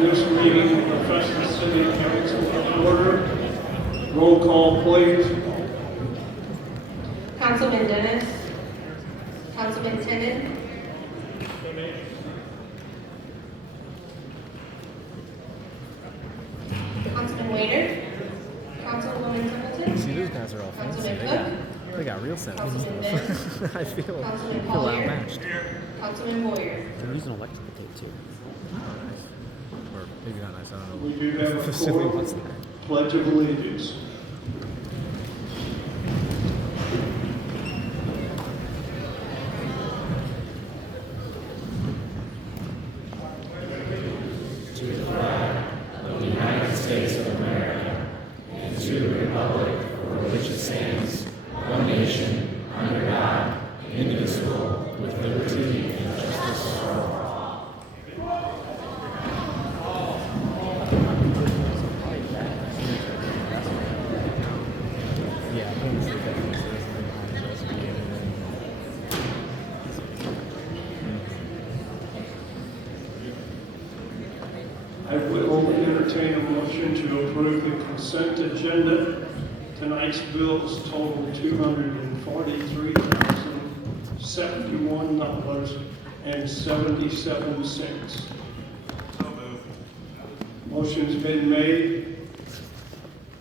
this meeting of the Festus City Council to order. Roll call, please. Councilman Dennis. Councilman Tennant. Councilman Waiter. Councilwoman Templeton. See, those guys are all fancy. Councilman They got real sense. Councilman Benz. I feel Councilman Collier. outmatched. Councilman Boyer. They're using electrical tape too. Oh, nice. Or maybe not nice. I don't know. We do have a Facility quorum. wants that. Pledge of Allegiance. To the flag of the United States of America and to the republic for which it stands, one nation, under God, indivisible, with liberty and justice for all. Yeah, I think it's definitely I will entertain a motion to approve the consent agenda. Tonight's bills total $243,071.77. Motion's been made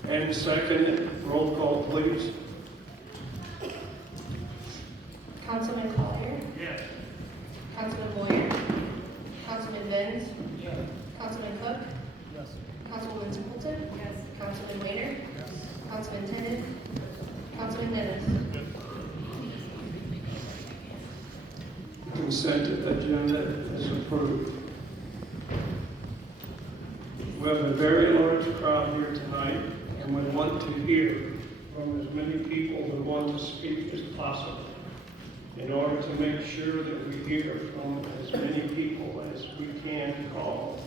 and seconded. Roll call, please. Councilman Collier. Yes. Councilman Boyer. Councilman Benz. Councilman Cook. Yes. Councilwoman Templeton. Councilman Waiter. Councilman Tennant. Councilman Dennis. Consent agenda is approved. We have a very large crowd here tonight, and we want to hear from as many people who want to speak as possible. In order to make sure that we hear from as many people as we can call,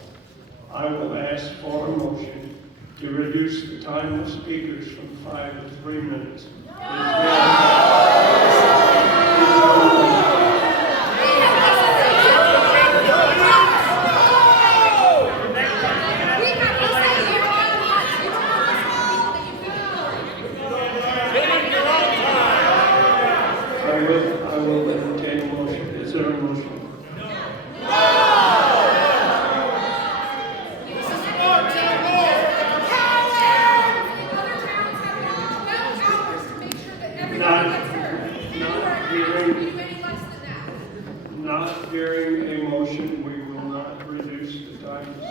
I will ask for a motion to reduce the time of speakers from 5 to 3 minutes. I will entertain a motion. Is there a motion? Not hearing a motion, we will not reduce the time to speak.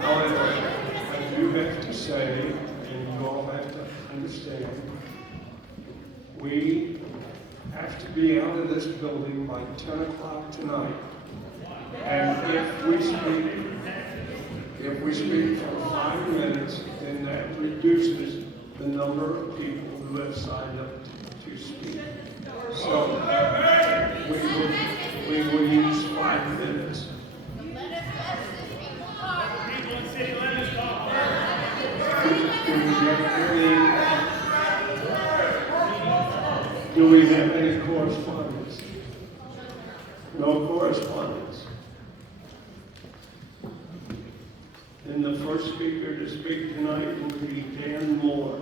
However, I do have to say, and you all have to understand, we have to be out of this building by 10 o'clock tonight. And if we speak for 5 minutes, then that reduces the number of people who have signed up to speak. So we will use 5 minutes. Do we have any correspondence? No correspondence. Then the first speaker to speak tonight will be Dan Moore.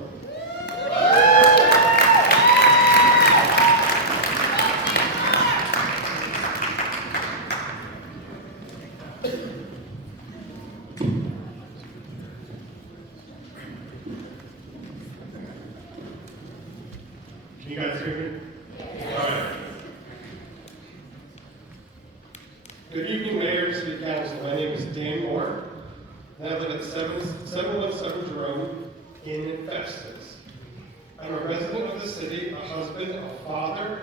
Can you guys hear me? All right. Good evening, Mayor and City Council. My name is Dan Moore, and I live at 717 Jerome in Festus. I'm a resident of the city, a husband, a father,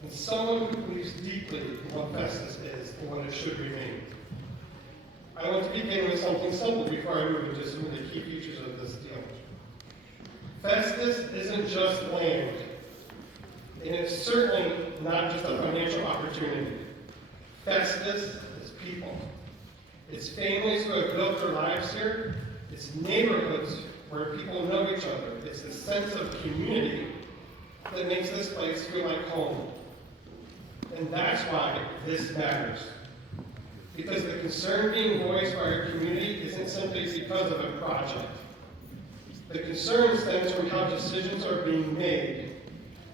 and someone who believes deeply in what Festus is and what it should remain. I want to begin with something simple before I move into some of the key features of this deal. Festus isn't just land, and it's certainly not just a financial opportunity. Festus is people. It's families who have built their lives here. It's neighborhoods where people know each other. It's the sense of community that makes this place feel like home. And that's why this matters. Because the concern being voiced by our community isn't simply because of a project. The concern stems from how decisions are being made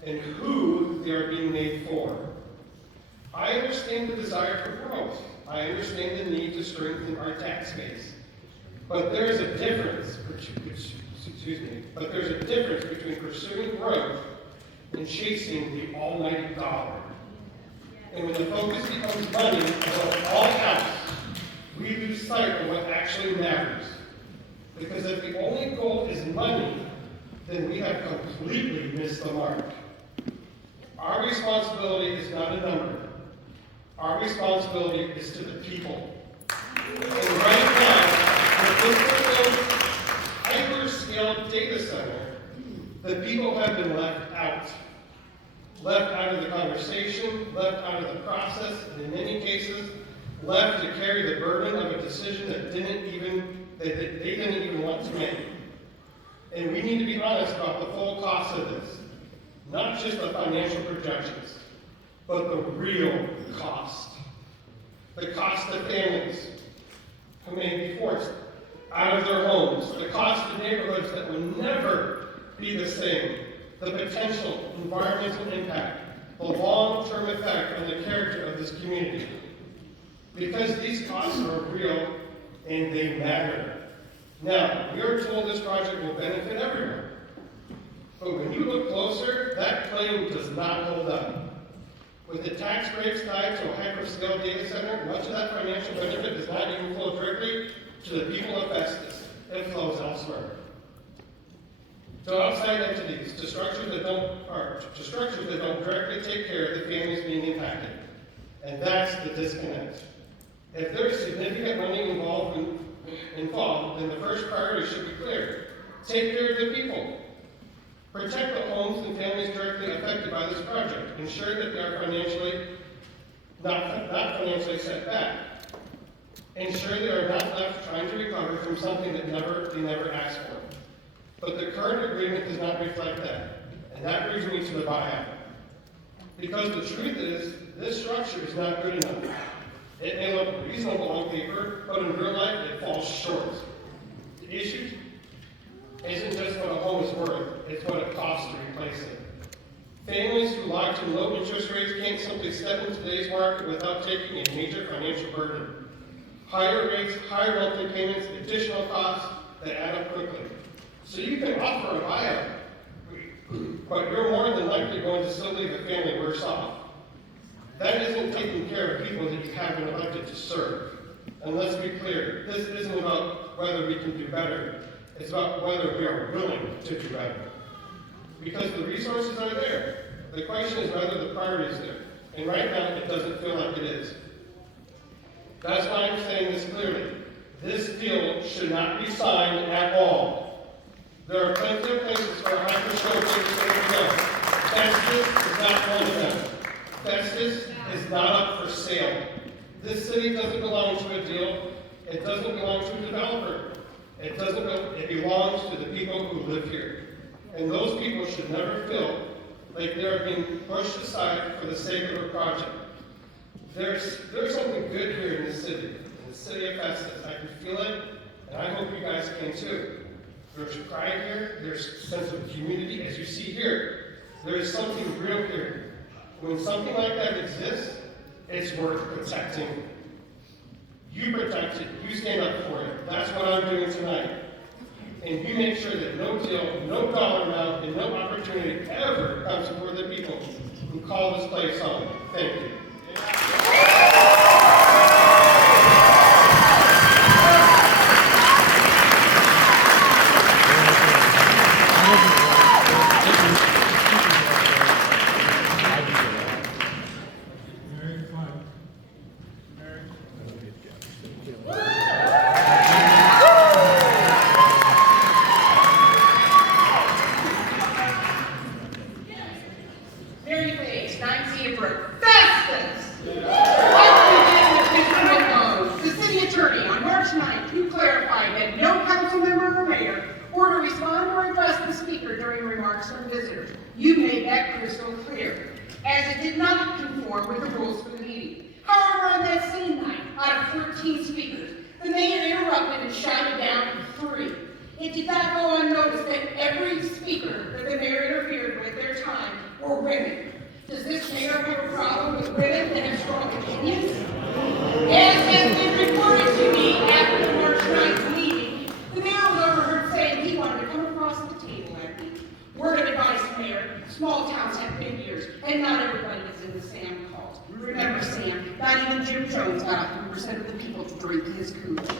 and who they are being made for. I understand the desire for growth. I understand the need to strengthen our tax base. But there's a difference, but there's a difference between pursuing growth and chasing the almighty dollar. And when the focus becomes money above all else, we lose sight of what actually matters. Because if the only goal is money, then we have completely missed the mark. Our responsibility is not a number. Our responsibility is to the people. And right now, with this hyperscale data center, the people have been left out. Left out of the conversation, left out of the process, and in many cases, left to carry the burden of a decision that they didn't even want to make. And we need to be honest about the full cost of this. Not just the financial projections, but the real cost. The cost of families who may be forced out of their homes. The cost of neighborhoods that will never be the same. The potential environmental impact. The long-term effect on the character of this community. Because these costs are real and they matter. Now, we are told this project will benefit everyone. But when you look closer, that claim does not hold up. With the tax breaks tied to a hyperscale data center, much of that financial benefit does not even flow directly to the people of Festus. It flows elsewhere. To outside entities, to structures that don't directly take care of the families being impacted. And that's the disconnect. If there's significant money involved, then the first priority should be clear. Take care of the people. Protect the homes and families directly affected by this project. Ensure that they are not financially set back. Ensure they are not left trying to recover from something that they never asked for. But the current agreement does not reflect that. And that brings me to the buyout. Because the truth is, this structure is not good enough. It may look reasonable on paper, but in real life, it falls short. The issue isn't just what a home is worth, it's what it costs to replace it. Families who locked in low interest rates can't simply step into today's market without taking a major financial burden. Higher rates, higher monthly payments, additional costs that add up quickly. So you can offer a buyout, but you're more than likely going to still leave the family worse off. That isn't taking care of people that you have been elected to serve. And let's be clear, this isn't about whether we can do better. It's about whether we are willing to do better. Because the resources are there. The question is whether the priority is there. And right now, it doesn't feel like it is. That's why I'm saying this clearly. This deal should not be signed at all. There are plenty of places where hyperscale data centers go. Festus is not one of them. Festus is not up for sale. This city doesn't belong to a deal. It doesn't belong to a developer. It belongs to the people who live here. And those people should never feel like they're being pushed aside for the sake of a project. There's something good here in this city of Festus. I can feel it, and I hope you guys can too. There's pride here, there's a sense of community, as you see here. There is something real here. When something like that exists, it's worth protecting. You protect it, you stand up for it. That's what I'm doing tonight. And you make sure that no deal, no dollar amount, and no opportunity ever comes before the people who call this place home. Thank you. Mary Page, 19 for Festus! as it did not conform with the rules for the meeting. However, on that same night, out of 13 speakers, the mayor interrupted and shouted down 3. It did not go unnoticed that every speaker that the mayor interfered with their time were women. Does this mayor have a problem with women that have strong opinions? As has been reported to me after the March 9th meeting, the mayor was overheard saying he wanted to come across the table at me. Word of advice, Mayor, small towns have big ears, and not everybody is in the Sam cult. Remember, Sam, not even Jim Jones got 100% of the people to drink his Kool-Aid.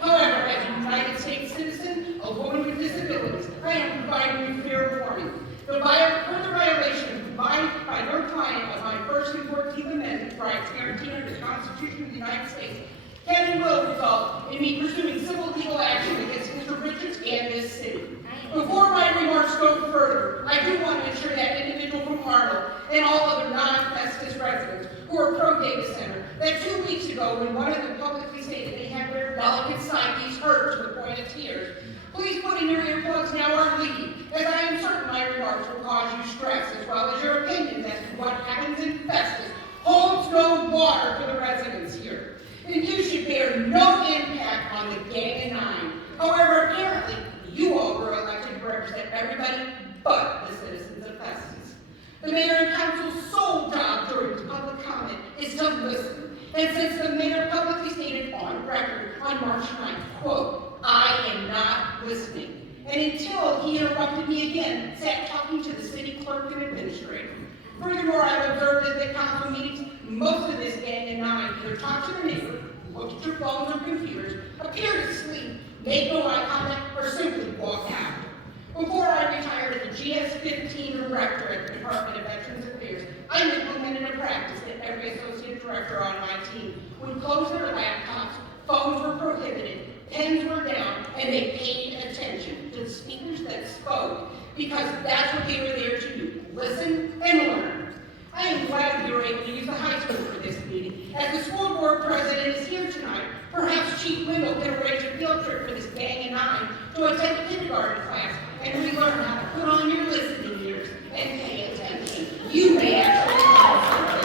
However, as a United States citizen, a woman with disabilities, I am providing you fair warning. The further violation by your client of my First and 14th Amendment rights guaranteed under the Constitution of the United States can and will result in me pursuing civil legal action against Mr. Richards and this city. Before my remarks go further, I do want to ensure that individual from Arnold and all other non-Festus residents who are pro-data center that 2 weeks ago, when one of them publicly stated they had their delicate psyches hurt to the point of tears, please put in your earplugs now or leave, as I am certain my remarks will cause you stress as well as your opinions as to what happens in Festus holds no water for the residents here. And you should bear no impact on the Gang of Nine. However, apparently, you all were elected to represent everybody but the citizens of Festus. The mayor and council's sole job during public comment is to listen. And since the mayor publicly stated on record on March 9th, quote, "I am not listening," and until he interrupted me again, sat talking to the city clerk and administrator. Furthermore, I've observed that at council meetings, most of this Gang of Nine either talk to their neighbor, look at your phones or computers, appear to sleep, make no eye contact, or simply walk out. Before I retired as the GS-15 director at the Department of Veterans Affairs, I implemented a practice that every associate director on my team would close their laptops, phones were prohibited, pens were down, and they paid attention to the speakers that spoke, because that's what they were there to do, listen and learn. I am glad we were able to use the high school for this meeting. As the school board president is here tonight, perhaps Chief Wendell can arrange a field trip for this Gang of Nine to attend a kindergarten class and relearn how to put on your listening ears and pay attention. You may actually learn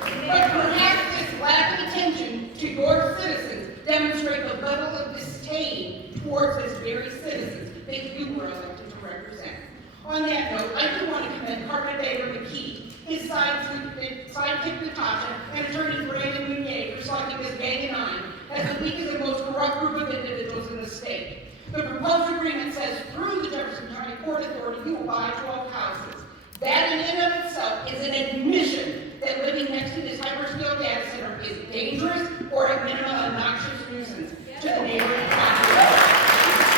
something. But perhaps this lack of attention to your citizens demonstrate the level of disdain towards this very citizens that you were elected to represent. On that note, I do want to commend Carter Baker McKee, his sidekick Natasha, and attorney Brandon Meunier for selecting this Gang of Nine as the weakest and most corrupt group of individuals in the state. The proposed agreement says through the Jefferson County Port Authority, you will buy 12 houses. That in and of itself is an admission that living next to this hyperscale data center is dangerous or at minimum a noxious nuisance to the neighboring population.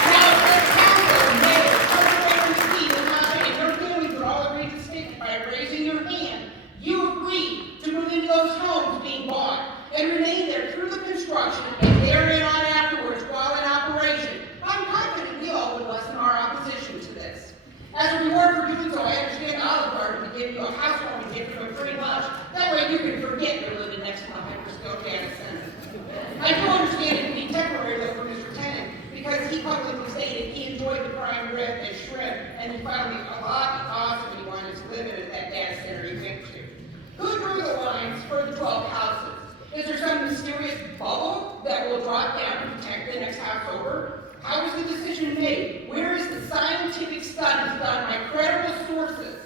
Now, if the council, mayor, Carter Baker McKee, Natasha, and your families would all agree to state by raising your hand, you agreed to move into those homes being bought and remain there through the construction and therein on afterwards while in operation. I'm confident we all would lessen our opposition to this. As a reward for doing so, I understand Olive Garden to give you a housewarming gift of a free lunch. That way you can forget you're living next to a hyperscale data center. I do understand it can be temporary though for Mr. Tennant, because he publicly stated he enjoyed the prime rib and shrimp, and he found it a lot awesome he wanted to live in that data center he went to. Who drew the lines for the 12 houses? Is there some mysterious bubble that will drop down and protect the next house over? How was the decision made? Where is the scientific studies done by credible sources?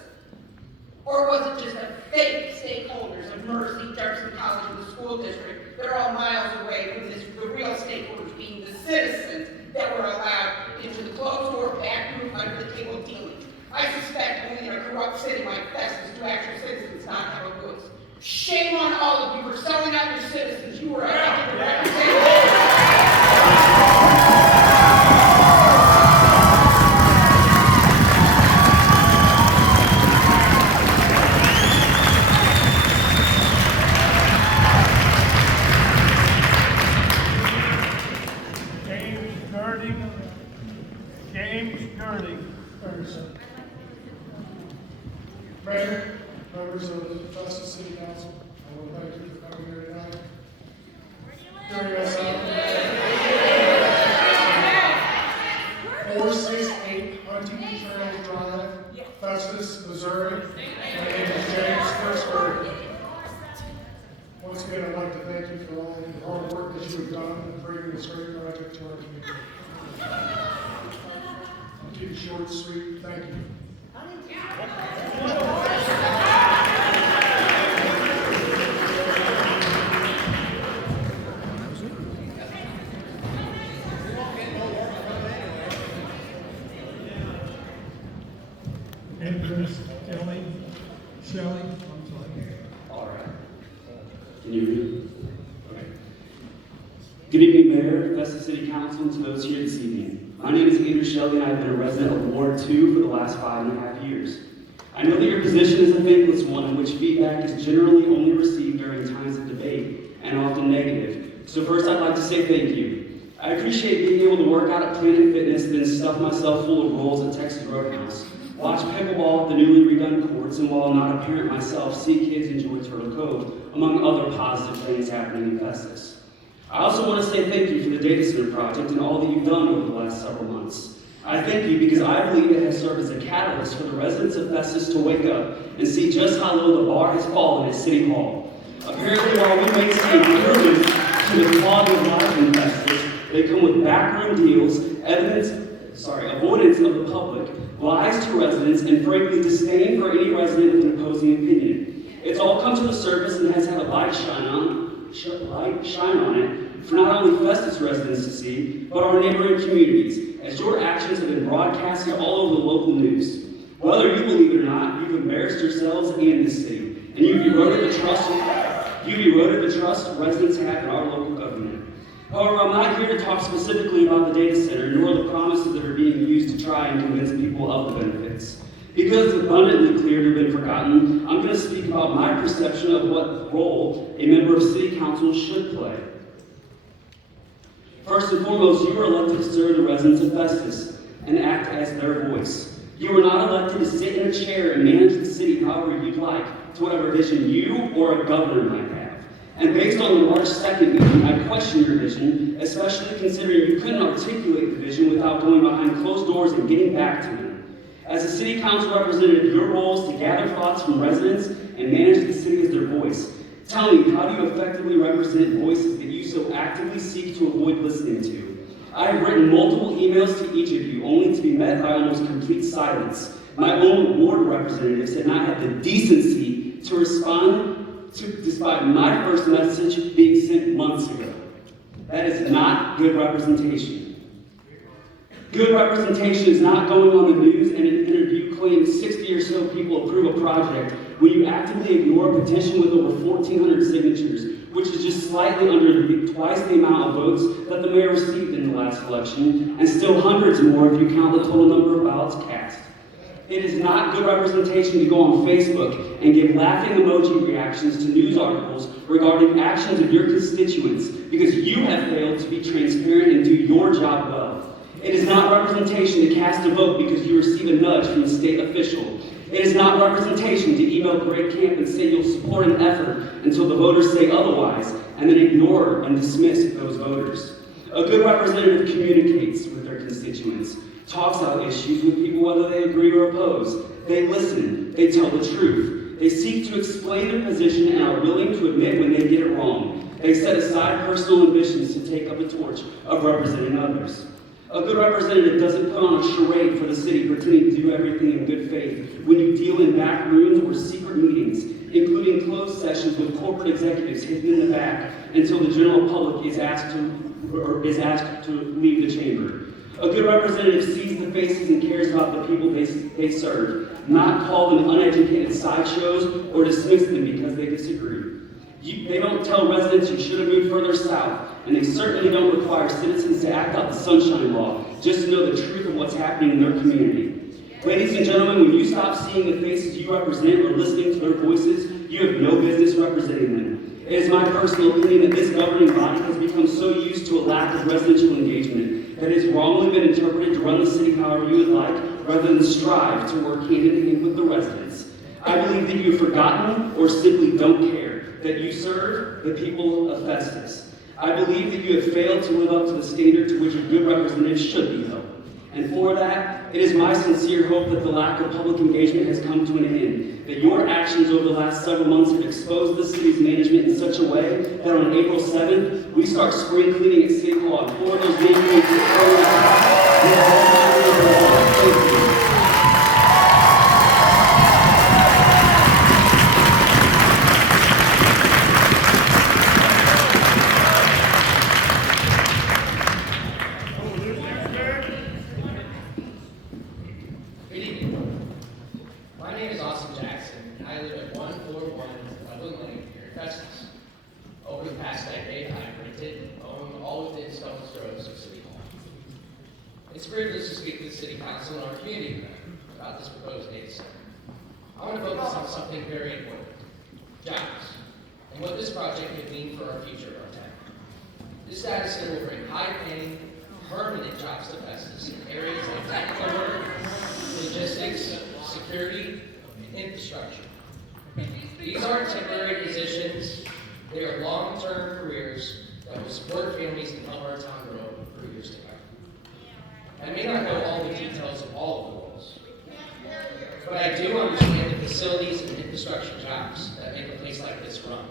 Or was it just a fake stakeholders of Mercy, Jefferson College, and the school district that are all miles away from the real stakeholders being the citizens that were allowed into the closed-door backroom under-the-table dealing? I suspect only in a corrupt city like Festus do actual citizens not have a voice. Shame on all of you for selling out your citizens. You were elected to represent. Mayor, members of the Festus City Council, I want to thank you for coming here tonight. During us Festus, Missouri. My name is James, first grader. Once again, I'd like to thank you for all the hard work that you have done in bringing this great project to our community. I'll keep it short and sweet. Thank you. Chris, Kelly, Shelley, I'm sorry. All right. Can you read? Okay. Good evening, Mayor, Festus City Council, and to those here this evening. My name is Andrew Shelley, and I've been a resident of Ward 2 for the last 5.5 years. I know that your position is a thankless one in which feedback is generally only received during times of debate and often negative. So first, I'd like to say thank you. I appreciate being able to work out at Planet Fitness, then stuff myself full of rolls at Texas Roadhouse, watch pickleball at the newly redone courts, and while not a parent myself, see kids enjoy Turtle Cove, among other positive things happening in Festus. I also want to say thank you for the data center project and all that you've done over the last several months. I thank you because I believe it has served as a catalyst for the residents of Festus to wake up and see just how low the bar has fallen at City Hall. Apparently, while we may see improvements to the quality of life in Festus, they come with backroom deals, avoidance of the public, lies to residents, and frankly disdain for any resident with an opposing opinion. It's all come to the surface and has had a light shine on it for not only Festus residents to see, but our neighboring communities, as your actions have been broadcasted all over the local news. Whether you believe it or not, you've embarrassed yourselves and this city, and you've eroded the trust residents have in our local government. However, I'm not here to talk specifically about the data center, nor the promises that are being used to try and convince people of the benefits. Because it's abundantly clear to have been forgotten, I'm going to speak about my perception of what role a member of City Council should play. First and foremost, you are elected to serve the residents of Festus and act as their voice. You are not elected to sit in a chair and manage the city however you'd like, to whatever vision you or a governor might have. And based on the March 2nd meeting, I question your vision, especially considering you couldn't articulate the vision without going behind closed doors and getting back to them. As a city council representative, your role is to gather thoughts from residents and manage the city as their voice. Tell me, how do you effectively represent voices that you so actively seek to avoid listening to? I have written multiple emails to each of you, only to be met by almost complete silence. My own ward representatives had not had the decency to respond despite my first message being sent months ago. That is not good representation. Good representation is not going on the news and an interview claiming 60 or so people approve a project when you actively ignore a petition with over 1,400 signatures, which is just slightly under twice the amount of votes that the mayor received in the last election, and still hundreds more if you count the total number of ballots cast. It is not good representation to go on Facebook and give laughing emoji reactions to news articles regarding actions of your constituents because you have failed to be transparent and do your job well. It is not representation to cast a vote because you receive a nudge from a state official. It is not representation to email Greg Camp and say you'll support an effort until the voters say otherwise, and then ignore and dismiss those voters. A good representative communicates with their constituents, talks out issues with people whether they agree or oppose. They listen, they tell the truth. They seek to explain their position and are willing to admit when they get it wrong. They set aside personal ambitions to take up the torch of representing others. A good representative doesn't put on a charade for the city pretending to do everything in good faith when you deal in back rooms or secret meetings, including closed sessions with corporate executives hidden in the back until the general public is asked to leave the chamber. A good representative sees the faces and cares about the people they serve, not call them uneducated sideshows or dismiss them because they disagree. They don't tell residents you should have moved further south, and they certainly don't require citizens to act out the Sunshine Law just to know the truth of what's happening in their community. Ladies and gentlemen, when you stop seeing the faces you represent or listening to their voices, you have no business representing them. It is my personal opinion that this governing body has become so used to a lack of residential engagement that it has wrongly been interpreted to run the city however you would like, rather than strive to work hand in hand with the residents. I believe that you have forgotten or simply don't care that you serve the people of Festus. I believe that you have failed to live up to the standard to which a good representative should be held. And for that, it is my sincere hope that the lack of public engagement has come to an end, that your actions over the last several months have exposed the city's management in such a way that on April 7th, we start spring cleaning at City Hall and pour those neighborhoods to Thank you. Good evening. My name is Austin Jackson, and I live at 141 Dublin Lane here in Festus. Over the past decade, I've rented and owned all within stone's throws of City Hall. It's a privilege to speak to the City Council and our community about this proposed data center. I want to focus on something very important: jobs, and what this project could mean for our future of our town. This data center will bring high-paying, permanent jobs to Festus in areas like technical work, logistics, security, and infrastructure. These aren't temporary positions, they are long-term careers that will support families and help our town grow for years to come. I may not know all the details of all of the roles, but I do understand the facilities and infrastructure jobs that make a place like this run.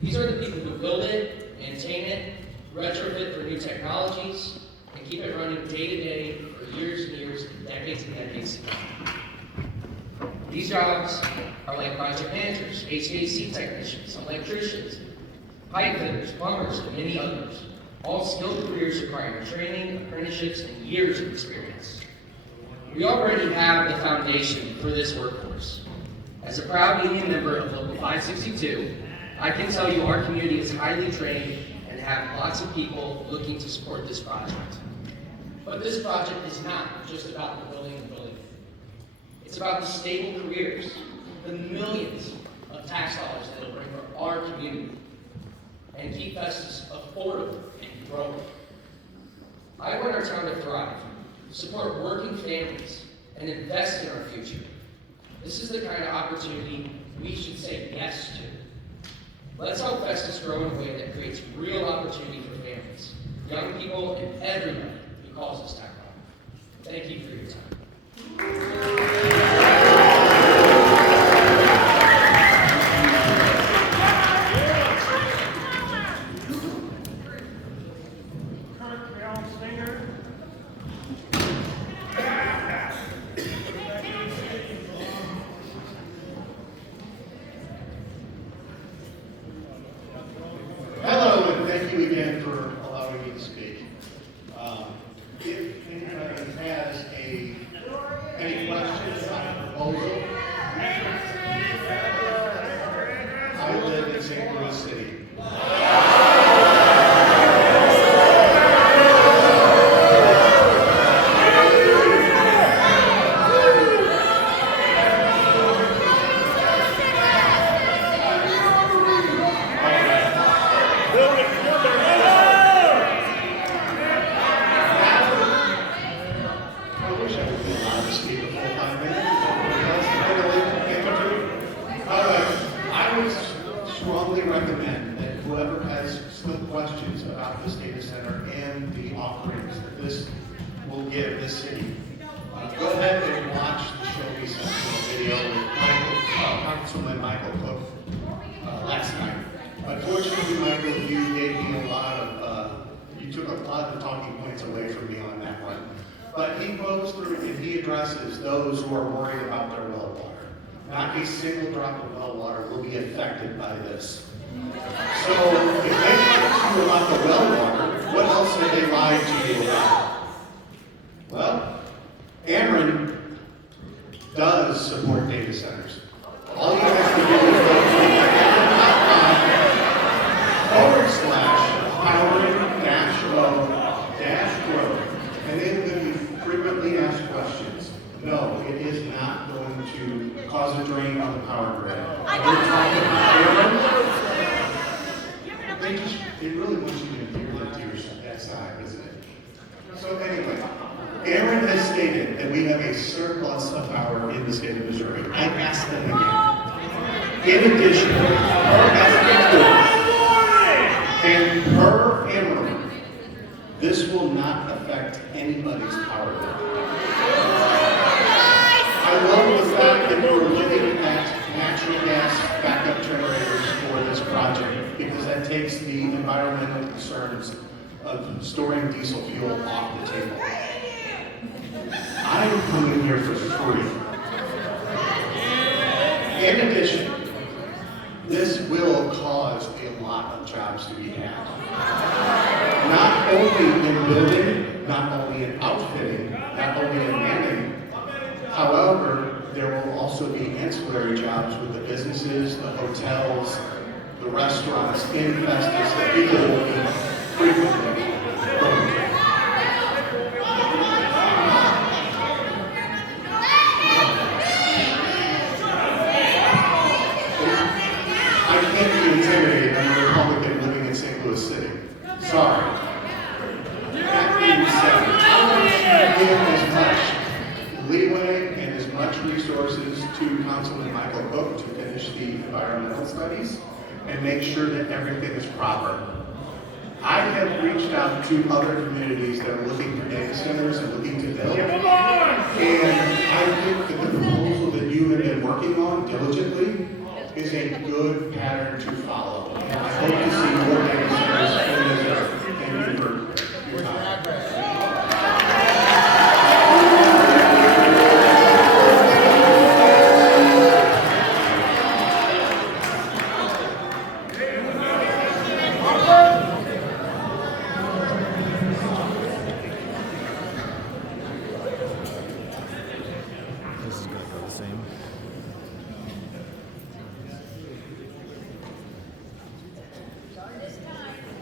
These are the people who build it, maintain it, retrofit for new technologies, and keep it running day to day for years and years and decades to come. These jobs are like project managers, HVAC technicians, electricians, pipe fitters, plumbers, and many others. All skilled careers requiring training, apprenticeships, and years of experience. We already have the foundation for this workforce. As a proud union member of Local 562, I can tell you our community is highly trained and have lots of people looking to support this project. But this project is not just about the building and building. It's about the stable careers, the millions of tax dollars that it'll bring for our community, and keep Festus affordable and growing. I want our town to thrive, support working families, and invest in our future. This is the kind of opportunity we should say yes to. Let's help Festus grow in a way that creates real opportunity for families, young people, and everyone who calls this town home. Thank you for your time. Hello, and thank you again for allowing me to speak. If anybody has any questions on the proposal, I live in St. Louis City. I wish I would be allowed to speak a full 5 minutes. All right, I would strongly recommend that whoever has still questions about this data center and the offerings that this will give this city, go ahead and watch the Show Me Something video with Councilman Michael Cook last night. Unfortunately, Michael, you gave me you took a lot of the talking points away from me on that one. But he goes through and he addresses those who are worried about their well water. Not a single drop of well water will be affected by this. So if they talk to you about the well water, what else have they lied to you about? Well, Ameren does support data centers. All you have to do is go to powering-low-growth, and they will give you frequently asked questions. No, it is not going to cause a drain on the power grid. We're talking about Ameren. They really want you to hear that to that side, isn't it? So anyway, Ameren has stated that we have a surplus of power in the state of Missouri. I asked them again. In addition, per estimate, and per Ameren, this will not affect anybody's power environmental concerns of storing diesel fuel off the table. I'm coming here for free. In addition, this will cause a lot of jobs to be had. Not only in building, not only in outfitting, not only in manning. However, there will also be ancillary jobs with the businesses, the hotels, the restaurants in Festus that people will be frequently going to. I can't be intimidated. I'm a Republican living in St. Louis City. Sorry. That being said, I want to give as much leeway and as much resources to Councilman Michael Cook to finish the environmental studies and make sure that everything is proper. I have reached out to other communities that are looking for data centers and looking to build. And I think that the proposal that you have been working on diligently is a good pattern to follow. And I hope to see more data centers in this area. Thank you for your time. This is gonna go the same.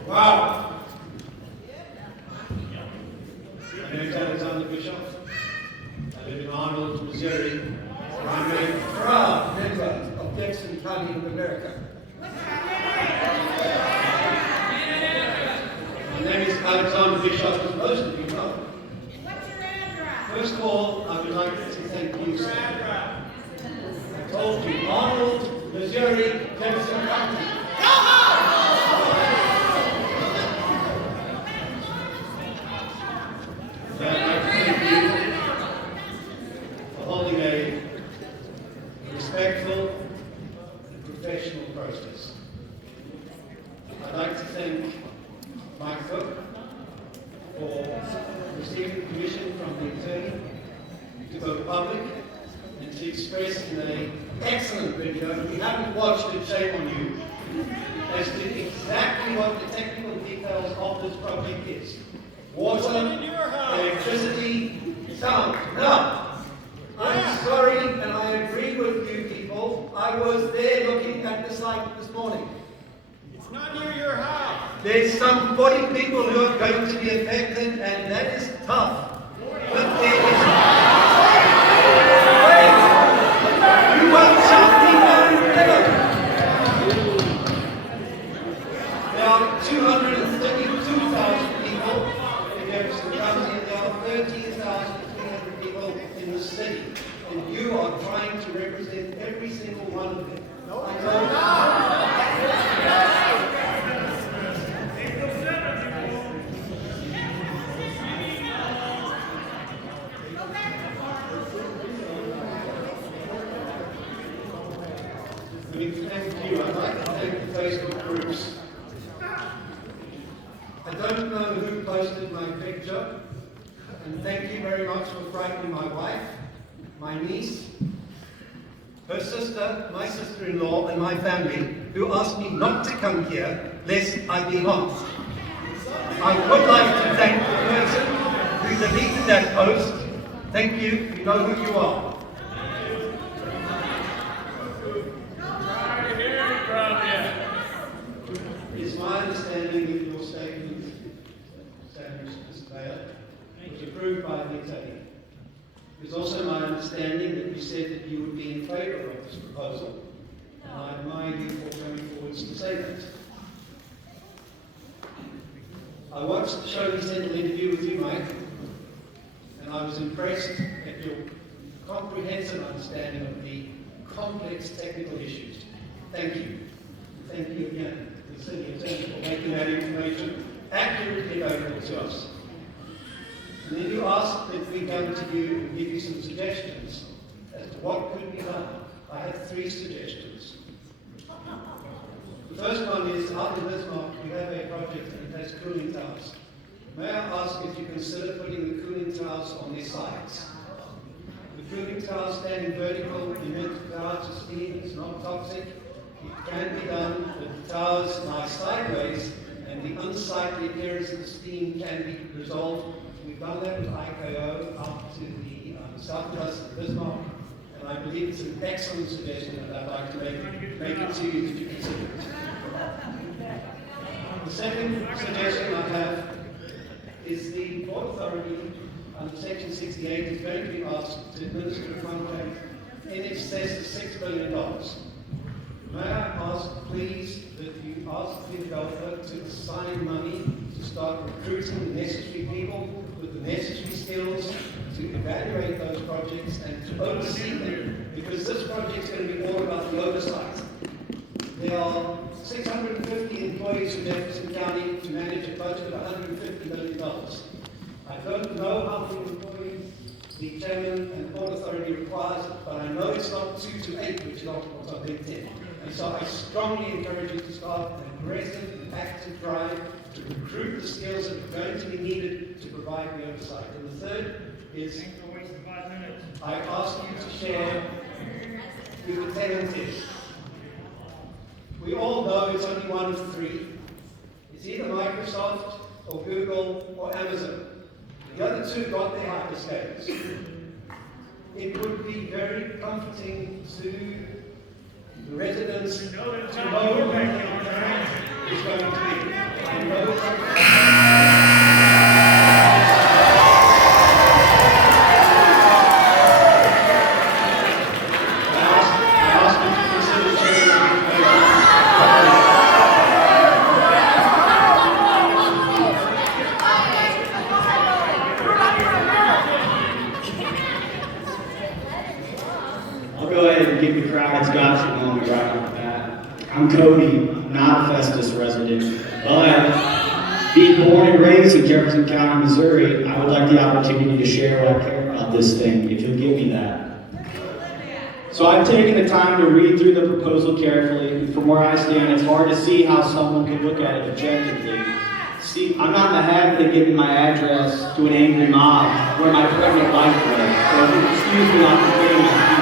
Wow! My name is Alexander Bishop. I live in Arnold, Missouri. I'm a proud member of Jackson County of America. My name is Alexander Bishop, as most of you know. What's your address? First of all, I would like to thank you, sir. I told you, Arnold, Missouri, Jackson County. So I'd like to thank you for holding a respectful and professional process. I'd like to thank Mike Cook for receiving permission from the attorney to go public and to express in an excellent video, if you haven't watched it, shame on you, as to exactly what the technical details of this project is. Water, electricity, sound. Now, I'm sorry, and I agree with you people, I was there looking at the site this morning. It's not near your house. There's some 40 people who are going to be affected, and that is tough. But there is... You want something There are 232,000 people in Jefferson County, and there are 13,300 people in the city. And you are trying to represent every single one of them. I know. Thank you. I'd like to thank the Facebook groups. I don't know who posted my picture, and thank you very much for frightening my wife, my niece, her sister, my sister-in-law, and my family, who asked me not to come here lest I be harmed. I would like to thank the person who deleted that post. Thank you. You know who you are. It's my understanding that your statement, Mr. Mayor, was approved by the attorney. It's also my understanding that you said that you would be in favour of this proposal, and I admire you for coming forwards to say that. I watched the Shirley Sentinel interview with you, Mike, and I was impressed at your comprehensive understanding of the complex technical issues. Thank you. Thank you again to the City Attorney for making that information accurately available to us. And then you asked that we come to you and give you some suggestions as to what could be done. I have 3 suggestions. The first one is, out in Bismarck, we have a project cooling towers. May I ask if you consider putting the cooling towers on their sides? The cooling towers standing vertical emit clouds of steam. It's not toxic. It can be done, but the towers lie sideways, and the unsightly appearance of the steam can be resolved. We've done that with IKO up to the southwest of Bismarck, and I believe it's an excellent suggestion, and I'd like to make it to you that you consider it. The second suggestion I have is the Port Authority under Section 68 is going to be asked to administer a contract in excess of $6 billion. May I ask, please, that you ask the developer to assign money to start recruiting the necessary people with the necessary skills to evaluate those projects and to oversee them, because this project is going to be all about the oversight. There are 650 employees in Jefferson County to manage a budget of $150 million. I don't know how many employees the chairman and Port Authority requires, but I know it's not 2 to 8, which is what's on LinkedIn. And so I strongly encourage you to start an aggressive and active drive to recruit the skills that are going to be needed to provide the oversight. And the third is, I ask you to share who the tenant is. We all know it's only one of three. It's either Microsoft or Google or Amazon. The other two got their hyperscales. It would be very comforting to the residents to know who the tenant is going to be. I know I'm Cody, not a Festus resident, but being born and raised in Jefferson County, Missouri, I would like the opportunity to share what I care about this thing, if you'll give me that. So I've taken the time to read through the proposal carefully, and from where I stand, it's hard to see how someone could look at it objectively. See, I'm not in the habit of giving my address to an angry mob where my pregnant wife lives, so excuse me on preparing my speech.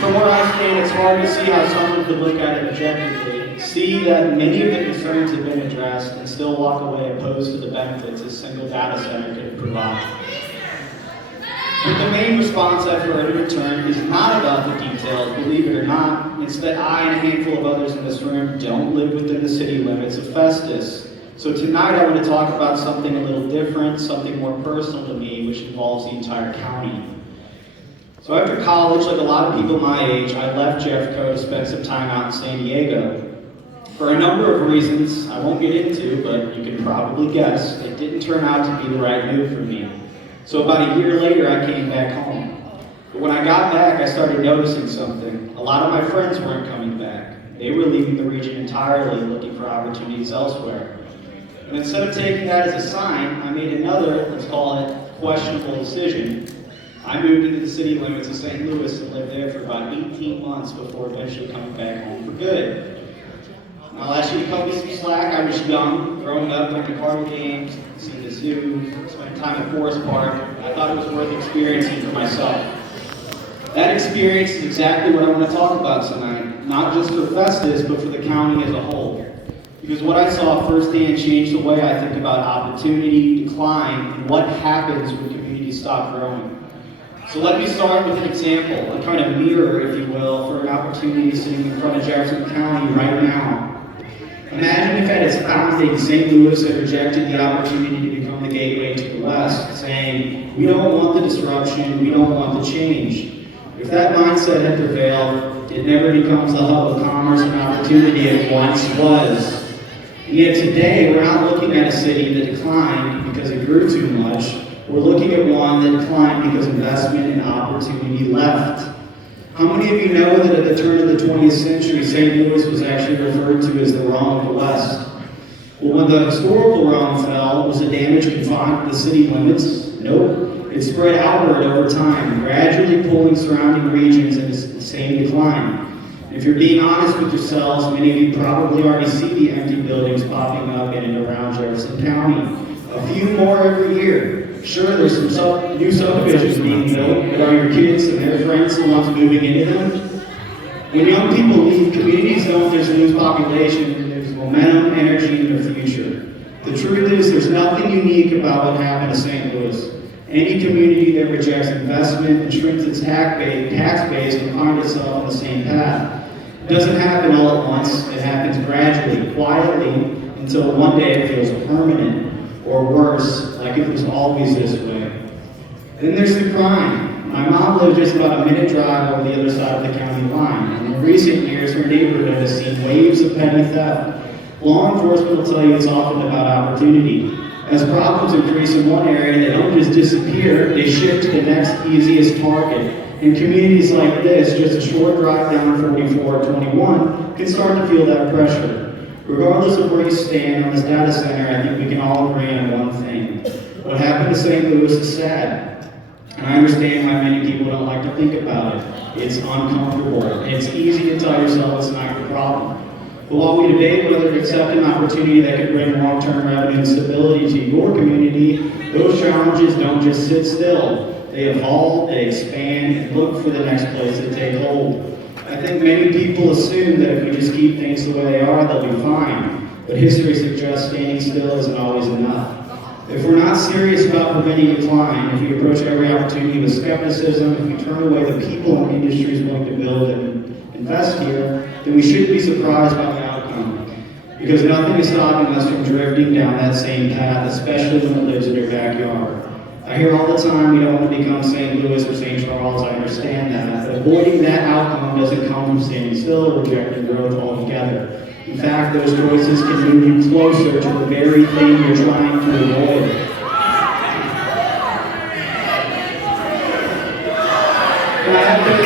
From where I stand, it's hard to see how someone could look at it objectively, see that many of the concerns have been addressed, and still walk away opposed to the benefits a single data center could provide. But the main response I've heard in return is not about the details, believe it or not. It's that I and a handful of others in this room don't live within the city limits of Festus. So tonight I want to talk about something a little different, something more personal to me, which involves the entire county. So after college, like a lot of people my age, I left Jeffco to spend some time out in San Diego. For a number of reasons I won't get into, but you can probably guess, it didn't turn out to be the right move for me. So about a year later, I came back home. But when I got back, I started noticing something. A lot of my friends weren't coming back. They were leaving the region entirely, looking for opportunities elsewhere. And instead of taking that as a sign, I made another, let's call it, questionable decision. I moved into the city limits of St. Louis and lived there for about 18 months before eventually coming back home for good. I'll ask you to cut me some slack. I was young, growing up, going to Cardinal games, seeing the zoo, spent time at Forest Park. I thought it was worth experiencing for myself. That experience is exactly what I want to talk about tonight, not just for Festus, but for the county as a whole. Because what I saw firsthand changed the way I think about opportunity, decline, and what happens when communities stop growing. So let me start with an example, a kind of mirror, if you will, for an opportunity sitting in front of Jefferson County right now. Imagine if at its founding, St. Louis had rejected the opportunity to become the gateway to the West, saying, we don't want the disruption, we don't want the change. If that mindset had prevailed, it never becomes the hub of commerce and opportunity it once was. And yet today, we're not looking at a city that declined because it grew too much. We're looking at one that declined because investment and opportunity left. How many of you know that at the turn of the 20th century, St. Louis was actually referred to as the Rome of the West? Well, when the historical Rome fell, was the damage confined to the city limits? Nope. It spread outward over time, gradually pulling surrounding regions in the same decline. If you're being honest with yourselves, many of you probably already see the empty buildings popping up in and around Jefferson County. A few more every year. Sure, there's some new subdivisions being built, but are your kids and their friends the ones moving into them? When young people leave, communities don't just lose population, there's momentum, energy, and a future. The truth is, there's nothing unique about what happened to St. Louis. Any community that rejects investment and shrinks its tax base will find itself on the same path. It doesn't happen all at once. It happens gradually, quietly, until one day it feels permanent, or worse, like it was always this way. Then there's the crime. My mom lived just about a minute drive over the other side of the county line, and in recent years, her neighborhood has seen waves of petty theft. Law enforcement will tell you it's often about opportunity. As problems increase in one area, they don't just disappear, they shift to the next easiest target. In communities like this, just a short drive down 44 or 21 can start to feel that pressure. Regardless of where you stand on this data center, I think we can all agree on one thing. What happened to St. Louis is sad. And I understand why many people don't like to think about it. It's uncomfortable. It's easy to tell yourself it's not your problem. But while we debate whether to accept an opportunity that could bring long-term revenue and stability to your community, those challenges don't just sit still. They evolve, they expand, and look for the next place to take hold. I think many people assume that if we just keep things the way they are, they'll be fine. But history suggests standing still isn't always enough. If we're not serious about preventing decline, if we approach every opportunity with skepticism, if we turn away the people and industries willing to build and invest here, then we shouldn't be surprised by the outcome. Because nothing is stopping us from drifting down that same path, especially when it lives in your backyard. I hear all the time we don't want to become St. Louis or St. Charles, I understand that, but avoiding that outcome doesn't come from standing still or rejecting growth altogether. In fact, those choices can move you closer to the very thing you're trying to avoid. And I have to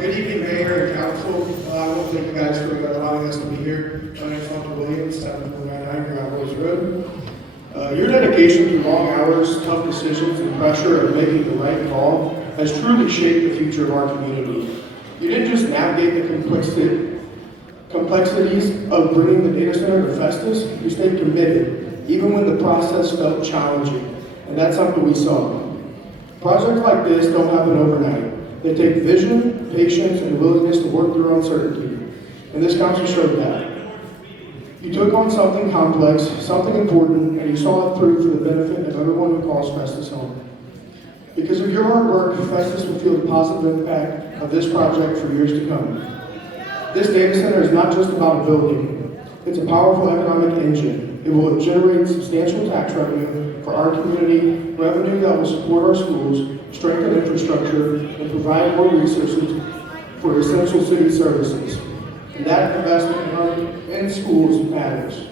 Good evening, Mayor and Council. I want to thank you guys for allowing us to be here. My name is Hunter Williams, 7499 Grand Boys Road. Your dedication through long hours, tough decisions, and pressure of making the right call has truly shaped the future of our community. You didn't just navigate the complexities of bringing the data center to Festus, you stayed committed, even when the process felt challenging. And that's something we saw. Projects like this don't happen overnight. They take vision, patience, and willingness to work through uncertainty. And this council showed that. You took on something complex, something important, and you saw it through for the benefit of everyone who calls Festus home. Because of your hard work, Festus will feel the positive impact of this project for years to come. This data center is not just about a building. It's a powerful economic engine. It will generate substantial tax revenue for our community, revenue that will support our schools, strengthen infrastructure, and provide more resources for essential city services. And that investment in schools matters.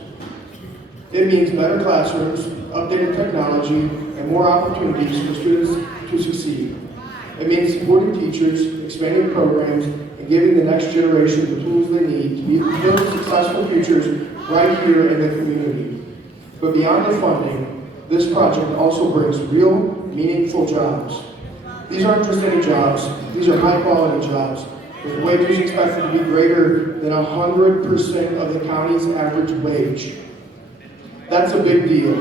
It means better classrooms, updated technology, and more opportunities for students to succeed. It means supporting teachers, expanding programs, and giving the next generation the tools they need to build successful futures right here in the community. But beyond the funding, this project also brings real, meaningful jobs. These aren't just any jobs, these are high-quality jobs, with wages expected to be greater than 100% of the county's average wage. That's a big deal.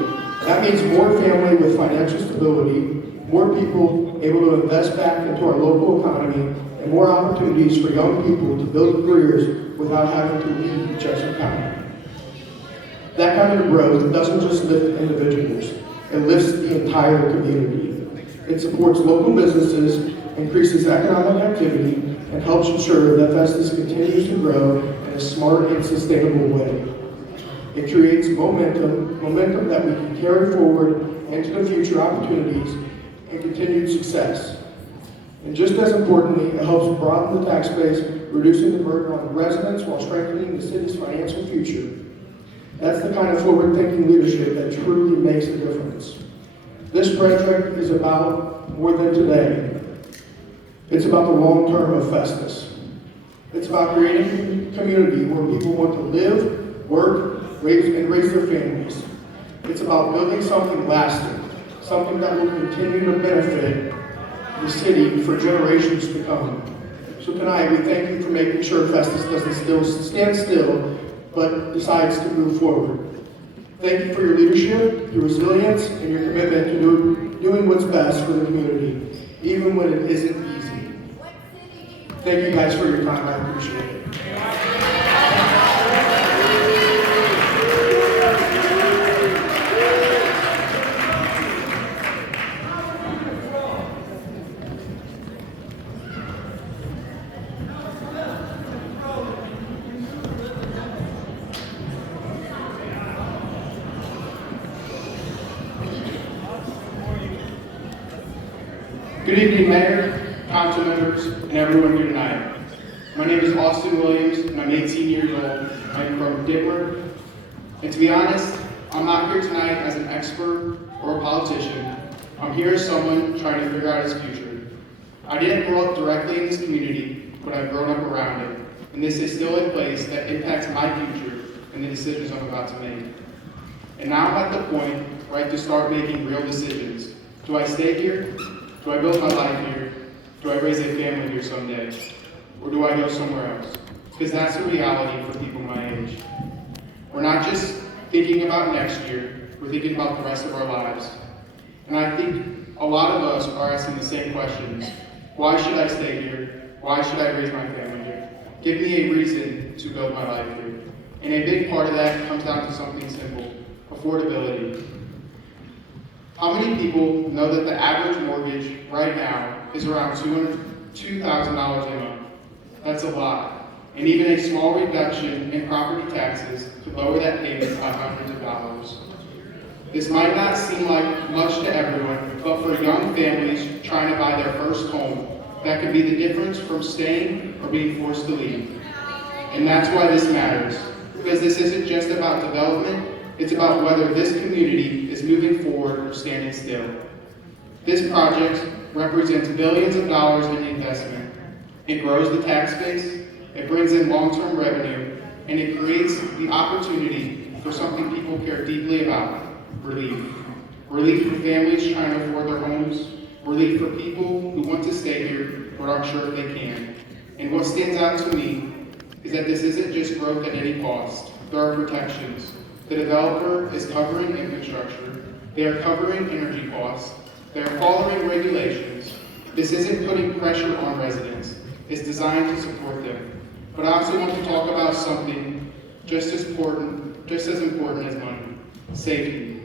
That means more family with financial stability, more people able to invest back into our local economy, and more opportunities for young people to build careers without having to leave Jefferson County. That kind of growth doesn't just lift individuals, it lifts the entire community. It supports local businesses, increases economic activity, and helps ensure that Festus continues to grow in a smart and sustainable way. It creates momentum that we can carry forward into the future opportunities and continued success. And just as importantly, it helps broaden the tax base, reducing the burden on the residents while strengthening the city's financial future. That's the kind of forward-thinking leadership that truly makes a difference. This project is about more than today. It's about the long term of Festus. It's about creating a community where people want to live, work, raise their families. It's about building something lasting, something that will continue to benefit the city for generations to come. So tonight, we thank you for making sure Festus doesn't stand still, but decides to move forward. Thank you for your leadership, your resilience, and your commitment to doing what's best for the community, even when it isn't easy. Thank you guys for your time. I appreciate it. Good evening, Mayor, council members, and everyone here tonight. My name is Austin Williams, and I'm 18 years old. I'm from Dittmer. And to be honest, I'm not here tonight as an expert or a politician. I'm here as someone trying to figure out his future. I didn't grow up directly in this community, but I've grown up around it. And this is still a place that impacts my future and the decisions I'm about to make. And now I'm at the point where I have to start making real decisions. Do I stay here? Do I build my life here? Do I raise a family here someday? Or do I go somewhere else? Because that's the reality for people my age. We're not just thinking about next year, we're thinking about the rest of our lives. And I think a lot of us are asking the same questions. Why should I stay here? Why should I raise my family here? Give me a reason to build my life here. And a big part of that comes down to something simple: affordability. How many people know that the average mortgage right now is around $2,000 a month? That's a lot. And even a small reduction in property taxes could lower that payment by hundreds of dollars. This might not seem like much to everyone, but for young families trying to buy their first home, that could be the difference from staying or being forced to leave. And that's why this matters, because this isn't just about development, it's about whether this community is moving forward or standing still. This project represents billions of dollars in investment. It grows the tax base, it brings in long-term revenue, and it creates the opportunity for something people care deeply about: relief. Relief for families trying to afford their homes, relief for people who want to stay here but aren't sure if they can. And what stands out to me is that this isn't just growth at any cost. There are protections. The developer is covering infrastructure. They are covering energy costs. They are following regulations. This isn't putting pressure on residents. It's designed to support them. But I also want to talk about something just as important as money: safety.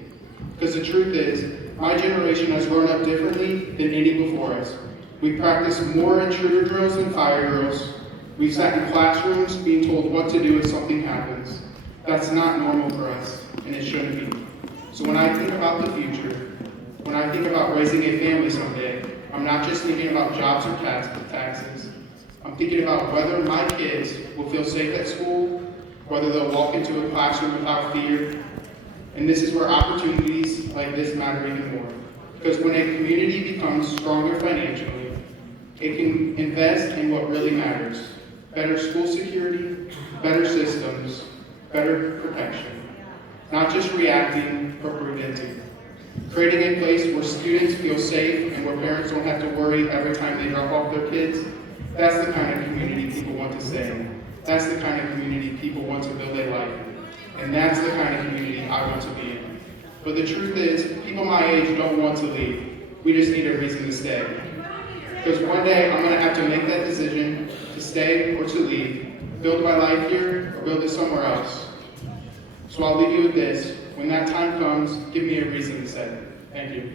Because the truth is, my generation has grown up differently than any before us. We practice more intruder drills than fire drills. We've sat in classrooms being told what to do if something happens. That's not normal for us, and it shouldn't be. So when I think about the future, when I think about raising a family someday, I'm not just thinking about jobs or taxes. I'm thinking about whether my kids will feel safe at school, whether they'll walk into a classroom without fear. And this is where opportunities like this matter even more. Because when a community becomes stronger financially, it can invest in what really matters: better school security, better systems, better protection. Not just reacting, but preventing. Creating a place where students feel safe and where parents don't have to worry every time they drop off their kids. That's the kind of community people want to stay in. That's the kind of community people want to build a life in. And that's the kind of community I want to be in. But the truth is, people my age don't want to leave. We just need a reason to stay. Because one day I'm going to have to make that decision to stay or to leave. Build my life here or build it somewhere else. So I'll leave you with this: when that time comes, give me a reason to say. Thank you.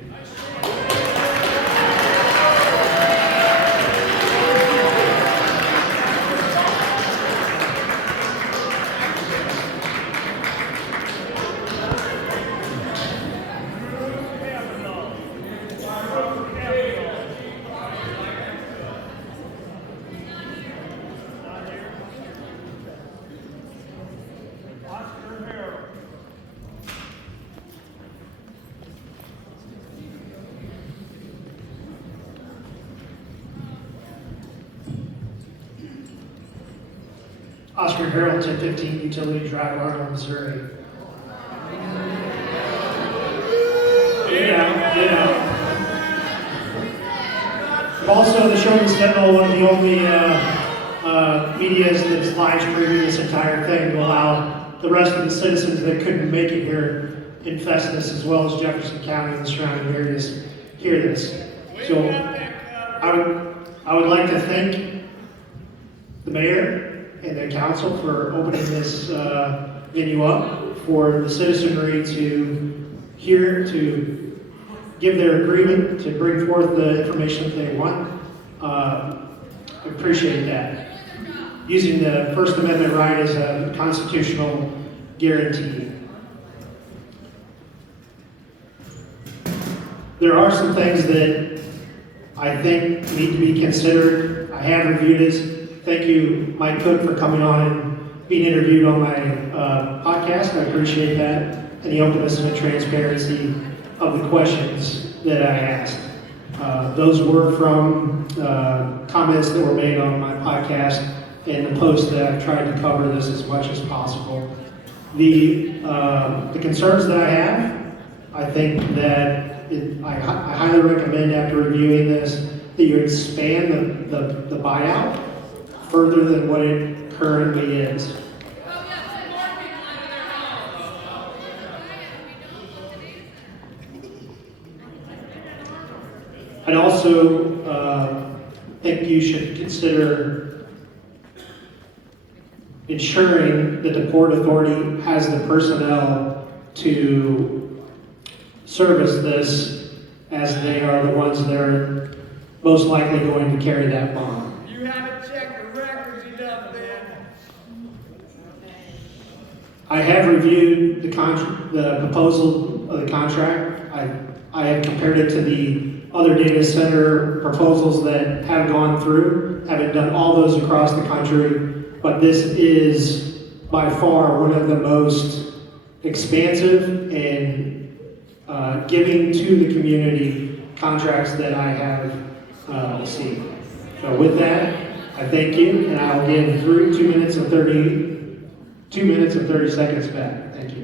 Oscar Harold, 1015 Utility Drive, Arnold, Missouri. I'm also the Showman Sentinel, one of the only medias that's live streaming this entire thing to allow the rest of the citizens that couldn't make it here in Festus, as well as Jefferson County and the surrounding areas, hear this. So I would like to thank the mayor and the council for opening this venue up for the citizenry to hear, to give their agreement, to bring forth the information that they want. I appreciate that. Using the First Amendment right as a constitutional guarantee. There are some things that I think need to be considered. I have reviewed this. Thank you, Mike Cook, for coming on and being interviewed on my podcast. I appreciate that, and the openness and the transparency of the questions that I asked. Those were from comments that were made on my podcast and the post that I've tried to cover this as much as possible. The concerns that I have, I think that I highly recommend after reviewing this that you expand the buyout further than what it currently is. I'd also think you should consider ensuring that the Port Authority has the personnel to service this, as they are the ones that are most likely going to carry that bond. You haven't checked the records enough, then. I have reviewed the proposal of the contract. I have compared it to the other data center proposals that have gone through. Haven't done all those across the country, but this is by far one of the most expansive and giving to the community contracts that I have seen. So with that, I thank you, and I'll give 2 minutes and 30 seconds back. Thank you.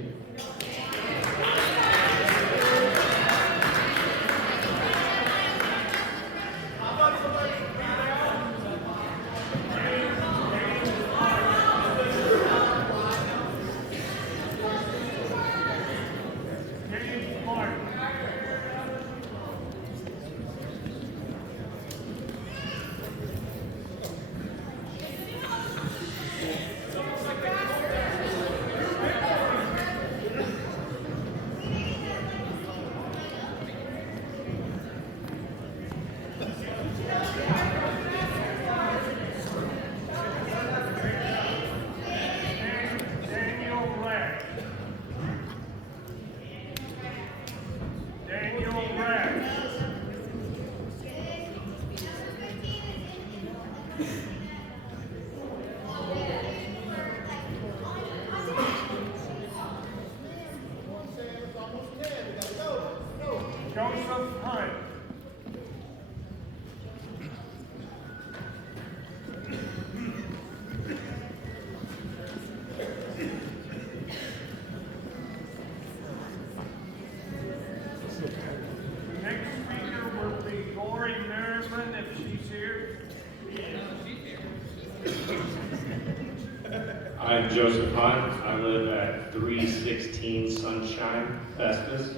I'm Joseph Hunt. I live at 316 Sunshine, Festus.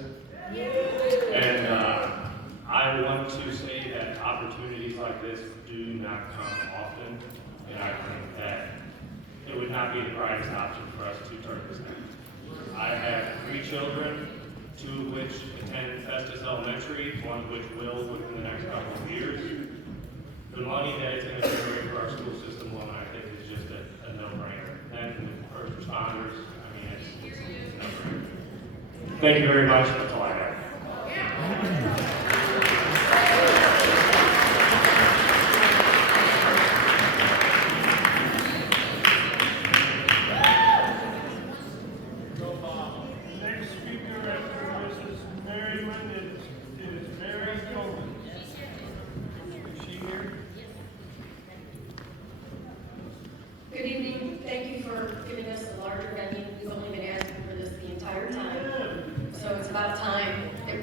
And I want to say that opportunities like this do not come often. And I think that it would not be the brightest option for us to turn this down. I have 3 children, 2 of which attend Festus Elementary, 1 of which will within the next couple of years. The money that it's going to generate for our school system, I think is just a no-brainer. And with first responders, I mean, it's a no-brainer. Thank you very much. That's all I have. Next speaker after Mrs. Merriman is Mary Coleman. Is she here? Good evening. Thank you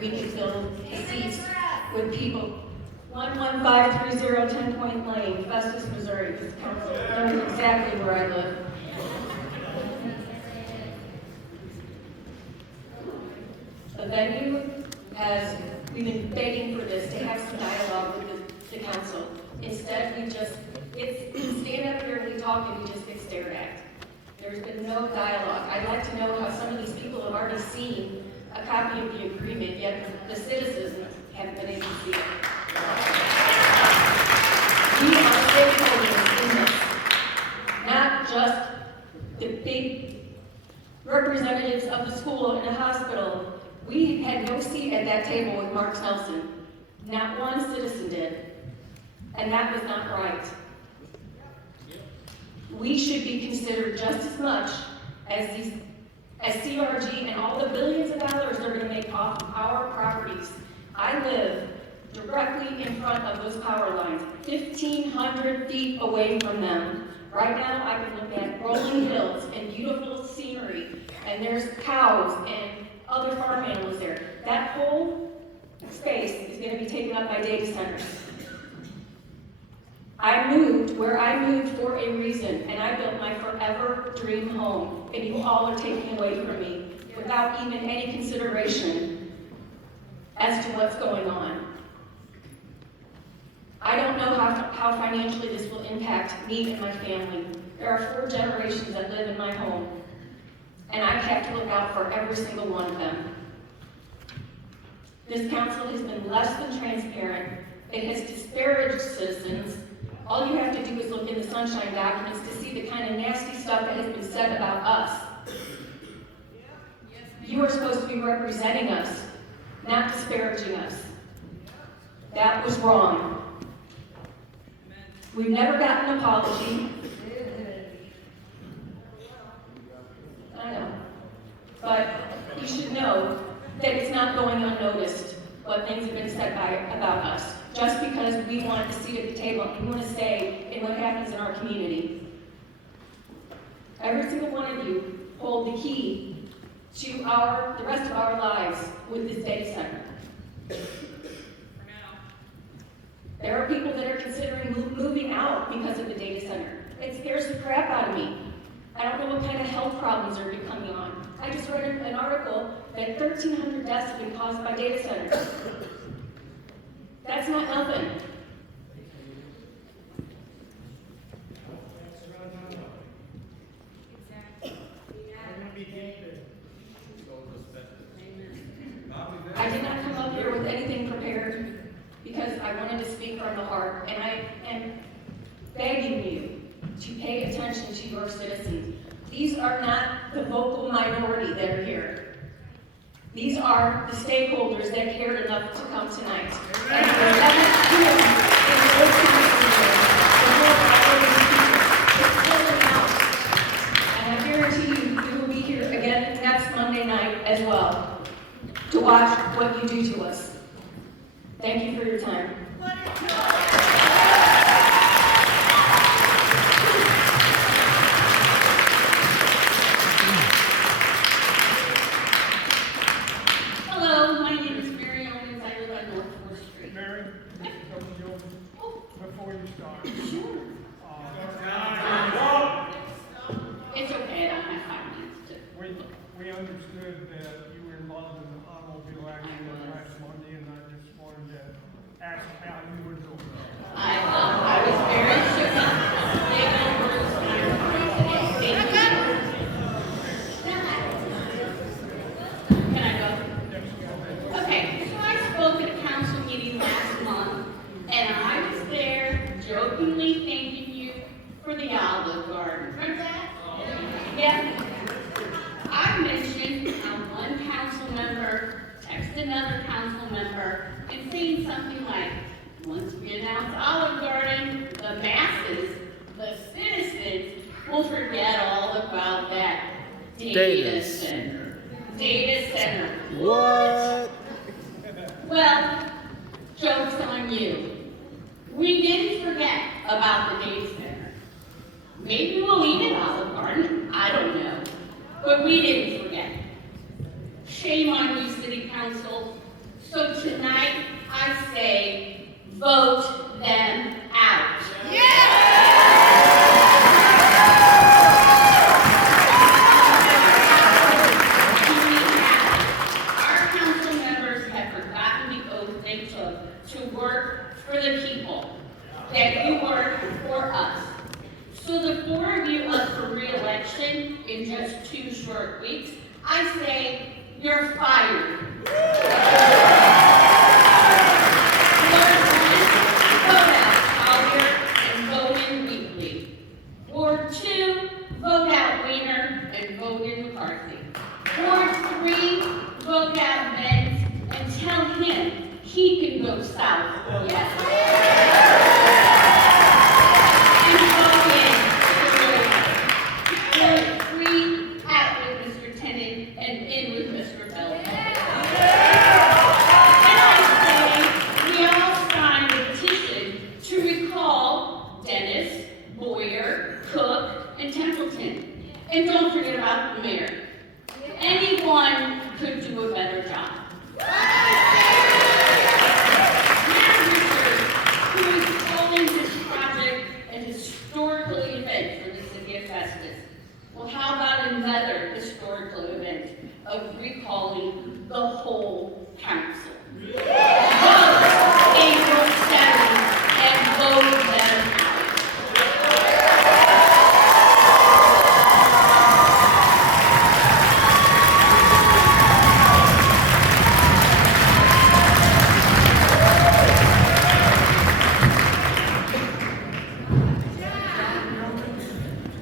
we can fill the seats with people. 11530 10 Point Lane, Festus, Missouri. This council knows exactly where I live. The venue has, we've been begging for this, to have some dialogue with the council. Instead, we stand up here and we talk and we just get stared at. There's been no dialogue. I'd like to know how some of these people have already seen a copy of the agreement, yet the citizens haven't been able to see it. We are stakeholders in this, not just the big representatives of the school and the hospital. We had no seat at that table with Mark Nelson. Not one citizen did. And that was not right. We should be considered just as much as CRG and all the billions of dollars they're going to make off of our properties. I live directly in front of those power lines, 1,500 feet away from them. Right now, I can look at rolling hills and beautiful scenery, and there's cows and other farm animals there. That whole space is going to be taken up by data centers. I moved where I moved for a reason, and I built my forever dream home, and you all are taking away from me without even any consideration as to what's going on. I don't know how financially this will impact me and my family. There are 4 generations that live in my home, and I have to look out for every single one of them. This council has been less than transparent. It has disparaged citizens. All you have to do is look in the sunshine documents to see the kind of nasty stuff that has been said about us. You are supposed to be representing us, not disparaging us. That was wrong. We've never gotten an apology. I know. But you should know that it's not going unnoticed what things have been said about us. Just because we want a seat at the table and we want to stay in what happens in our community. Every single one of you hold the key to the rest of our lives with this data center. There are people that are considering moving out because of the data center. It scares the crap out of me. I don't know what kind of health problems are coming on. I just read an article that 1,300 deaths have been caused by data centers. That's not nothing. I did not come up here with anything prepared because I wanted to speak from the heart, and I am begging you to pay attention to your citizens. These are not the vocal minority that are here. These are the stakeholders that cared enough to come tonight. And for and I guarantee you, we will be here again next Monday night as well to watch what you do to us. Thank you for your time. Hello, my name is Mary Owens. I live on North 4th Street. Mary, before you start. It's okay, I don't have 5 minutes to. We understood that you were involved in the automobile accident last Monday, and I just wanted to ask how you were doing. I was very shook up. Can I go? Okay, so I spoke at a council meeting last month, and I was there jokingly thanking you for the Olive Garden. Remember that? Yeah. I mentioned how one council member texted another council member and saying something like, once we announce Olive Garden, the masses, the citizens, will forget all about that data center. Data center. What? Well, joke's on you. We didn't forget about the data center. Maybe we'll eat at Olive Garden, I don't know. But we didn't forget. Shame on you, City Council. So tonight, I say, vote them out. Our council members have forgotten the oath they took to work for the people, that you work for us. So the four of you up for re-election in just 2 short weeks, I say, you're fired. Vote out Collier and vote in Wheatley. Ward 2, vote out Weiner and vote in McCarthy. Ward 3, vote out Benz and tell him he can go south. Yes. And vote in Ward 3, out with Mr. Tennant and in with Mr. Bell. And I say, we all signed a petition to recall Dennis, Boyer, Cook, and Templeton. And don't forget about the mayor. Anyone could do a better job. Who is calling this project an historical event for the city of Festus. Well, how about another historical event of recalling the whole council? Vote April 7th and vote them out.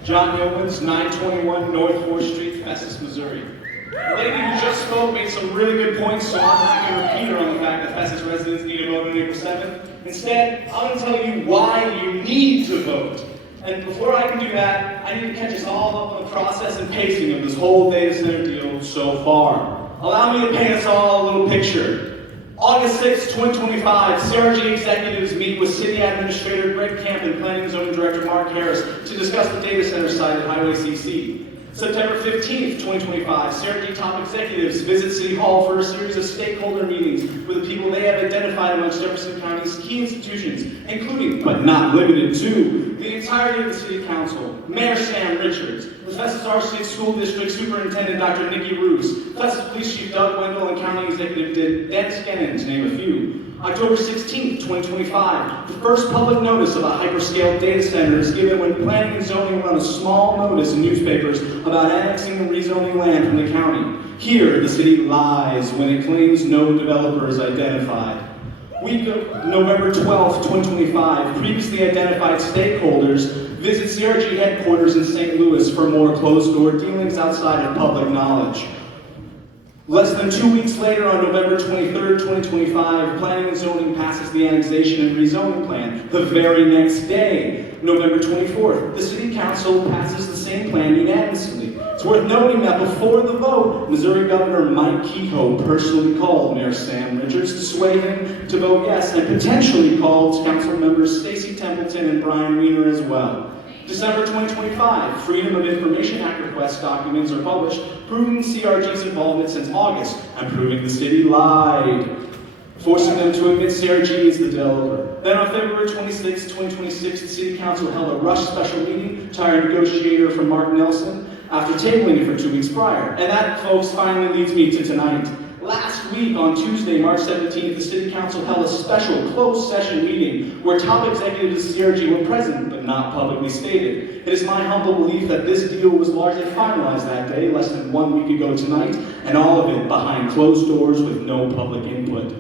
John Yeomans, 921 North 4th Street, Festus, Missouri. The lady who just spoke made some really good points, so I'm not going to repeat her on the fact that Festus residents need to vote on April 7th. Instead, I'm going to tell you why you need to vote. And before I can do that, I need to catch us all up on the process and pacing of this whole data center deal so far. Allow me to paint us all a little picture. August 6, 2025, CRG executives meet with City Administrator Greg Camp and Planning and Zoning Director Mark Harris to discuss the data center site at Highway CC. September 15th, 2025, CRG top executives visit City Hall for a series of stakeholder meetings with the people they have identified amongst Jefferson County's key institutions, including, but not limited to, the entirety of the City Council, Mayor Sam Richards, the Festus R6 School District Superintendent Dr. Nikki Roos, Festus Police Chief Doug Wendell, and County Executive Dennis Gannon, to name a few. October 16th, 2025, the first public notice of a hyperscale data center is given when Planning and Zoning run a small notice in newspapers about annexing and rezoning land from the county. Here, the city lies when it claims no developer is identified. Week of November 12th, 2025, previously identified stakeholders visit CRG headquarters in St. Louis for more closed-door dealings outside of public knowledge. Less than 2 weeks later, on November 23rd, 2025, Planning and Zoning passes the annexation and rezoning plan. The very next day, November 24th, the City Council passes the same plan unanimously. It's worth noting that before the vote, Missouri Governor Mike Kehoe personally called Mayor Sam Richards to sway him to vote yes, and potentially called Council members Stacey Templeton and Brian Weiner as well. December 2025, Freedom of Information Act request documents are published, proving CRG's involvement since August and proving the city lied, forcing them to admit CRG is the developer. Then on February 26, 2026, the City Council held a rush special meeting to hire a negotiator from Mark Nelson after tabling it for 2 weeks prior. And that, folks, finally leads me to tonight. Last week, on Tuesday, March 17th, the City Council held a special closed session meeting where top executives of CRG were present, but not publicly stated. It is my humble belief that this deal was largely finalized that day, less than 1 week ago tonight, and all of it behind closed doors with no public input.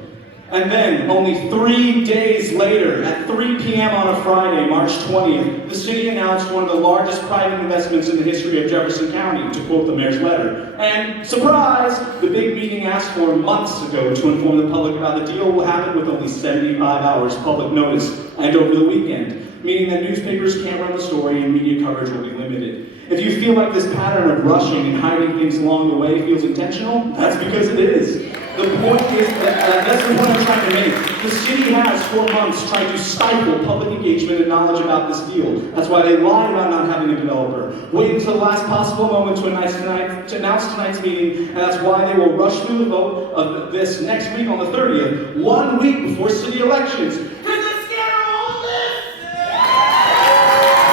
And then, only 3 days later, at 3 p.m. on a Friday, March 20th, the city announced one of the largest private investments in the history of Jefferson County, to quote the mayor's letter. And, surprise, the big meeting asked for months ago to inform the public about the deal will happen with only 75 hours public notice and over the weekend, meaning that newspapers can't run the story and media coverage will be limited. If you feel like this pattern of rushing and hiding things along the way feels intentional, that's because it is. The point is, that's the point I'm trying to been made. The city has, for months, tried to stifle public engagement and knowledge about this deal. That's why they lied about not having a developer. Wait until the last possible moment to announce tonight's meeting, and that's why they will rush through the vote of this next week on the 30th, 1 week before city elections. Because they're scared of all this!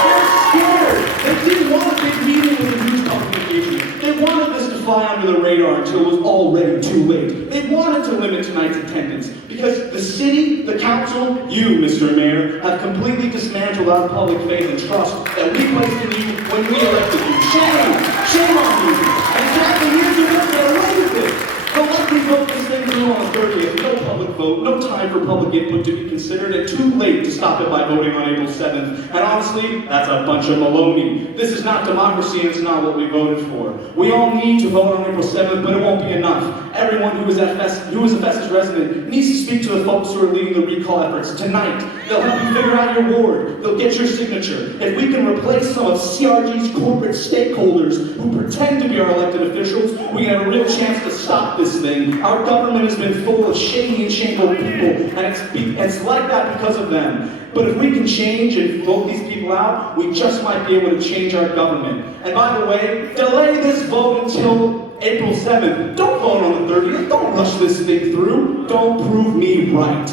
They're scared! They didn't want a big meeting with a huge public engagement. They wanted this to fly under the radar until it was already too late. They wanted to limit tonight's attendance because the city, the council, you, Mr. Mayor, have completely dismantled our public faith and trust that we placed in you when we elected you. Shame! Shame on you! And exactly here's the vote get away with it! They'll likely vote this thing through on the 30th. No public vote, no time for public input to be considered, and too late to stop it by voting on April 7th. And honestly, that's a bunch of baloney. This is not democracy, and it's not what we voted for. We all need to vote on April 7th, but it won't be enough. Everyone who is a Festus resident needs to speak to the folks who are leading the recall efforts tonight. They'll help you figure out your ward. They'll get your signature. If we can replace some of CRG's corporate stakeholders who pretend to be our elected officials, we can have a real chance to stop this thing. Our government has been full of shady and shameful people, and it's like that because of them. But if we can change and vote these people out, we just might be able to change our government. And by the way, delay this vote until April 7th. Don't vote on the 30th. Don't rush this thing through. Don't prove me right.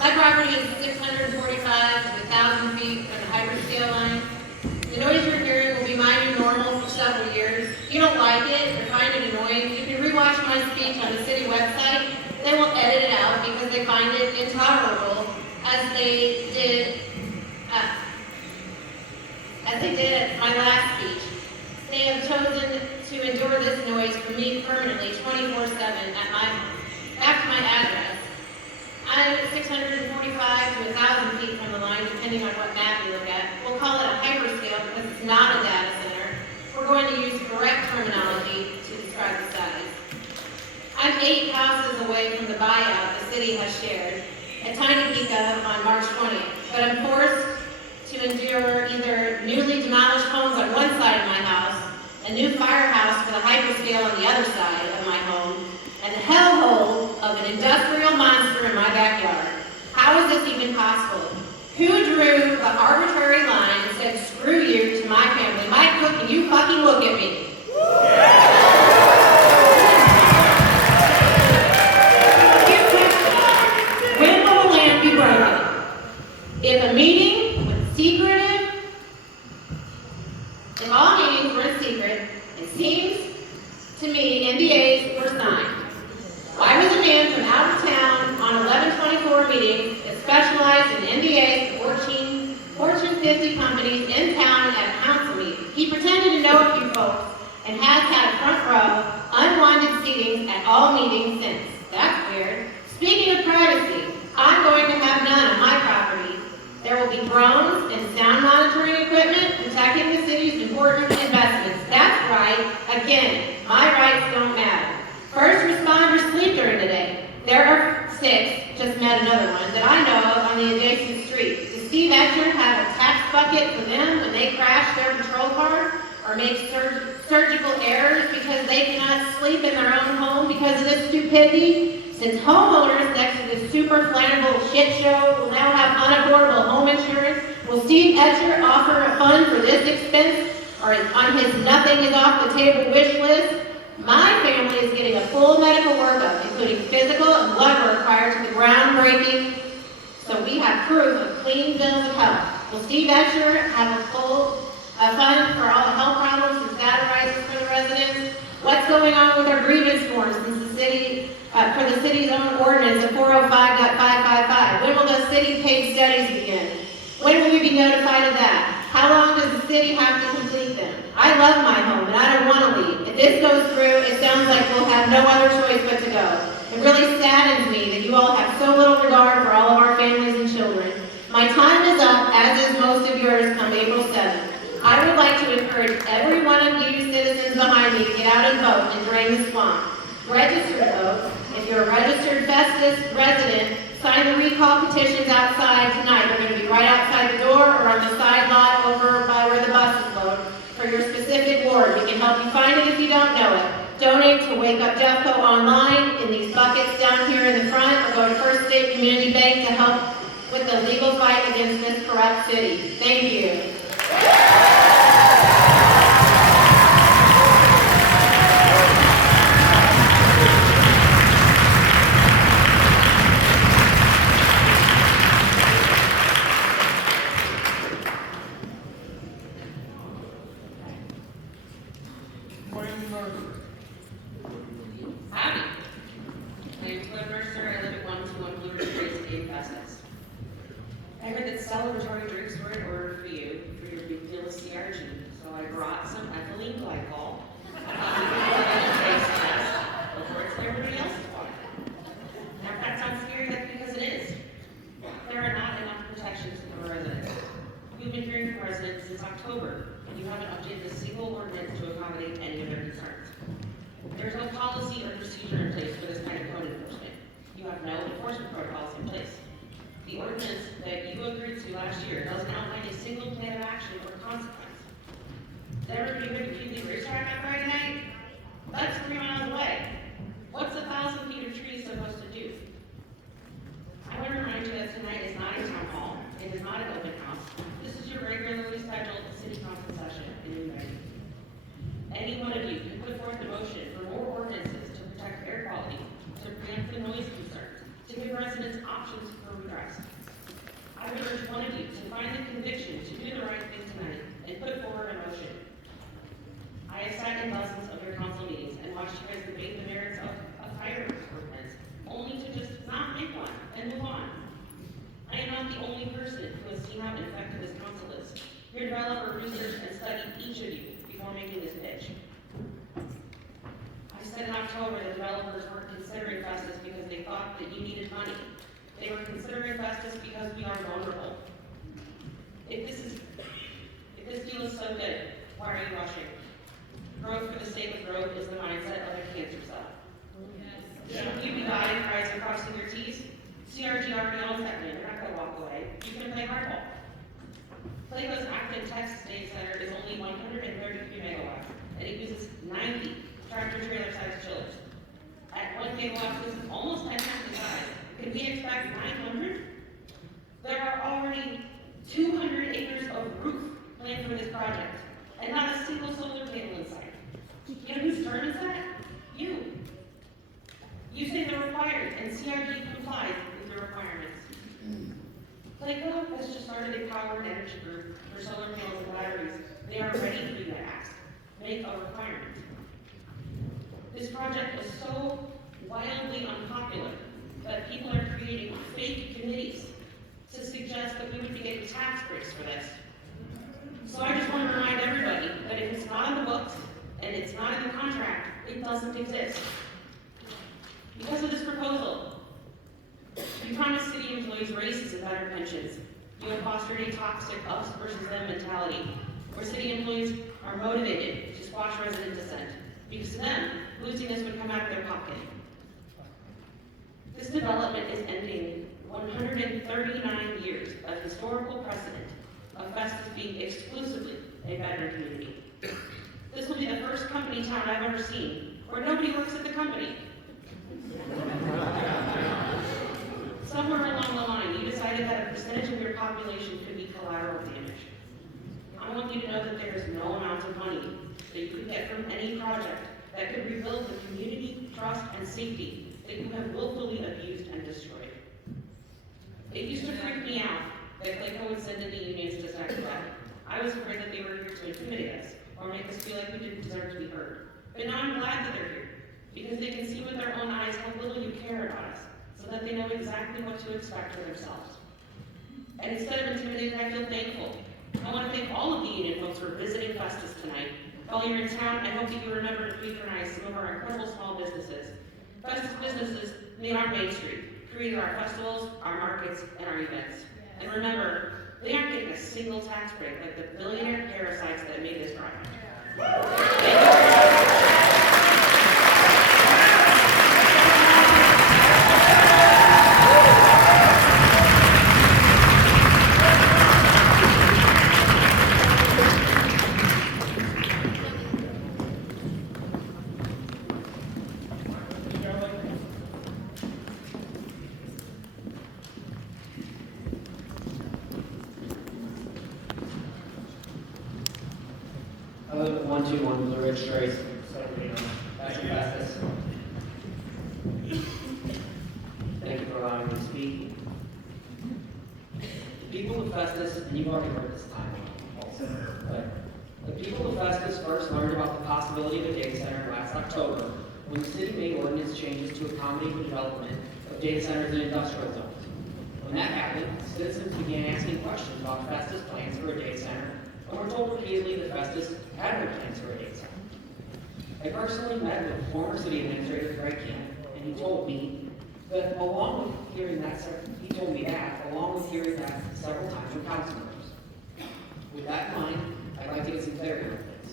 My property is 645 to 1,000 feet from the hyperscale line. The noise you're hearing will be my new normal for several years. If you don't like it or find it annoying, you can rewatch my speech on the city website. They will edit it out because they find it intolerable, as they did my last speech. They have chosen to endure this noise from me permanently, 24/7 at my home. Back to my address. I'm 645 to 1,000 feet from the line, depending on what map you look at. We'll call it a hyperscale because it's not a data center. We're going to use correct terminology to describe the size. I'm 8 houses away from the buyout the city has shared at Tiny Pica on March 20th, but I'm forced to endure either newly demolished homes on one side of my house, a new firehouse for the hyperscale on the other side of my home, and the hellhole of an industrial monster in my backyard. How is this even possible? Who drew the arbitrary line and said, screw you to my family? Mike Cook, can you fucking look at me? When will the land be broken? If a meeting was secretive, if all meetings were in secret, it seems to me NDAs were signed. Why was a man from out of town on 1124 meetings that specialized in NDAs for Fortune 50 companies in town at a council meeting? He pretended to know a few folks and has had front row, unwanted seatings at all meetings since. That's weird. Speaking of privacy, I'm going to have none on my property. There will be drones and sound monitoring equipment protecting the city's important investments. That's right. Again, my rights don't matter. First responders sleep during the day. There are 6, just met another one, that I know of on the adjacent street. Does Steve Etcher have a tax bucket for them when they crash their patrol car or make surgical errors because they cannot sleep in their own home because of this stupidity? Since homeowners next to this super flammable shit show will now have unaffordable home insurance, will Steve Etcher offer a fund for this expense or on his nothing is off the table wish list? My family is getting a full medical workup, including physical and blood work prior to the groundbreaking, so we have proof of clean bills of health. Will Steve Etcher have a fund for all the health problems since that arises for the residents? What's going on with our grievance forms since the city, for the city's own ordinance of 405.555? When will the city paid studies begin? When will we be notified of that? How long does the city have to complete them? I love my home and I don't want to leave. At this goes through, it sounds like we'll have no other choice but to go. It really saddens me that you all have so little regard for all of our families and children. My time is up, as is most of yours, come April 7th. I would like to encourage every one of you citizens behind me to get out and vote and drain the swamp. Register to vote. If you're a registered Festus resident, sign the recall petitions outside tonight. They're going to be right outside the door or on the side lot over by where the buses load for your specific ward. We can help you find it if you don't know it. Donate to Wake Up Jeffco online in these buckets down here in the front, or go to First State Community Bank to help with the legal fight against this corrupt city. Thank you. Howdy. My name's Gwen Mercer. I live at 121 Blue Ridge Street in Festus. I heard that celebratory drinks were in order for you for your big deal with CRG, so I brought some ethylene glycol. Before it's everybody else's water. Now, if that sounds scary, that's because it is. There are not enough protections for residents. We've been hearing from residents since October, and you haven't updated a single ordinance to accommodate any of their concerns. There's no policy or procedure in place for this kind of code enforcement. You have no enforcement protocols in place. The ordinance that you agreed to last year doesn't outline a single plan of action or consequence. Did everybody hear the Cityy racetrack on Friday night? That's 3 miles away. What's 1,000 feet of trees supposed to do? I want to remind you that tonight is not a town hall. It is not an open house. This is your regularly scheduled city council session in May. Any one of you can put forth a motion for more ordinances to protect air quality, to preempt the noise concerns, to give residents options for redress. I would urge one of you to find the conviction to do the right thing tonight and put forward a motion. I have sat in dozens of your council meetings and watched you guys debate the merits of a fire ordinance, only to just not make one and move on. I am not the only person who has seen how effective this council is. Your developer researched and studied each of you before making this pitch. I said in October that developers weren't considering Festus because they thought that you needed money. They were considering Festus because we are vulnerable. If this deal is so good, why are you rushing? Growth for the sake of growth is the mindset of a cancer cell. Shouldn't you be dotting your I's and crossing your T's? CRG already owns that land. They're not going to walk away. You can play hardball. Playco's active Texas data center is only 133 megawatts, and it uses 90 tractor-trailer-sized chillers. At 1 megawatt, this is almost 10 times the size. Can we expect 900? There are already 200 acres of roof planned for this project, and not a single solar panel in sight. You know who determines that? You. You say they're required, and CRG complies with your requirements. Playco has just started a power and energy group for solar panels and batteries. They are ready for you to ask. Make a requirement. This project is so wildly unpopular that people are creating fake committees to suggest that we would be getting tax breaks for this. So I just want to remind everybody that if it's not in the books and it's not in the contract, it doesn't exist. Because of this proposal, you promised city employees raises and better pensions. You have fostered a toxic us versus them mentality, where city employees are motivated to squash resident dissent, because to them, losing this would come out of their pocket. This development is ending 139 years of historical precedent of Festus being exclusively a veteran community. This will be the first company town I've ever seen where nobody works at the company. Somewhere along the line, you decided that a percentage of your population could be collateral damage. I want you to know that there is no amount of money that you could get from any project that could rebuild the community, trust, and safety that you have willfully abused and destroyed. It used to freak me out that Clayco would send in the unions to sack us up. I was afraid that they were here to intimidate us or make us feel like we didn't deserve to be heard. But now I'm glad that they're here, because they can see with their own eyes how little you care about us, so that they know exactly what to expect for themselves. And instead of intimidated, I feel thankful. I want to thank all of the union folks for visiting Festus tonight While you're in town, I hope that you remember to patronize some of our incredible small businesses. Festus businesses made our Main Street, created our festivals, our markets, and our events. And remember, they aren't getting a single tax break like the billionaire parasites that made this project. I live at 121 Blue Ridge Trace, so that's your Festus. Thank you for allowing me to speak. The people of Festus, and you've already heard this time also, but the people of Festus first learned about the possibility of a data center last October when the city made ordinance changes to accommodate the development of data centers in industrial zones. When that happened, citizens began asking questions about Festus plans for a data center, and were told repeatedly that Festus had no plans for a data center. I personally met with former city administrator Greg Camp, and he told me that along with hearing that several times from council members. With that in mind, I'd like to get some clarity on things.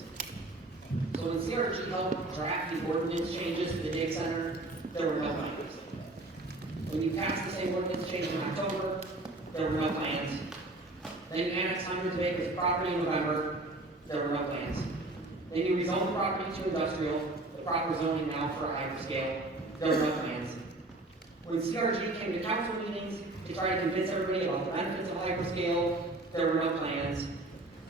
So when CRG helped draft the ordinance changes for the data center, there were no plans. When you passed the same ordinance change in October, there were no plans. Then you annexed hundreds of acres of property in November, there were no plans. Then you rezoned the property to industrial, the proper zoning now for a hyperscale, there were no plans. When CRG came to council meetings to try to convince everybody about the benefits of hyperscale, there were no plans.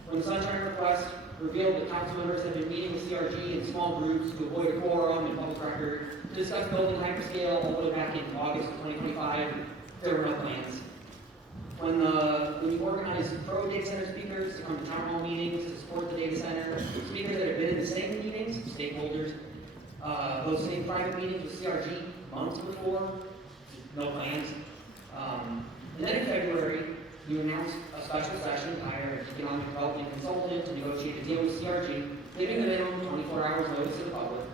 When the Sunshine Request revealed that council members had been meeting with CRG in small groups to avoid a quorum and public record to discuss building hyperscale all the way back in August of 2025, there were no plans. When you organized pro data center speakers to come to town hall meetings to support the data center, speakers that have been in the same meetings, stakeholders, those same private meetings with CRG months before, no plans. And then in February, you announced a special session to hire an economic development consultant to negotiate a deal with CRG, giving the minimum 24 hours notice to the public.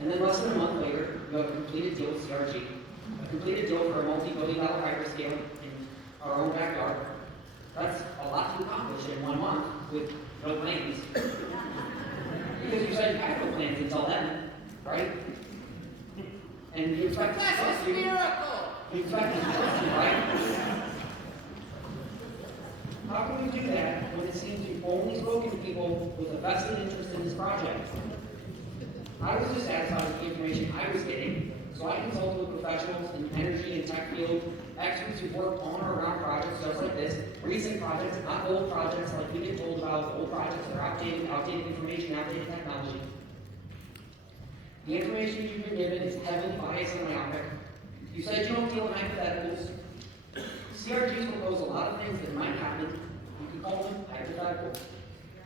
And then less than a month later, you have a completed deal with CRG, a completed deal for a multi-billion-dollar hyperscale in our own backyard. That's a lot to accomplish in 1 month with no plans. Because you said you had no plans until then, right? And you expect to trust you. You expect to trust you, right? How can we do that when it seems you've only spoken to people with a vested interest in this project? I was dissatisfied with the information I was getting, so I consulted with professionals in the energy and tech field, experts who work on or around projects just like this, recent projects, not old projects like we get told about. Old projects are outdated information, outdated technology. The information you've been given is heavily biased and myopic. You said you don't deal in hypotheticals. CRG's proposed a lot of things that might happen. You can call them hypothetical.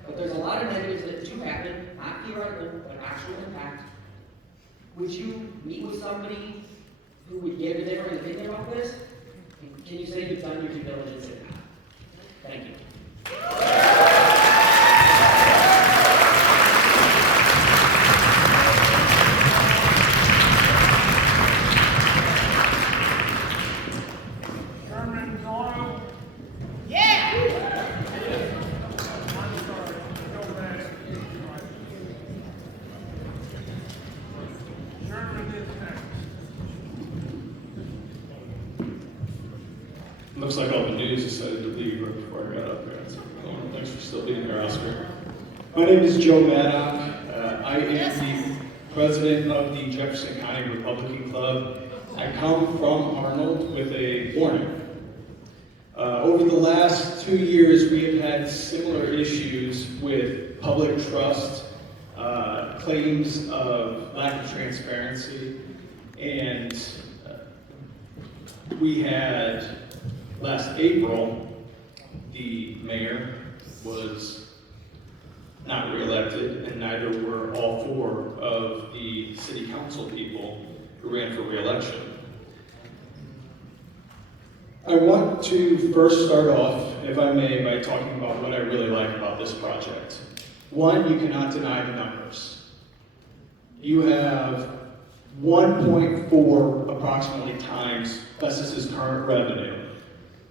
But there's a lot of negatives that do happen, not theoretical, but actual impact. Would you meet with somebody who would give a different opinion about this? Can you say you've done your due diligence in that? Thank you. Looks like all the news decided to leave right before I got up here. So, thanks for still being here, Oscar. My name is Joe Maddock. I am the president of the Jefferson County Republican Club. I come from Arnold with a warning. Over the last 2 years, we have had similar issues with public trust, claims of lack of transparency, and we had last April, the mayor was not reelected, and neither were all 4 of the city council people who ran for reelection. I want to first start off, if I may, by talking about what I really like about this project. One, you cannot deny the numbers. You have 1.4 approximately times Festus's current revenue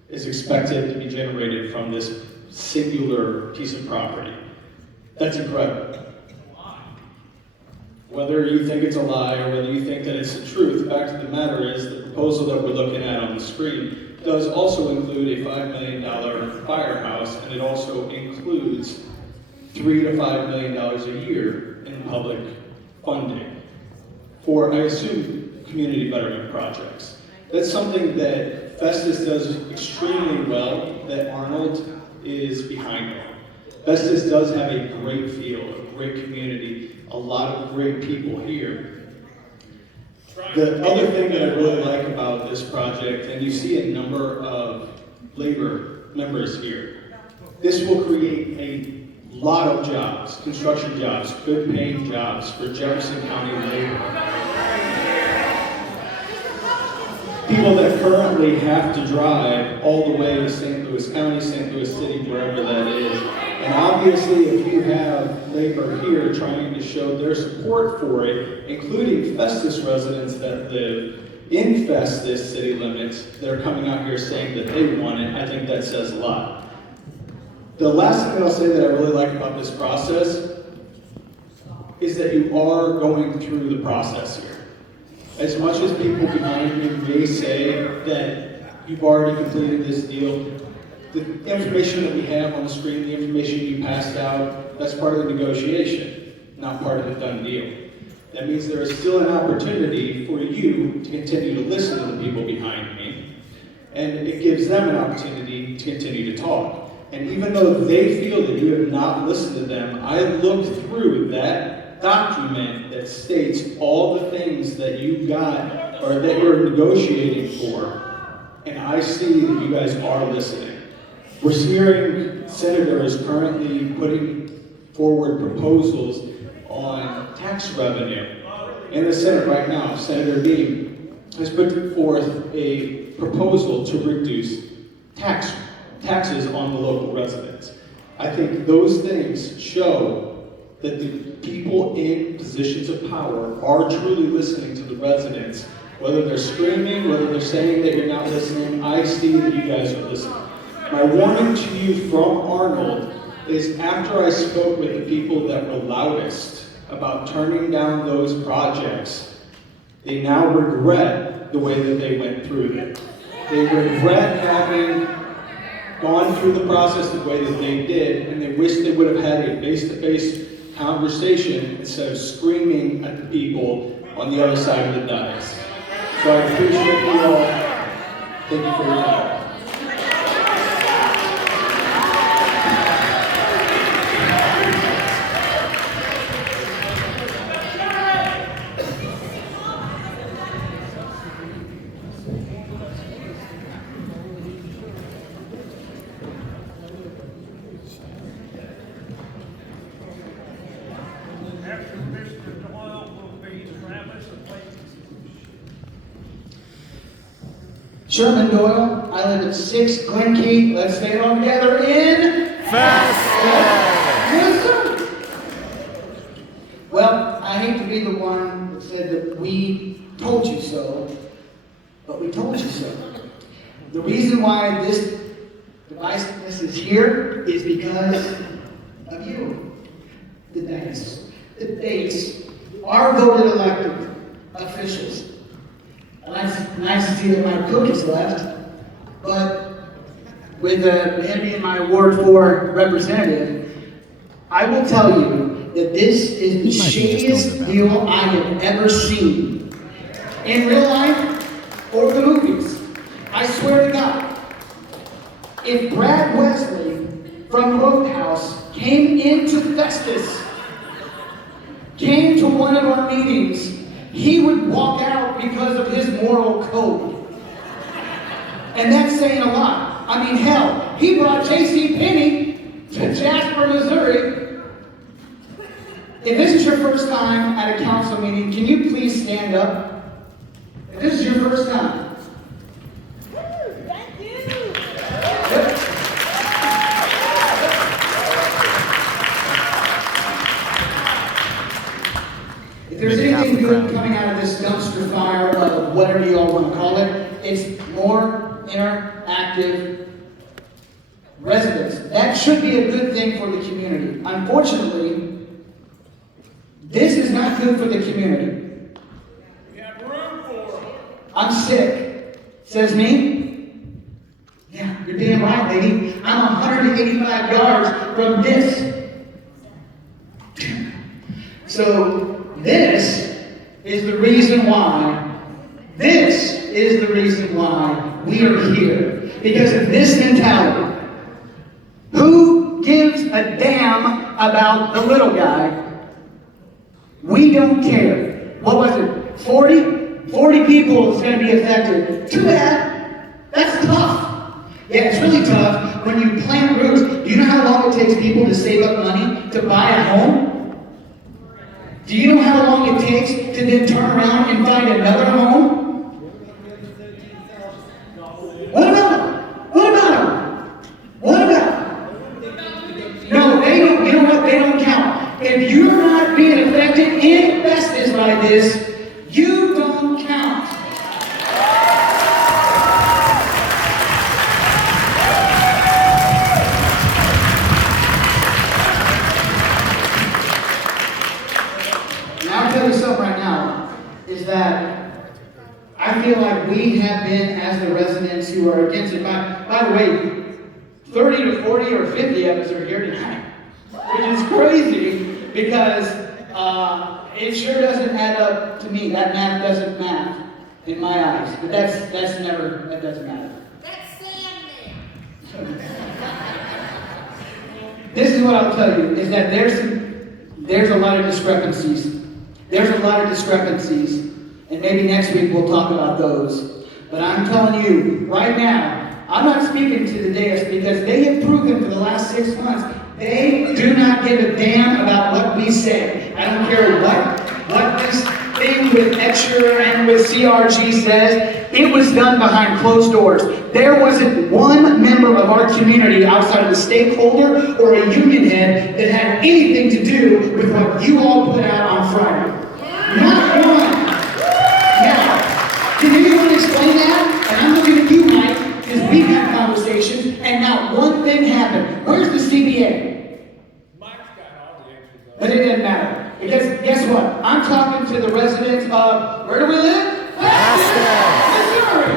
is expected to be generated from this singular piece of property. That's incredible. Whether you think it's a lie or whether you think that it's the truth, the fact of the matter is the proposal that we're looking at on the screen does also include a $5 million firehouse, and it also includes $3 to $5 million a year in public funding for, I assume, community betterment projects. That's something that Festus does extremely well, that Arnold is behind on. Festus does have a great feel, a great community, a lot of great people here. The other thing that I really like about this project, and you see a number of labor members here, this will create a lot of jobs, construction jobs, good paying jobs for Jefferson County labor. People that currently have to drive all the way to St. Louis County, St. Louis City, wherever that is. And obviously, if you have labor here trying to show their support for it, including Festus residents that live in Festus city limits, that are coming out here saying that they want it, I think that says a lot. The last thing that I'll say that I really like about this process is that you are going through the process here. As much as people behind me may say that you've already completed this deal, the information that we have on the screen, the information you passed out, that's part of the negotiation, not part of the done deal. That means there is still an opportunity for you to continue to listen to the people behind me, and it gives them an opportunity to continue to talk. And even though they feel that you have not listened to them, I looked through that document that states all the things that you got or that you're negotiating for, and I see that you guys are listening. We're hearing senators currently putting forward proposals on tax revenue. In the Senate right now, Senator Beam has put forth a proposal to reduce taxes on the local residents. I think those things show that the people in positions of power are truly listening to the residents. Whether they're screaming, whether they're saying that you're not listening, I see that you guys are listening. My warning to you from Arnold is after I spoke with the people that were loudest about turning down those projects, they now regret the way that they went through it. They regret having gone through the process the way that they did, and they wish they would have had a face-to-face conversation instead of screaming at the people on the other side of the dais. So I appreciate you all. Thank you for your time. After Mr. Doyle will be Travis Lake. Sherman Doyle, I live at 6 Glenkey. Let's stay all together in Festus. Yes, sir. Well, I hate to be the one that said that we told you so, but we told you so. The reason why this divisiveness is here is because of you, the base. The base, our voted elected officials. Nice to see that my cook is left, but with him being my Ward 4 representative, I will tell you that this is the shadiest deal I have ever seen. In real life or the movies. I swear to God, if Brad Wesley from Roadhouse came into Festus, came to one of our meetings, he would walk out because of his moral code. And that's saying a lot. I mean, hell, he brought J.C. Penney to Jasper, Missouri. If this is your first time at a council meeting, can you please stand up? If this is your first time. Thank you. If there's Maybe half anything the good crowd. coming out of this dumpster fire of whatever you all want to call it, it's more interactive residents. That should be a good thing for the community. Unfortunately, this is not good for the community. I'm sick. Says me? Yeah, you're damn right, lady. I'm 185 yards from this. So, this is the reason why, we are here. Because of this mentality. Who gives a damn about the little guy? We don't care. What was it? 40 people is going to be affected. Too bad. That's tough. Yeah, it's really tough when you plant roots. Do you know how long it takes people to save up money to buy a home? Do you know how long it takes to then turn around and find another home? What about? No, they don't. You know what? They don't count. If you're not being affected in Festus by this, you don't count. Now I'll tell you something right now, is that I feel like we have been, as the residents who are against it. By the way, 30 to 40 or 50 of us are here tonight, which is crazy because it sure doesn't add up to me. That math doesn't math in my eyes. But that doesn't matter. This is what I'll tell you, is that there's a lot of discrepancies. And maybe next week we'll talk about those. But I'm telling you, right now, I'm not speaking to the dais because they have proven for the last 6 months, they do not give a damn about what we say. I don't care what this thing with Etcher and with CRG says. It was done behind closed doors. There wasn't one member of our community outside of the stakeholder or a union head that had anything to do with what you all put out on Friday. Not one. Now, can anyone explain that? And I'm looking at you, Mike, because we've had conversations, and not one thing happened. Where's the CBA? But it didn't matter. Because guess what? I'm talking to the residents of, where do we live? Missouri.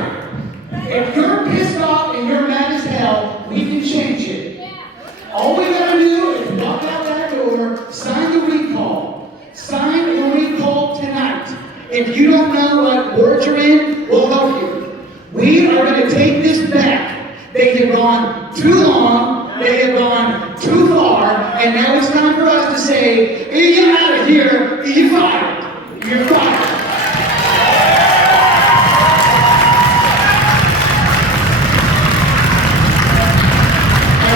If you're pissed off and you're mad as hell, we can change it. All we gotta do is walk out that door, sign the recall. Sign the recall tonight. If you don't know what ward you're in, we'll help you. We are going to take this back. They have gone too long, they have gone too far, and now it's time for us to say, hey, you're out of here, you're fired. You're fired.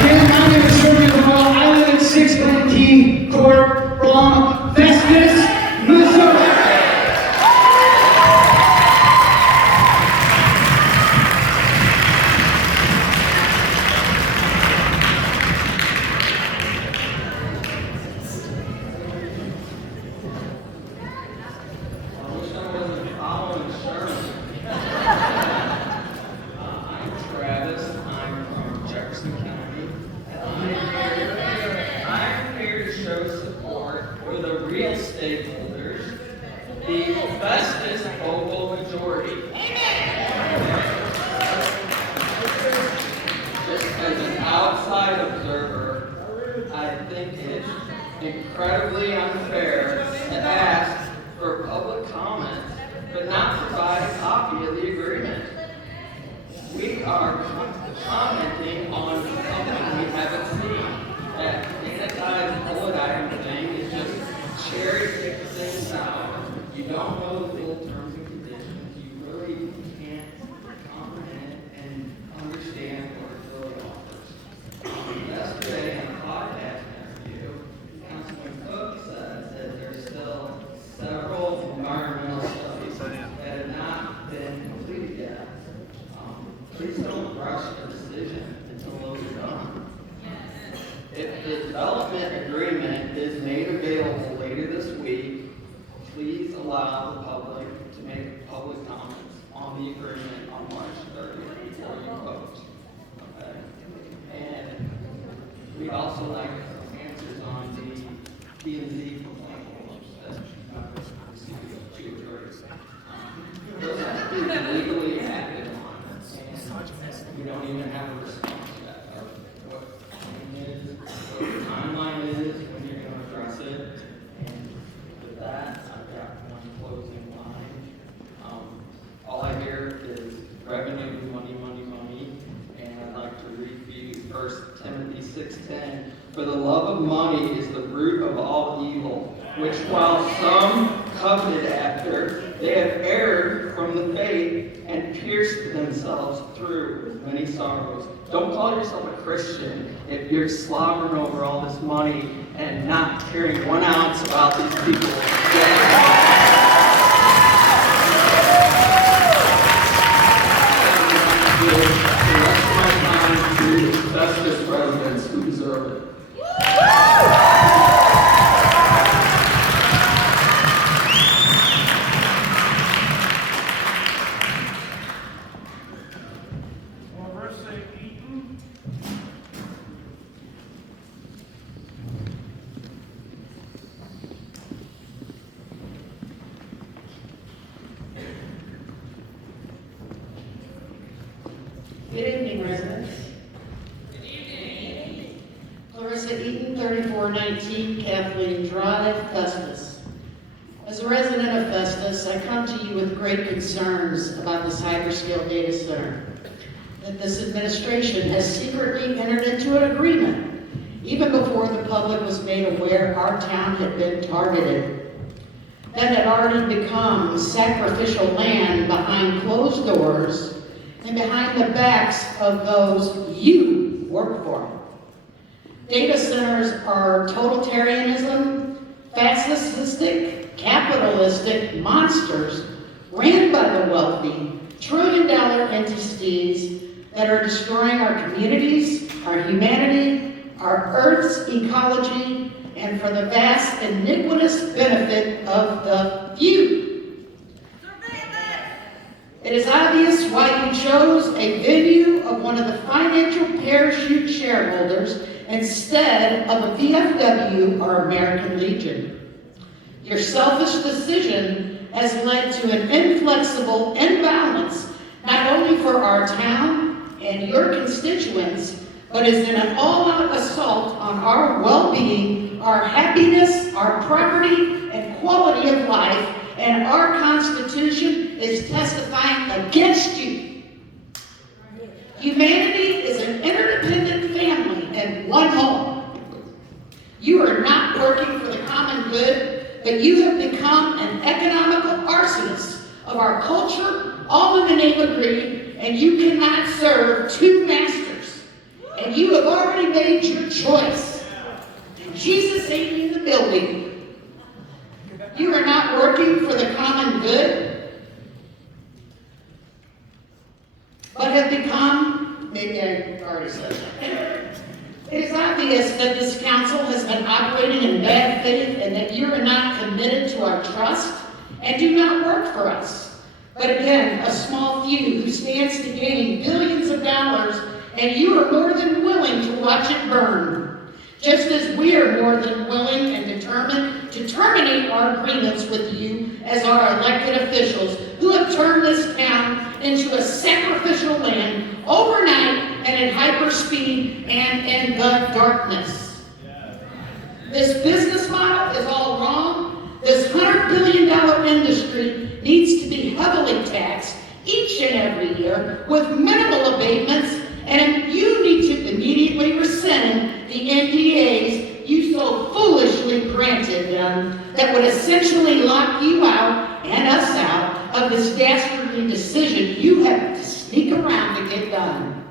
Again, I'm going to show you the ball. I live in 6 Key Court from Festus, Missouri. I'm here to show support for the real stakeholders, the Festus vocal majority. Just as an outside observer, I think it's incredibly unfair to ask for public comment, but not provide a copy of the agreement. We are commenting on something we haven't seen. That sanitized bullet item thing is just cherry pick things out. You don't know the full terms and conditions. You really can't comprehend and understand what it really offers. Yesterday in a podcast interview, Councilman Cook said that there's still several environmental studies that have not been completed yet. Please don't rush the decision until those are done. If the development agreement is made available later this week, please allow the public to make public comments on the agreement on March 30th before you vote. Okay? And we'd also like answers on the D&Z complaint forms that those have to be legally acted on, and we don't even have a response to that. What the timeline is, when you're going to address it, and with that, I've got one closing line. All I hear is revenue, money, money, money, and I'd like to read for you 1 Timothy 6:10. For the love of money is the root of all evil, which while some coveted after, they have erred from the faith and pierced themselves through with many sorrows. Don't call yourself a Christian if you're slobbering over all this money and not caring 1 ounce about these people. The rest of my time to the Festus residents who deserve it. Good evening, residents. Good evening. Clarissa Eaton, 3419 Kathleen Drive, Festus. As a resident of Festus, I come to you with great concerns about this hyperscale data center. That this administration has secretly entered into an agreement, even before the public was made aware our town had been targeted. That had already become sacrificial land behind closed doors and behind the backs of those you work for. Data centers are totalitarianism, fascistic, capitalistic monsters ran by the wealthy, trillion-dollar entities that are destroying our communities, our humanity, our Earth's ecology, and for the vast, iniquitous benefit of the few. It is obvious why you chose a venue of one of the financial parachute shareholders instead of a VFW or American Legion. Your selfish decision has led to an inflexible imbalance not only for our town and your constituents, but is an all-out assault on our well-being, our happiness, our property, and quality of life, and our Constitution is testifying against you. Humanity is an interdependent family and one home. You are not working for the common good, but you have become an economical arsonist of our culture, all in the name of greed, and you cannot serve two masters. And you have already made your choice. Jesus ain't in the building. You are not working for the common good, but have become, maybe I already said that. It is obvious that this council has been operating in bad faith and that you are not committed to our trust and do not work for us. But again, a small few who stands to gain billions of dollars, and you are more than willing to watch it burn. Just as we are more than willing and determined to terminate our agreements with you as our elected officials who have turned this town into a sacrificial land overnight and in hyperspeed and in the darkness. This business model is all wrong. This $100 billion industry needs to be heavily taxed each and every year with minimal abatements, and you need to immediately rescind the NDAs you so foolishly granted them that would essentially lock you out and us out of this dastardly decision you have to sneak around to get done.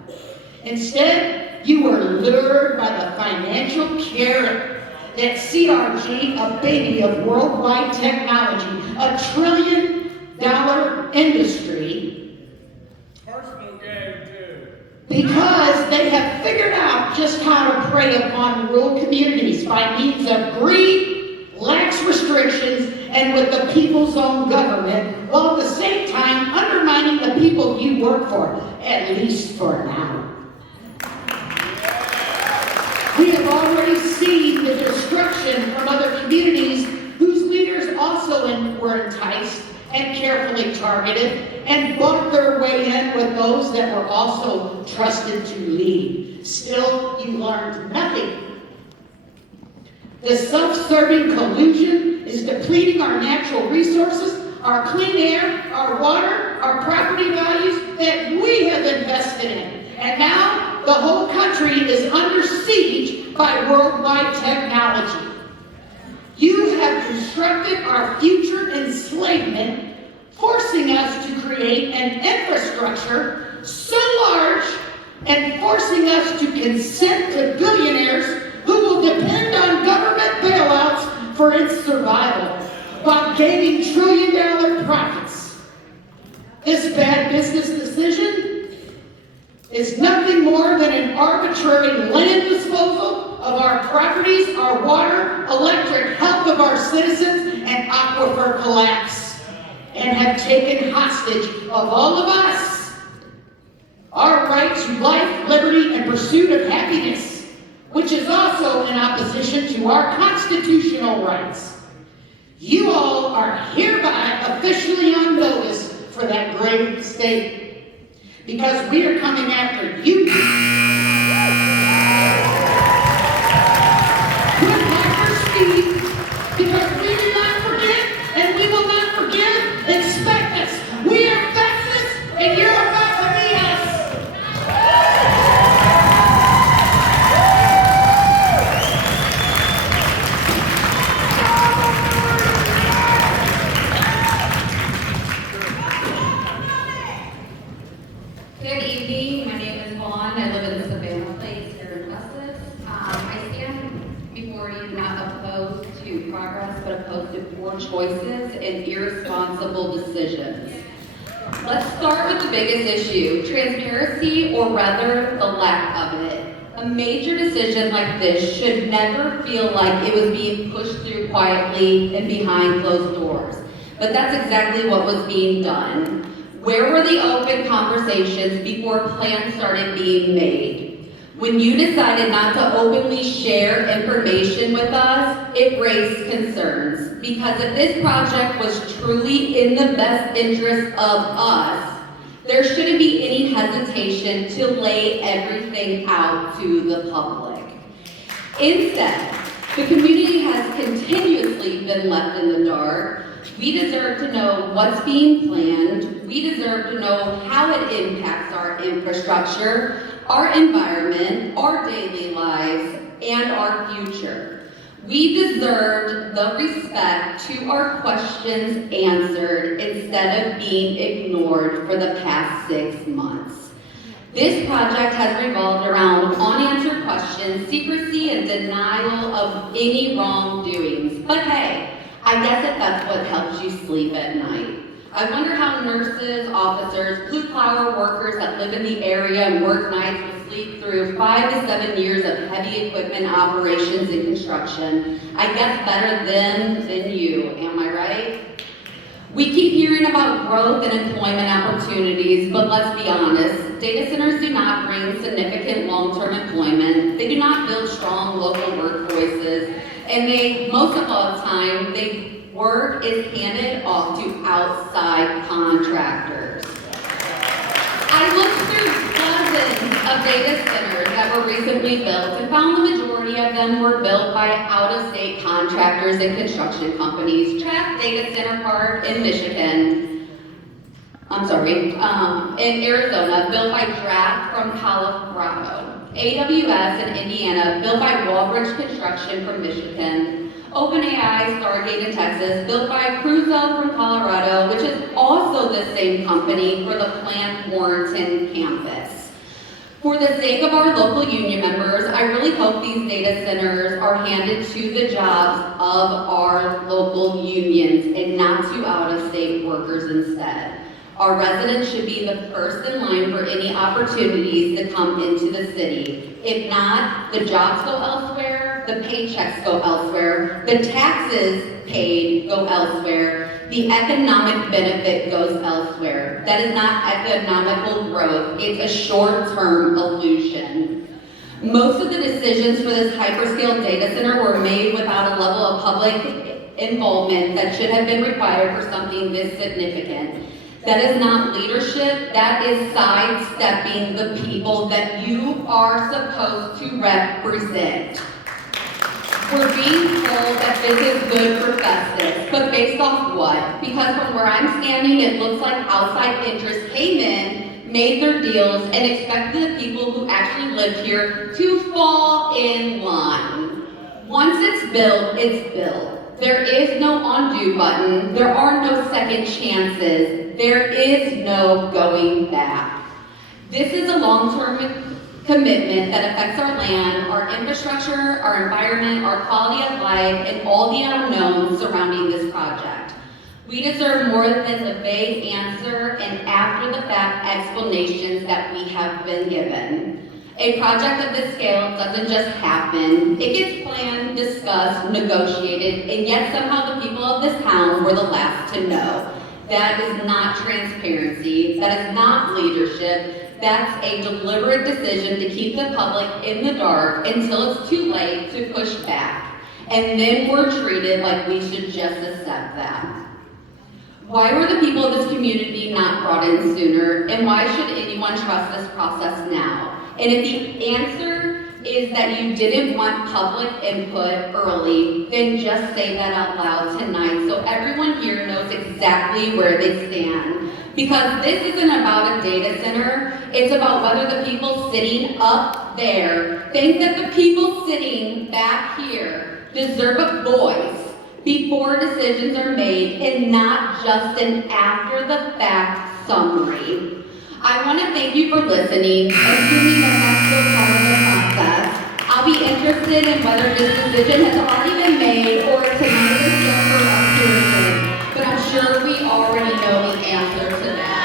Instead, you were lured by the financial carrot that CRG, a baby of worldwide technology, a $1 trillion industry, Personal gain, too. because they have figured out just how to prey upon rural communities by means of greed, lax restrictions, and with the people's own government, while at the same time undermining the people you work for, at least for now. We have already seen the destruction from other communities whose leaders also were enticed and carefully targeted and bought their way in with those that were also trusted to lead. Still, you learned nothing. The self-serving collusion is depleting our natural resources, our clean air, our water, our property values that we have invested in. And now the whole country is under siege by worldwide technology. You have constructed our future enslavement, forcing us to create an infrastructure so large and forcing us to consent to billionaires who will depend on government bailouts for its survival while gaining trillion-dollar profits. This bad business decision is nothing more than an arbitrary land disposal of our properties, our water, electric, health of our citizens, and aquifer collapse, and have taken hostage of all of us our right to life, liberty, and pursuit of happiness, which is also in opposition to our constitutional rights. You all are hereby officially on notice for that grave mistake, because we are coming after you with hyper speed, because we did not forget and we will not forgive. Expect us. We are Festus, and you're about to meet us. Good evening. My name is Vaughn. I live in the Savannah Place here in Festus. I stand before you not opposed to progress, but opposed to poor choices and irresponsible decisions. Let's start with the biggest issue, transparency, or rather the lack of it. A major decision like this should never feel like it was being pushed through quietly and behind closed doors. But that's exactly what was being done. Where were the open conversations before plans started being made? When you decided not to openly share information with us, it raised concerns. Because if this project was truly in the best interest of us, there shouldn't be any hesitation to lay everything out to the public. Instead, the community has continuously been left in the dark. We deserve to know what's being planned. We deserve to know how it impacts our infrastructure, our environment, our daily lives, and our future. We deserved the respect to our questions answered instead of being ignored for the past 6 months. This project has revolved around unanswered questions, secrecy, and denial of any wrongdoings. But hey, I guess if that's what helps you sleep at night. I wonder how nurses, officers, blue-collar workers that live in the area and work nights will sleep through 5 to 7 years of heavy equipment operations and construction. I guess better them than you, am I right? We keep hearing about growth and employment opportunities, but let's be honest, data centers do not bring significant long-term employment. They do not build strong local workforces, and most of all the time, work is handed off to outside contractors. I looked through dozens of data centers that were recently built and found the majority of them were built by out-of-state contractors and construction companies. Track Data Center Park in Michigan, in Arizona, built by Draft from Colorado. AWS in Indiana, built by Walbridge Construction from Michigan. OpenAI Stargate in Texas, built by Crusoe from Colorado, which is also the same company for the planned Warrenton campus. For the sake of our local union members, I really hope these data centers are handed to the jobs of our local unions and not to out-of-state workers instead. Our residents should be the first in line for any opportunities to come into the city. If not, the jobs go elsewhere, elsewhere, the paychecks go elsewhere, the taxes paid go elsewhere, the economic benefit goes elsewhere. That is not economical growth, it's a short-term illusion. Most of the decisions for this hyperscale data center were made without a level of public involvement that should have been required for something this significant. That is not leadership, that is sidestepping the people that you are supposed to represent. We're being told that this is good for Festus, but based off what? Because from where I'm standing, it looks like outside interests came in, made their deals, and expected the people who actually live here to fall in line. Once it's built, it's built. There is no undo button. There are no second chances. There is no going back. This is a long-term commitment that affects our land, our infrastructure, our environment, our quality of life, and all the unknowns surrounding this project. We deserve more than the vague answer and after-the-fact explanations that we have been given. A project of this scale doesn't just happen. It gets planned, discussed, negotiated, and yet somehow the people of this town were the last to know. That is not transparency. That is not leadership. That's a deliberate decision to keep the public in the dark until it's too late to push back. And then we're treated like we should just accept that. Why were the people of this community not brought in sooner? And why should anyone trust this process now? And if the answer is that you didn't want public input early, then just say that out loud tonight so everyone here knows exactly where they stand. Because this isn't about a data center, it's about whether the people sitting up there think that the people sitting back here deserve a voice before decisions are made and not just an after-the-fact summary. I want to thank you for listening, assuming that that's still part of the process. I'll be interested in whether this decision has already been made or tonight is just for us to listen. But I'm sure we already know the answer to that.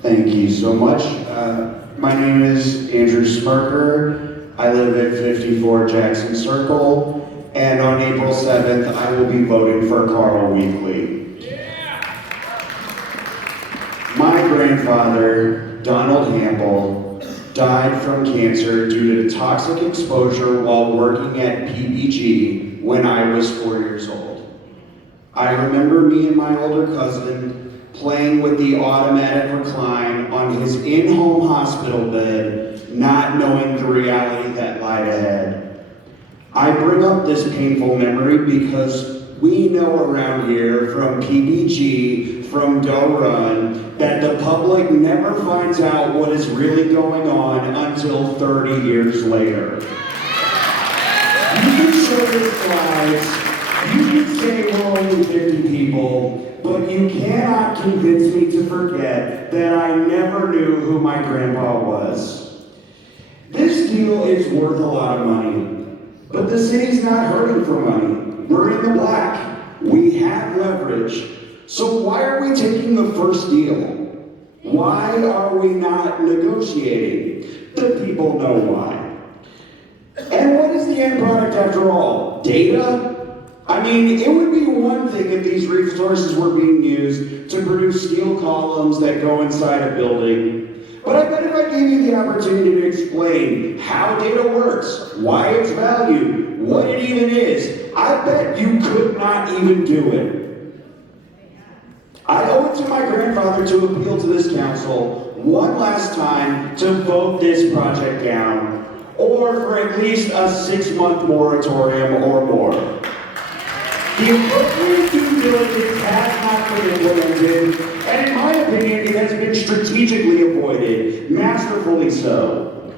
Thank you so much. My name is Andrew Smirker. I live at 54 Jackson Circle, and on April 7th, I will be voting for Carl Weekly. My grandfather, Donald Hamble, died from cancer due to toxic exposure while working at PBG when I was 4 years old. I remember me and my older cousin playing with the automatic recline on his in-home hospital bed, not knowing the reality that lied ahead. I bring up this painful memory because we know around here from PBG, from Doe Run, that the public never finds out what is really going on until 30 years later. You can show your slides, you can say we're only 50 people, but you cannot convince me to forget that I never knew who my grandpa was. This deal is worth a lot of money, but the city's not hurting for money. We're in the black. We have leverage. So why are we taking the first deal? Why are we not negotiating? The people know why. And what is the end product after all? Data? I mean, it would be one thing if these resources were being used to produce steel columns that go inside a building. But I bet if I gave you the opportunity to explain how data works, why it's valued, what it even is, I bet you could not even do it. I owe it to my grandfather to appeal to this council one last time to vote this project down, or for at least a 6-month moratorium or more. The appropriate due diligence has not been implemented, and in my opinion, it has been strategically avoided, masterfully so.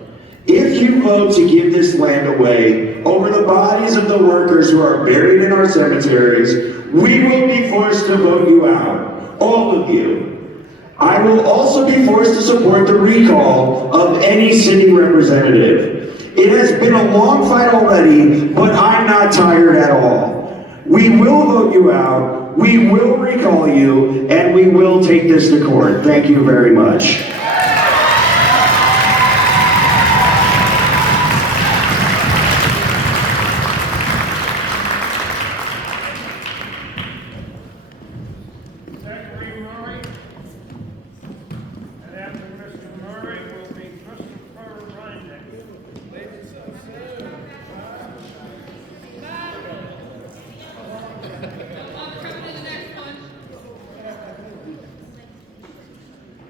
If you vote to give this land away over the bodies of the workers who are buried in our cemeteries, we will be forced to vote you out, all of you. I will also be forced to support the recall of any city representative. It has been a long fight already, but I'm not tired at all. We will vote you out, we will recall you, and we will take this to court. Thank you very much. Zachary Murray. And after Mr. Murray will be Christopher Reindeck.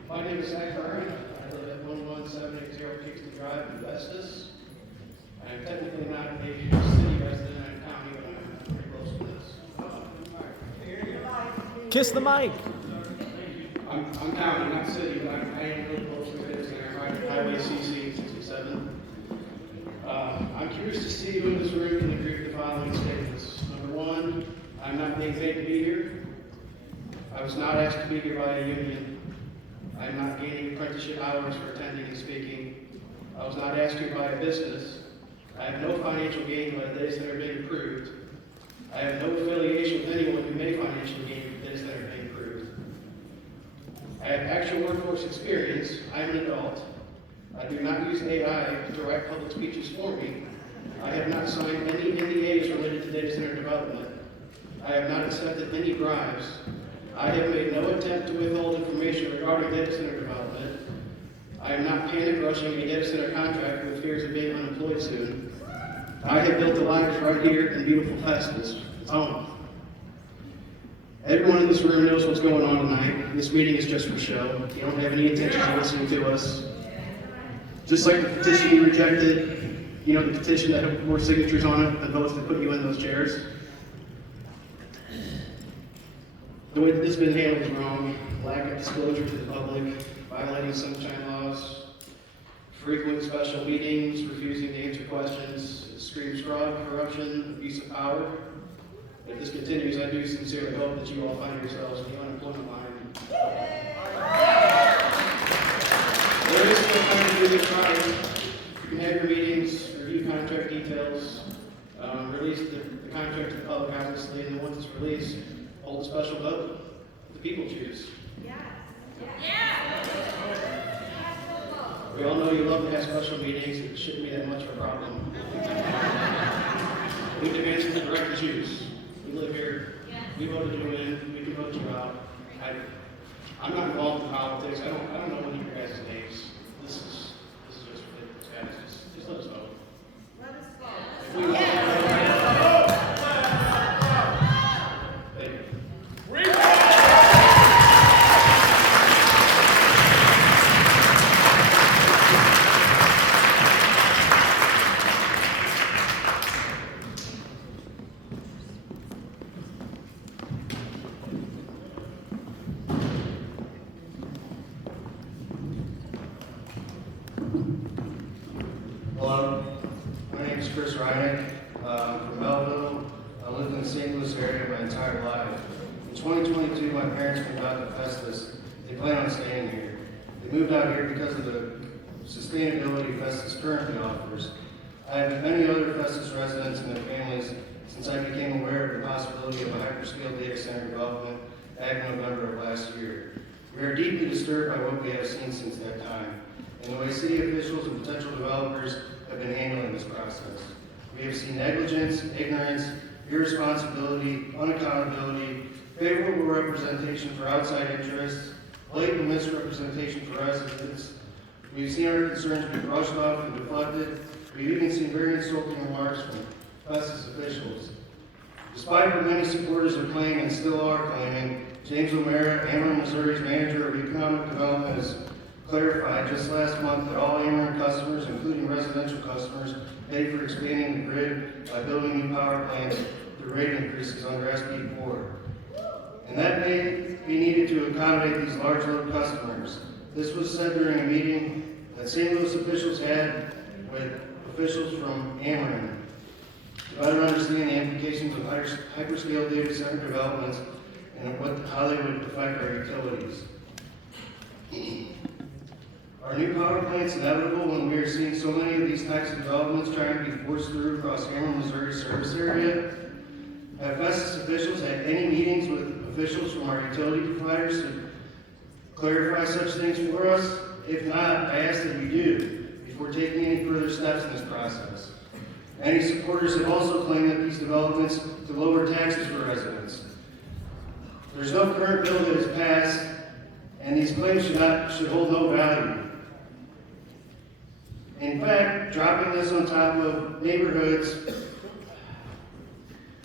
My name is Zach Murray. I live at 11780 Kingston Drive in Festus. I am technically not a city resident, I'm county, but I'm pretty close to this. Kiss the mic. I'm county, not city, but I am really close to this, and I'm right Highway CC 67. I'm curious to see who in this room can agree with the following statements. Number one, I'm not being paid to be here. I was not asked to be here by a union. I'm not gaining apprenticeship hours for attending and speaking. I was not asked here by a business. I have no financial gain by the data center being approved. I have no affiliation with anyone who may financially gain from the data center being approved. I have actual workforce experience. I'm an adult. I do not use AI to write public speeches for me. I have not signed any NDAs related to data center development. I have not accepted any bribes. I have made no attempt to withhold information regarding data center development. I am not panic rushing a data center contract with fears of being unemployed soon. I have built a life right here in beautiful Festus. It's home. Everyone in this room knows what's going on tonight. This meeting is just for show. You don't have any intention of listening to us. Just like the petition you rejected, you know, the petition that had more signatures on it than votes that put you in those chairs. The way that this has been handled is wrong. Lack of disclosure to the public, violating sunshine laws, frequent special meetings, refusing to answer questions, it screams fraud, corruption, abuse of power. If this continues, I do sincerely hope that you all find yourselves in the unemployment line. There is still time to do this right. You can have your meetings, review contract details, release the contract to the public, obviously, and then once it's released, hold a special vote. The people choose. We all know you love to have special meetings. It shouldn't be that much of a problem. We demand from the direct to choose. We live here. We voted you in. We can vote you out. I'm not involved in politics. I don't know any of your guys' names. This is just ridiculous, guys. Just let us vote. Let us vote. Thank you. Hello, my name is Chris Reinick. I'm from Melville. I lived in the St. Louis area my entire life. In 2022, my parents moved out to Festus. They plan on staying here. They moved out here because of the sustainability Festus currently offers. I have met many other Festus residents and their families since I became aware of the possibility of a hyperscale data center development back in November of last year. We are deeply disturbed by what we have seen since that time, and the way city officials and potential developers have been handling this process. We have seen negligence, ignorance, irresponsibility, unaccountability, favorable representation for outside interests, blatant misrepresentation for residents. We've seen our concerns be brushed off and deflected. We've even seen very insulting remarks from Festus officials. Despite what many supporters are claiming and still are claiming, James O'Mara, Ameren, Missouri's manager of economic development, has clarified just last month that all Ameren customers, including residential customers, pay for expanding the grid by building new power plants through rate increases under SB 4. And that may be needed to accommodate these large load customers. This was said during a meeting that St. Louis officials had with officials from Ameren to better understand the implications of hyperscale data center developments and how they would affect our utilities. Are new power plants inevitable when we are seeing so many of these types of developments trying to be forced through across Ameren, Missouri service area? Have Festus officials had any meetings with officials from our utility providers to clarify such things for us? If not, I ask that you do before taking any further steps in this process. Many supporters have also claimed that these developments to lower taxes for residents. There's no current bill that has passed, and these claims should hold no value. In fact, dropping this on top of neighborhoods,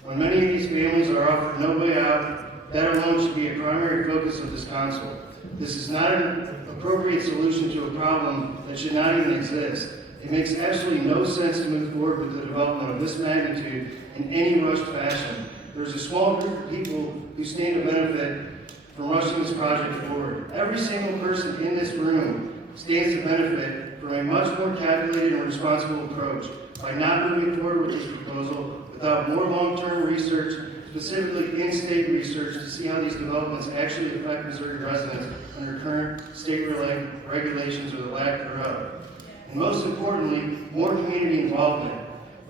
when many of these families are offered no way out, that alone should be a primary focus of this council. This is not an appropriate solution to a problem that should not even exist. It makes absolutely no sense to move forward with the development of this magnitude in any rushed fashion. There's a small group of people who stand to benefit from rushing this project forward. Every single person in this room stands to benefit from a much more calculated and responsible approach by not moving forward with this proposal without more long-term research, specifically in-state research, to see how these developments actually affect Missouri residents under current state regulations or the lack thereof. And most importantly, more community involvement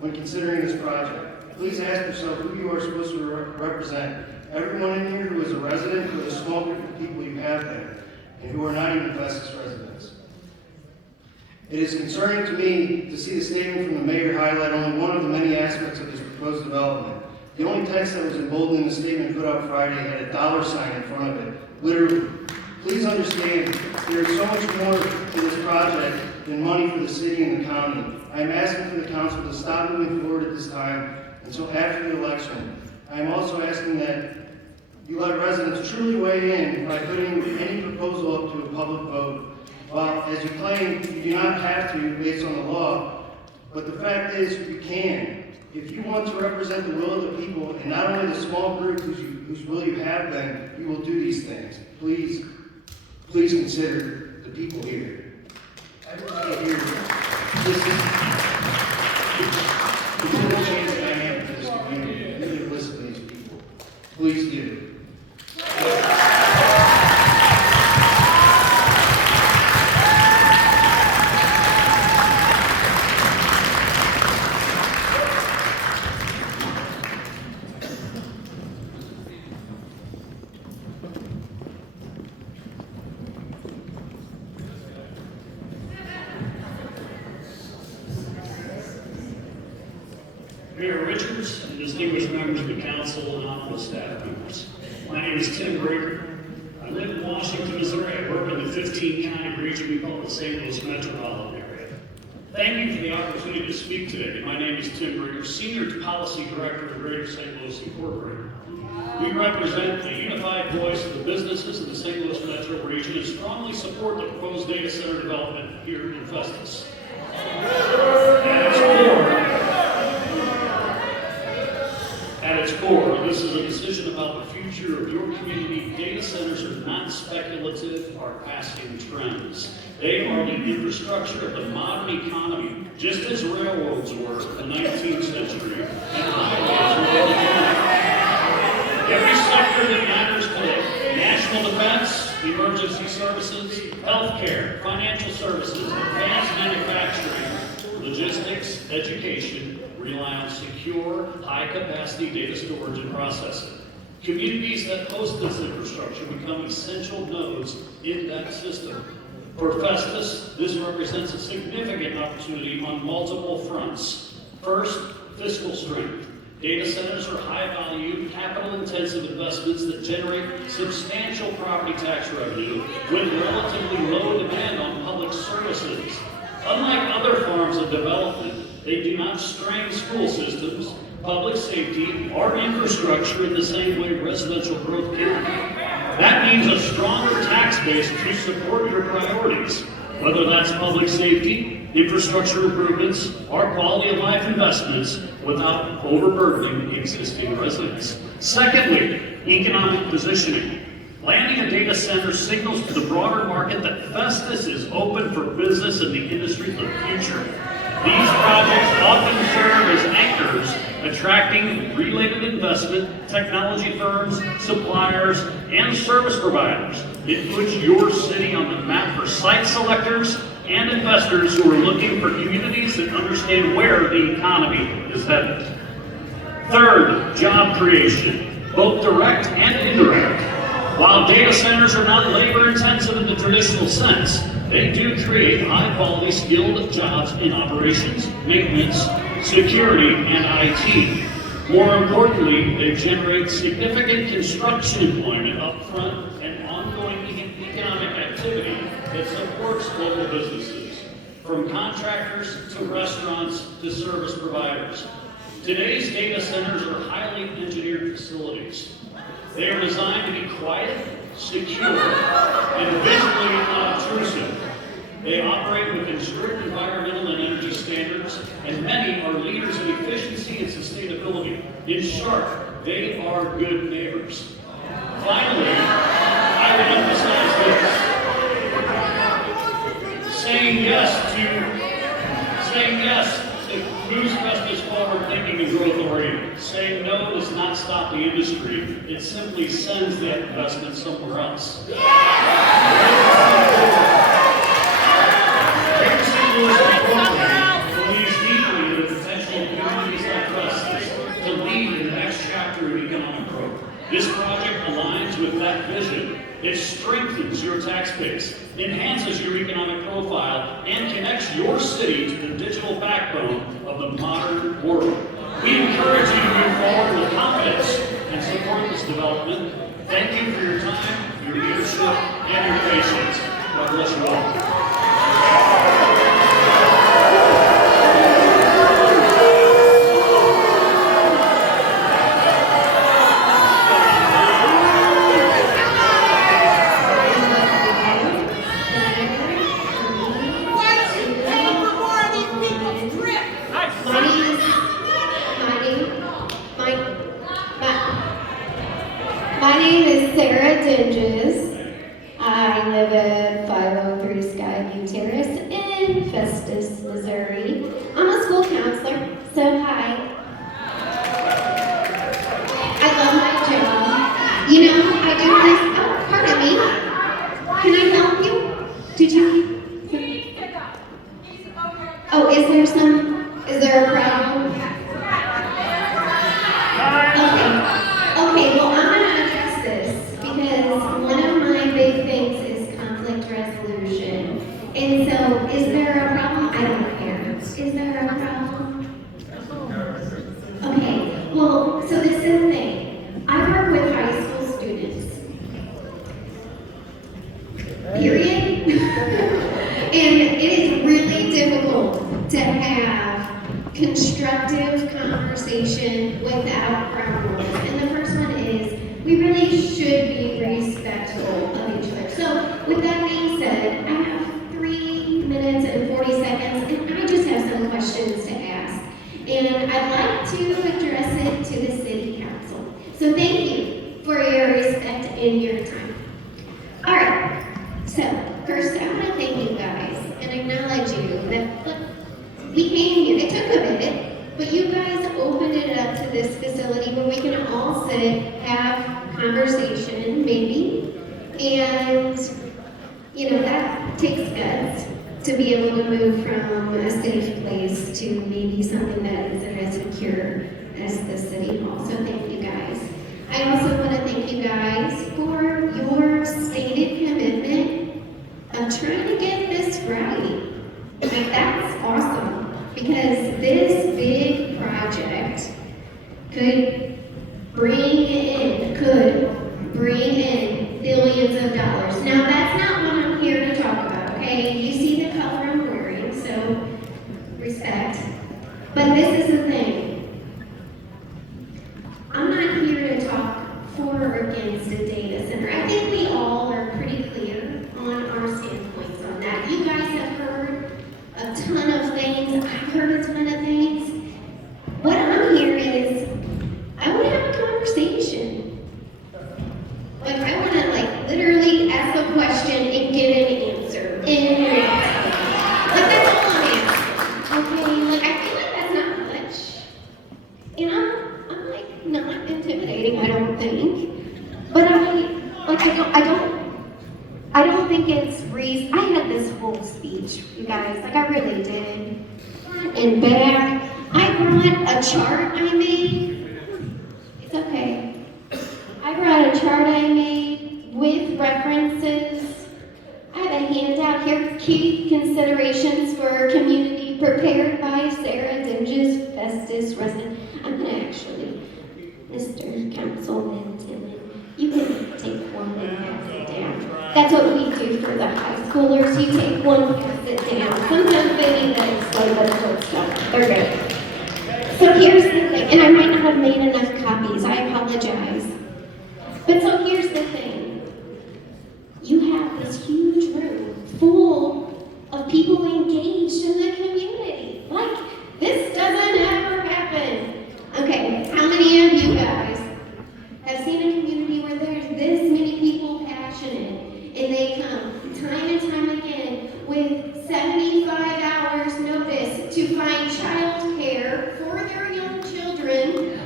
when considering this project. Please ask yourself who you are supposed to represent. Everyone in here who is a resident, or the small group of people you have been, and who are not even Festus residents. It is concerning to me to see the statement from the mayor highlight only one of the many aspects of this proposed development. The only text that was emboldened in the statement put out Friday had a $sign in front of it. Literally. Please understand, there is so much more to this project than money for the city and the county. I am asking for the council to stop moving forward at this time until after the election. I am also asking that you let residents truly weigh in by putting any proposal up to a public vote. While, as you claim, you do not have to based on the law, but the fact is you can. If you want to represent the will of the people, and not only the small group whose will you have been, you will do these things. Please consider the people here. Everybody here, this is the chance that I have for this community. You need to listen to these people. Please do. Mayor Richards, and distinguished members of the council and honorable staff members. My name is Tim Breaker. I live in Washington, Missouri. I work in the 15-county region we call the St. Louis metropolitan area. Thank you for the opportunity to speak today. My name is Tim Breaker, Senior Policy Director of Greater St. Louis Incorporated. We represent the unified voice of the businesses in the St. Louis metro region and strongly support the proposed data center development here in Festus. At its core, this is a decision about the future of your community. Data centers are not speculative or passing trends. They are the infrastructure of the modern economy, just as railroads were in the 19th century and highways were in the Every sector that matters today, national defense, emergency services, healthcare, financial services, advanced manufacturing, logistics, education, rely on secure, high-capacity data storage and processing. Communities that host this infrastructure become essential nodes in that system. For Festus, this represents a significant opportunity on multiple fronts. First, fiscal strength. Data centers are high-value, capital-intensive investments that generate substantial property tax revenue with relatively low demand on public services. Unlike other forms of development, they do not strain school systems, public safety, or infrastructure in the same way residential growth can. That means a stronger tax base to support your priorities, whether that's public safety, infrastructure improvements, or quality of life investments without overburdening existing residents. Secondly, economic positioning. Landing a data center signals to the broader market that Festus is open for business in the industry of the future. These projects often serve as anchors, attracting related investment, technology firms, suppliers, and service providers. It puts your city on the map for site selectors and investors who are looking for communities that understand where the economy is headed. Third, job creation, both direct and indirect. While data centers are not labor intensive in the traditional sense, they do create high-quality skilled jobs in operations, maintenance, security, and IT. More importantly, they generate significant construction employment upfront and ongoing economic activity that supports local businesses, from contractors to restaurants to service providers. Today's data centers are highly engineered facilities. They are designed to be quiet, secure, and visually unobtrusive. They operate within strict environmental and energy standards, and many are leaders in efficiency and sustainability. In short, they are good neighbors. Finally, I would emphasize this. Saying yes to moves Festus forward thinking and growth oriented. Saying no does not stop the industry. It simply sends that investment somewhere else. Believes deeply in the potential of communities like Festus to lead in the next chapter of economic growth. This project aligns with that vision. It strengthens your tax base, enhances your economic profile, and connects your city to the digital backbone of the modern world. We encourage you to move forward with confidence and support this development. Thank you for your time, your leadership, and your patience. God bless you all. My name is Sarah Dinges. I live at 503 Skyview Terrace in Festus, Missouri. I'm a school counselor, so hi. I love my job. You know, I do this. Oh, pardon me. Can I help you? Did you? Oh, is there a problem? Okay, well, I'm going to address this because one of my big things is conflict resolution. And so, is there a problem? I don't care. Is there a problem? Okay, well, so this is the thing. I work with high school students. Period. And it is really difficult to have constructive conversation without ground rules. And the first one is, we really should be respectful of each other. So with that being said, I have 3 minutes and 40 seconds, and I just have some questions to ask. And I'd like to address it to the City Council. So thank you for your respect and your time. All right, so first I want to thank you guys and acknowledge you that, look, we came here, it took a minute, but you guys opened it up to this facility where we can all sit, have conversation, maybe, and, you know, that takes guts to be able to move from a safe place to maybe something that isn't as secure as the City Hall. So thank you guys. I also want to thank you guys for your stated commitment of trying to get this right. Like, that's awesome. Because this big project could bring in billions of dollars. Now, that's not what I'm here to talk about, okay? You see the color I'm wearing, so respect. But this is the thing. I'm not here to talk for or against a data center. I think we all are pretty clear on our standpoints on that. You guys have heard a ton and back. I brought a chart I made. It's okay. I brought a chart I made with references. I have a handout here, key considerations for community prepared by Sarah Dinges, Festus resident. I'm gonna actually, Mr. Councilman Tillman, you can take one and pass it down. That's what we do for the high schoolers. You take one, pass it down. Sometimes they need to explain the short stuff. They're good. So here's the thing, and I might not have made enough copies. I apologize. But so here's the thing. You have this huge room full of people engaged in the community. Like, this doesn't ever happen. Okay, how many of you guys have seen a community where there's this many people passionate and they come time and time again with 75 hours notice to find child care for their young children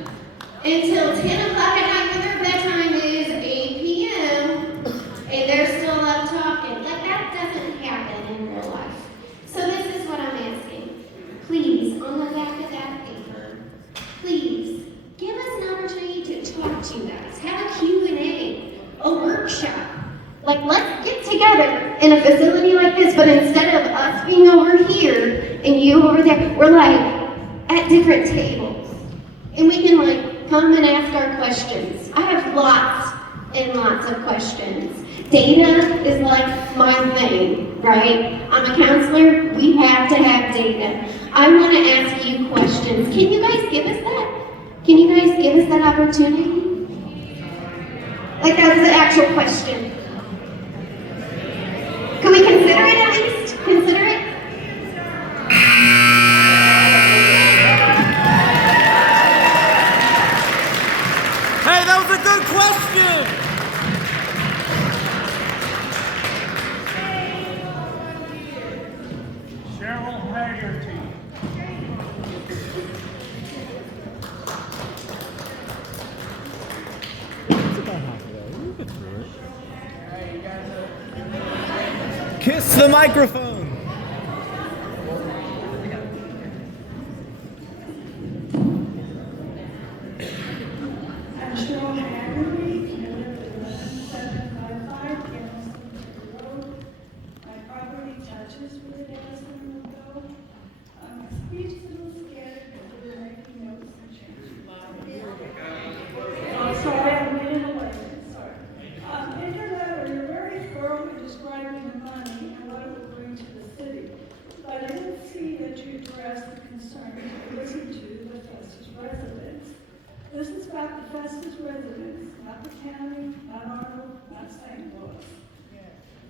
until 10 o'clock at night when their bedtime is 8 p.m. and they're still up talking. Like, that doesn't happen in real life. So this is what I'm asking. Please, on the back of that paper, please, give us an opportunity to talk to you guys. Have a Q&A, a workshop. Like, let's get together in a facility like this, but instead of us being over here and you over there, we're like at different tables. And we can like come and ask our questions. I have lots and lots of questions. Data is like my thing, right? I'm a counselor, we have to have data. I want to ask you questions. Can you guys give us that? Can you guys give us that opportunity? Like, that's the actual question. Can we consider it at least? Consider it? Hey, that was a good question! Cheryl Haggerty. It's about halfway. You get through it. Kiss the microphone! I'm Cheryl Haggerty, I live at 11755 Campbell Road. My property touches with the data center though. My speech is a little scattered because we're making notes and changes. I'm sorry, I'm reading away. Sorry. In your letter, you're very thorough in describing the money and what it will bring to the city. But I didn't see that you addressed the concerns or listened to the Festus residents. This is about the Festus residents, not the county, not Arnold, not St. Louis.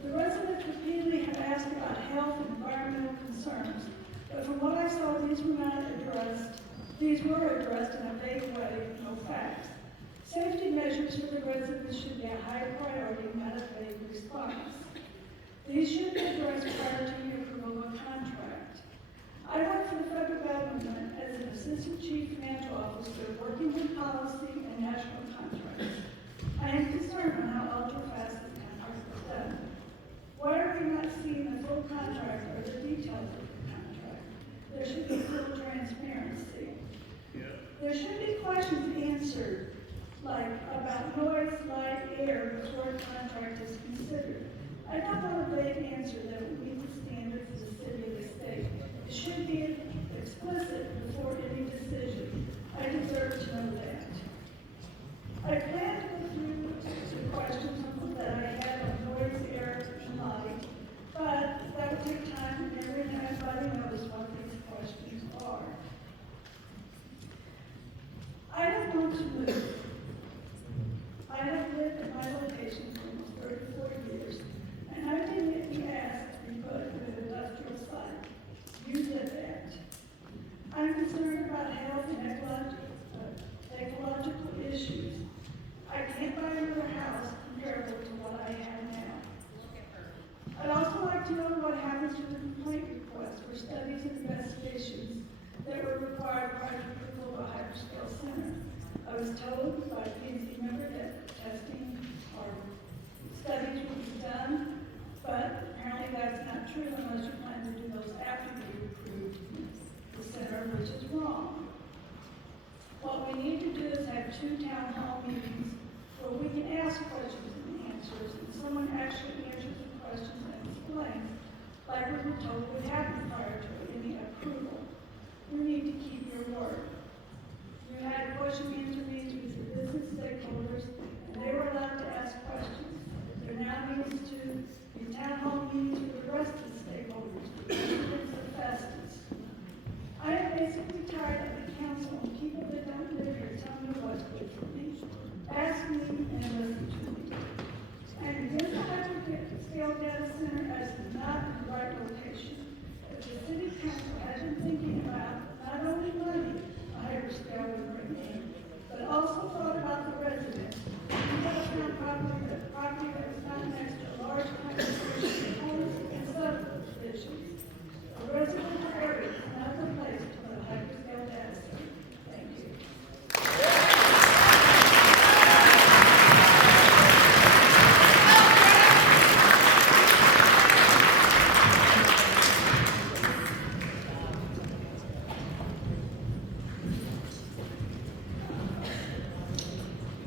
The residents repeatedly have asked about health and environmental concerns, but from what I saw, these were not addressed. These were addressed in a vague way, no facts. Safety measures for the residents should be a high priority, not a vague response. These should be addressed prior to your approval of a contract. I work for the federal government as an assistant chief financial officer working with policy and national contracts. I am concerned on how ultra-fast the contract is done. Why are we not seeing the full contract or the details of the contract? There should be full transparency. There should be questions answered, like about noise, light, air, before a contract is considered. I don't want a vague answer that would meet the standards of the city or the state. It should be explicit before any decision. I deserve to know that. I plan to go through the questions that I have on noise, air, and light, but that will take time and everybody knows what these questions are. I don't want to move. I have lived at my location for almost 34 years, and I didn't get asked to be put in an industrial site. You did that. I'm concerned about health and ecological issues. I can't buy another house comparable to what I have now. I'd also like to know what happens to the complaint requests for studies and investigations that were required prior to approval of a hyperscale center. I was told by a PNC member that testing or studies would be done, but apparently that's not true unless you plan to do those after you approve the center have 2 town hall meetings where we can ask questions and answers, and someone actually answers the questions and explains, like we were told would happen prior to any approval. You need to keep your word. You had question and answer meetings with the business stakeholders, and they were allowed to ask questions. There now needs to be town hall meetings with the rest of the stakeholders, the residents of Festus. I am basically tired of the council and people that don't live here telling me what's good for me. Ask me and listen to me. And against the hyperscale data center as not the right location. But the city council has been thinking about not only money a hyperscale would bring in, but also thought about the residents. We have found property that was not next to large concentrations of homes and subdivisions. A residential area is not the place to put a hyperscale data center. Thank you.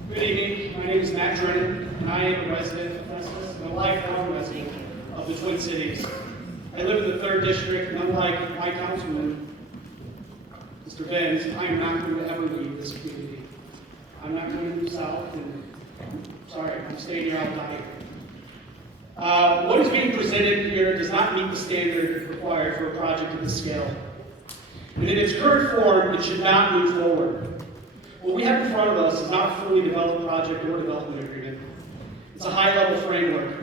Good evening. My name is Matt Drennan, and I am a resident of Festus and a lifelong resident of the Twin Cities. I live in the 3rd District, and unlike my councilman, Mr. Benz, I am not going to ever leave this community. I'm not going to move south, and sorry, I'm staying here all night. What is being presented here does not meet the standard required for a project of this scale. And in its current form, it should not move forward. What we have in front of us is not a fully developed project or development agreement. It's a high-level framework.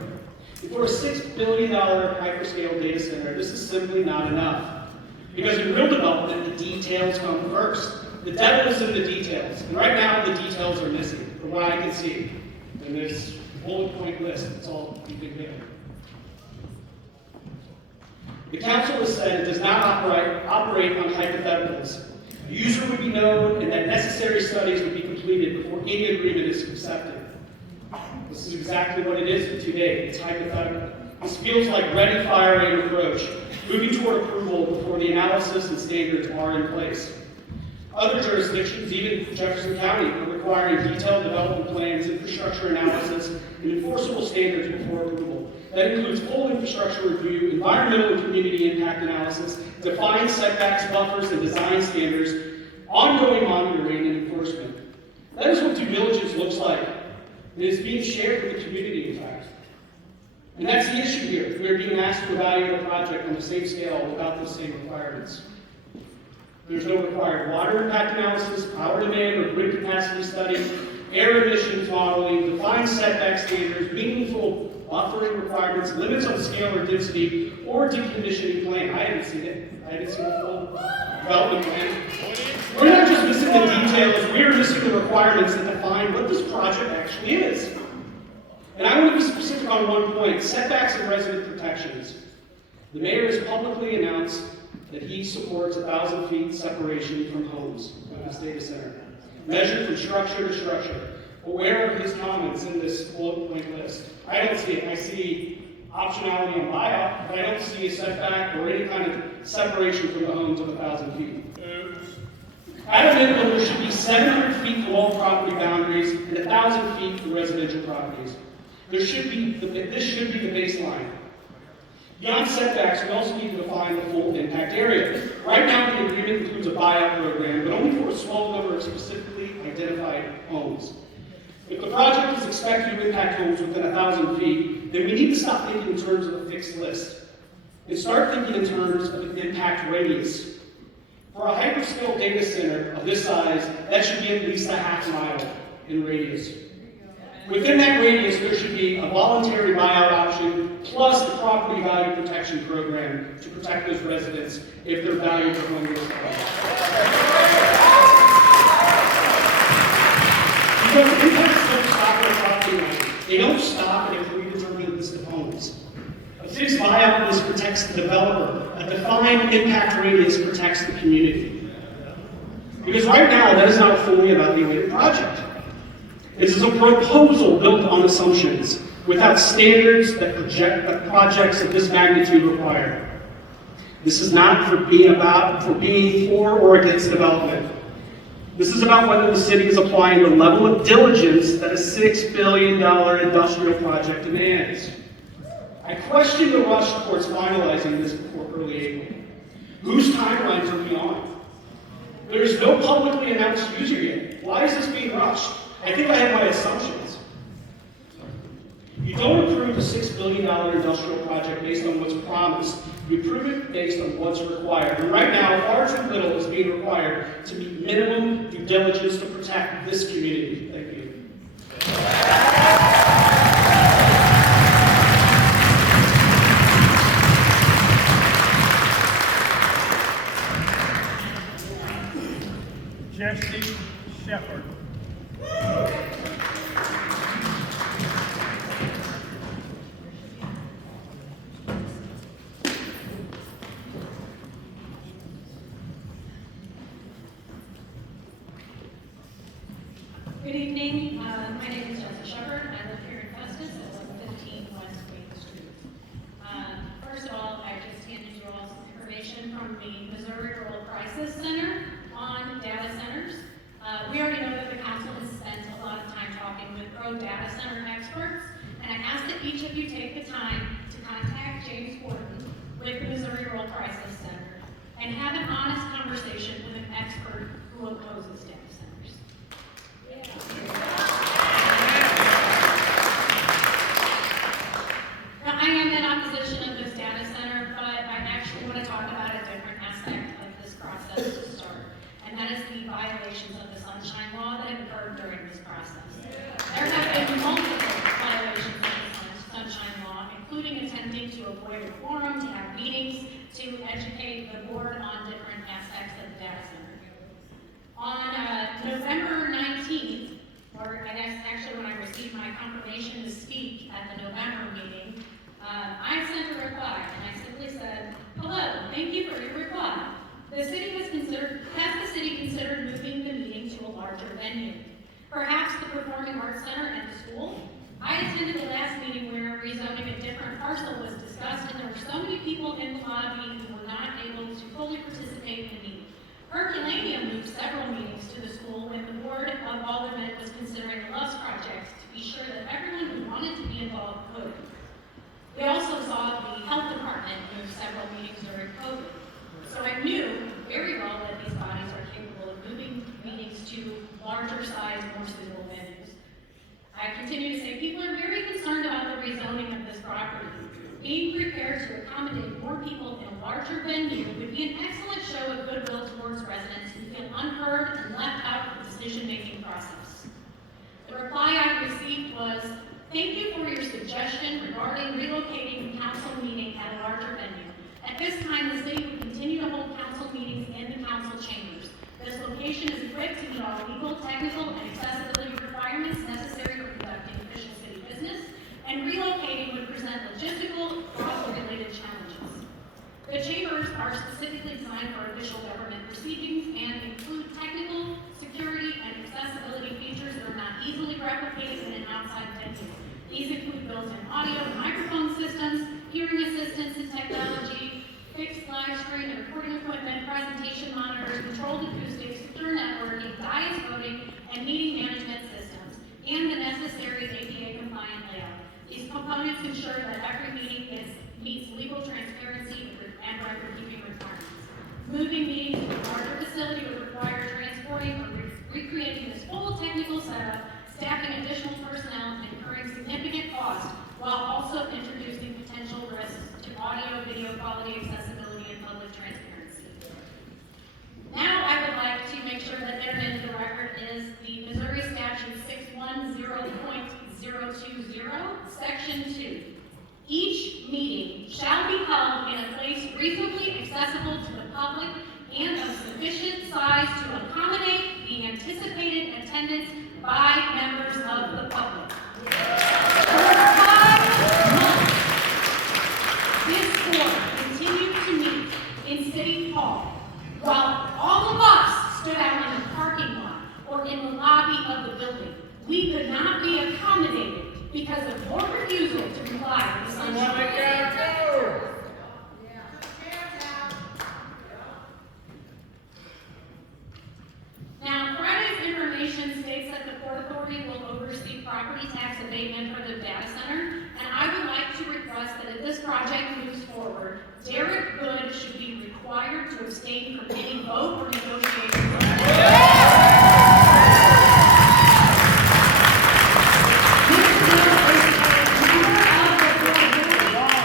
And for a $6 billion hyperscale data center, this is simply not enough. Because in real development, the details come first. The devil is in the details. And right now, the details are missing, from what I can see. In this bullet point list, that's all you can get. The council has said it does not operate on hypotheticals. The user would be known and that necessary studies would be completed before any agreement is accepted. This is exactly what it is today. It's hypothetical. This feels like ready, fire, aim approach, moving toward approval before the analysis and standards are in place. Other jurisdictions, even Jefferson County, are requiring detailed development plans, infrastructure analysis, and enforceable standards before approval. That includes full infrastructure review, environmental and community impact analysis, defined setbacks, buffers, and design standards, ongoing monitoring and enforcement. That is what due diligence looks like. It is being shared with the community, in fact. And that's the issue here. We are being asked to evaluate a project on the same scale without those same requirements. There's no required water impact analysis, power demand or grid capacity study, air emissions modeling, defined setback standards, meaningful buffering requirements, limits on scale or density, or decommissioning plan. I haven't seen it. I haven't seen a full development plan. We're not just missing the details, we are missing the requirements that define what this project actually is. And I want to be specific on one point, setbacks and resident protections. The mayor has publicly announced that he supports 1,000 feet separation from homes with this data center, measured from structure to structure. But where are his comments in this bullet point list? I don't see it. I see optionality on buyout, but I don't see a setback or any kind of separation from the homes of 1,000 feet. At a minimum, there should be 700 feet for all property boundaries and 1,000 feet for residential properties. This should be the baseline. Beyond setbacks, we also need to define the full impact area. Right now, the agreement includes a buyout program, but only for a small number of specifically identified homes. If the project is expected to impact homes within 1,000 feet, then we need to stop thinking in terms of a fixed list and start thinking in terms of an impact radius. For a hyperscale data center of this size, that should be at least a half mile in radius. Within that radius, there should be a voluntary buyout option, plus the property value protection program to protect those residents if their value for home goes down. Because the impacts don't stop at a property line. They don't stop at a predetermined list of homes. A fixed buyout list protects the developer. A defined impact radius protects the community. Because right now, that is not a fully evaluated project. This is a proposal built on assumptions, without standards that projects of this magnitude require. This is not for being for or against development. This is about whether the city is applying the level of diligence that a $6 billion industrial project demands. I question the rush towards finalizing this before early April. Whose timelines are we on? There is no publicly announced user yet. Why is this being rushed? I think I have my assumptions. You don't approve a $6 billion industrial project based on what's promised. You approve it based on what's required. And right now, far too little is being required to meet minimum due diligence to protect this community. Thank you. Jesse Shepherd. Good evening. My name is Jesse Shepherd. I live here in Festus at 1115 West Main Street. First of all, I just handed you all some information from the Missouri Rural Crisis Center on data centers. We already know that the council has spent a lot of time talking with data center experts, and I ask that each of you take the time to contact James Gordon with the Missouri Rural Crisis Center and have an honest conversation with an expert who opposes data centers. Now, I am in opposition of this data center, but I actually want to talk about a different aspect of this process to start, and that is the violations of the Sunshine Law that have occurred during this process. There have been multiple violations of the Sunshine Law, including attempting to avoid a quorum, to have meetings, to educate the board on different aspects of the data center. On November 19th, or I guess actually when I received my confirmation to speak at the November meeting, I sent a reply and I simply said, "Hello, thank you for your reply. Has the city considered moving the meeting to a larger venue? Perhaps the Performing Arts Center at the school? I attended the last meeting where rezoning a different parcel was discussed, and there were so many people in the lobby who were not able to fully participate in the meeting. Herculaneum moved several meetings to the school when the Board of Aldermen was considering the Loves Project to be sure that everyone who wanted to be involved could. We also saw the health department move several meetings during COVID. So I knew very well that these bodies are capable of moving meetings to larger size, more suitable venues. I continue to say people are very concerned about the rezoning of this property. Being prepared to accommodate more people in a larger venue would be an excellent show of goodwill towards residents who feel unheard and left out of the decision-making process." The reply I received was, "Thank you for your suggestion regarding relocating the council meeting at a larger venue. At this time, the city would continue to hold council meetings in the council chambers. This location is equipped to meet all legal, technical, and accessibility requirements necessary for conducting official city business, and relocating would present logistical, related challenges. The chambers are specifically designed for official government proceedings and include technical, security, and accessibility features that are not easily replicated in an outside venue. These include built-in audio and microphone systems, hearing assistance and technology, fixed live screen and recording equipment, presentation monitors, controlled acoustics, secure networking, dais voting, and meeting management systems, and the necessary ADA compliant layout. These components ensure that every meeting meets legal transparency and record-keeping requirements. Moving meetings to a larger facility would require transporting or recreating this full technical setup, staffing additional personnel, and incurring significant costs, while also introducing potential risks to audio, video quality, accessibility, and public transparency." Now I would like to make sure that there in the record is the Missouri Statute 610.020, Section 2. "Each meeting shall be held in a place reasonably accessible to the public and of sufficient size to accommodate the anticipated attendance by members of the public." For 5 months, this board continued to meet in City Hall while all of us stood out in the parking lot or in the lobby of the building. We could not be accommodated because of your refusal to comply with the Sunshine Law. Now, Friday regulation states that the Port Authority will oversee property tax abatement for the data center, and I would like to request that if this project moves forward, Derek Good should be required to abstain from any vote or negotiation.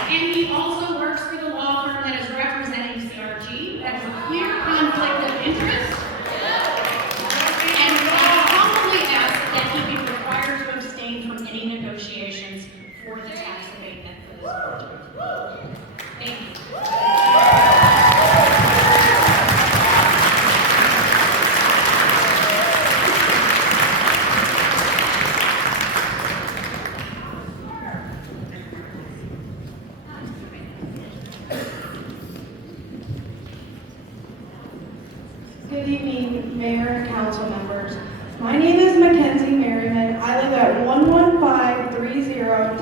And he also works for the law firm that is representing CRG. That is a clear conflict of interest. And I humbly ask that he be required to abstain from any negotiations for the tax abatement for this project. Thank you. Good evening, Mayor and council members. My name is Mackenzie Merriman. I live at 11530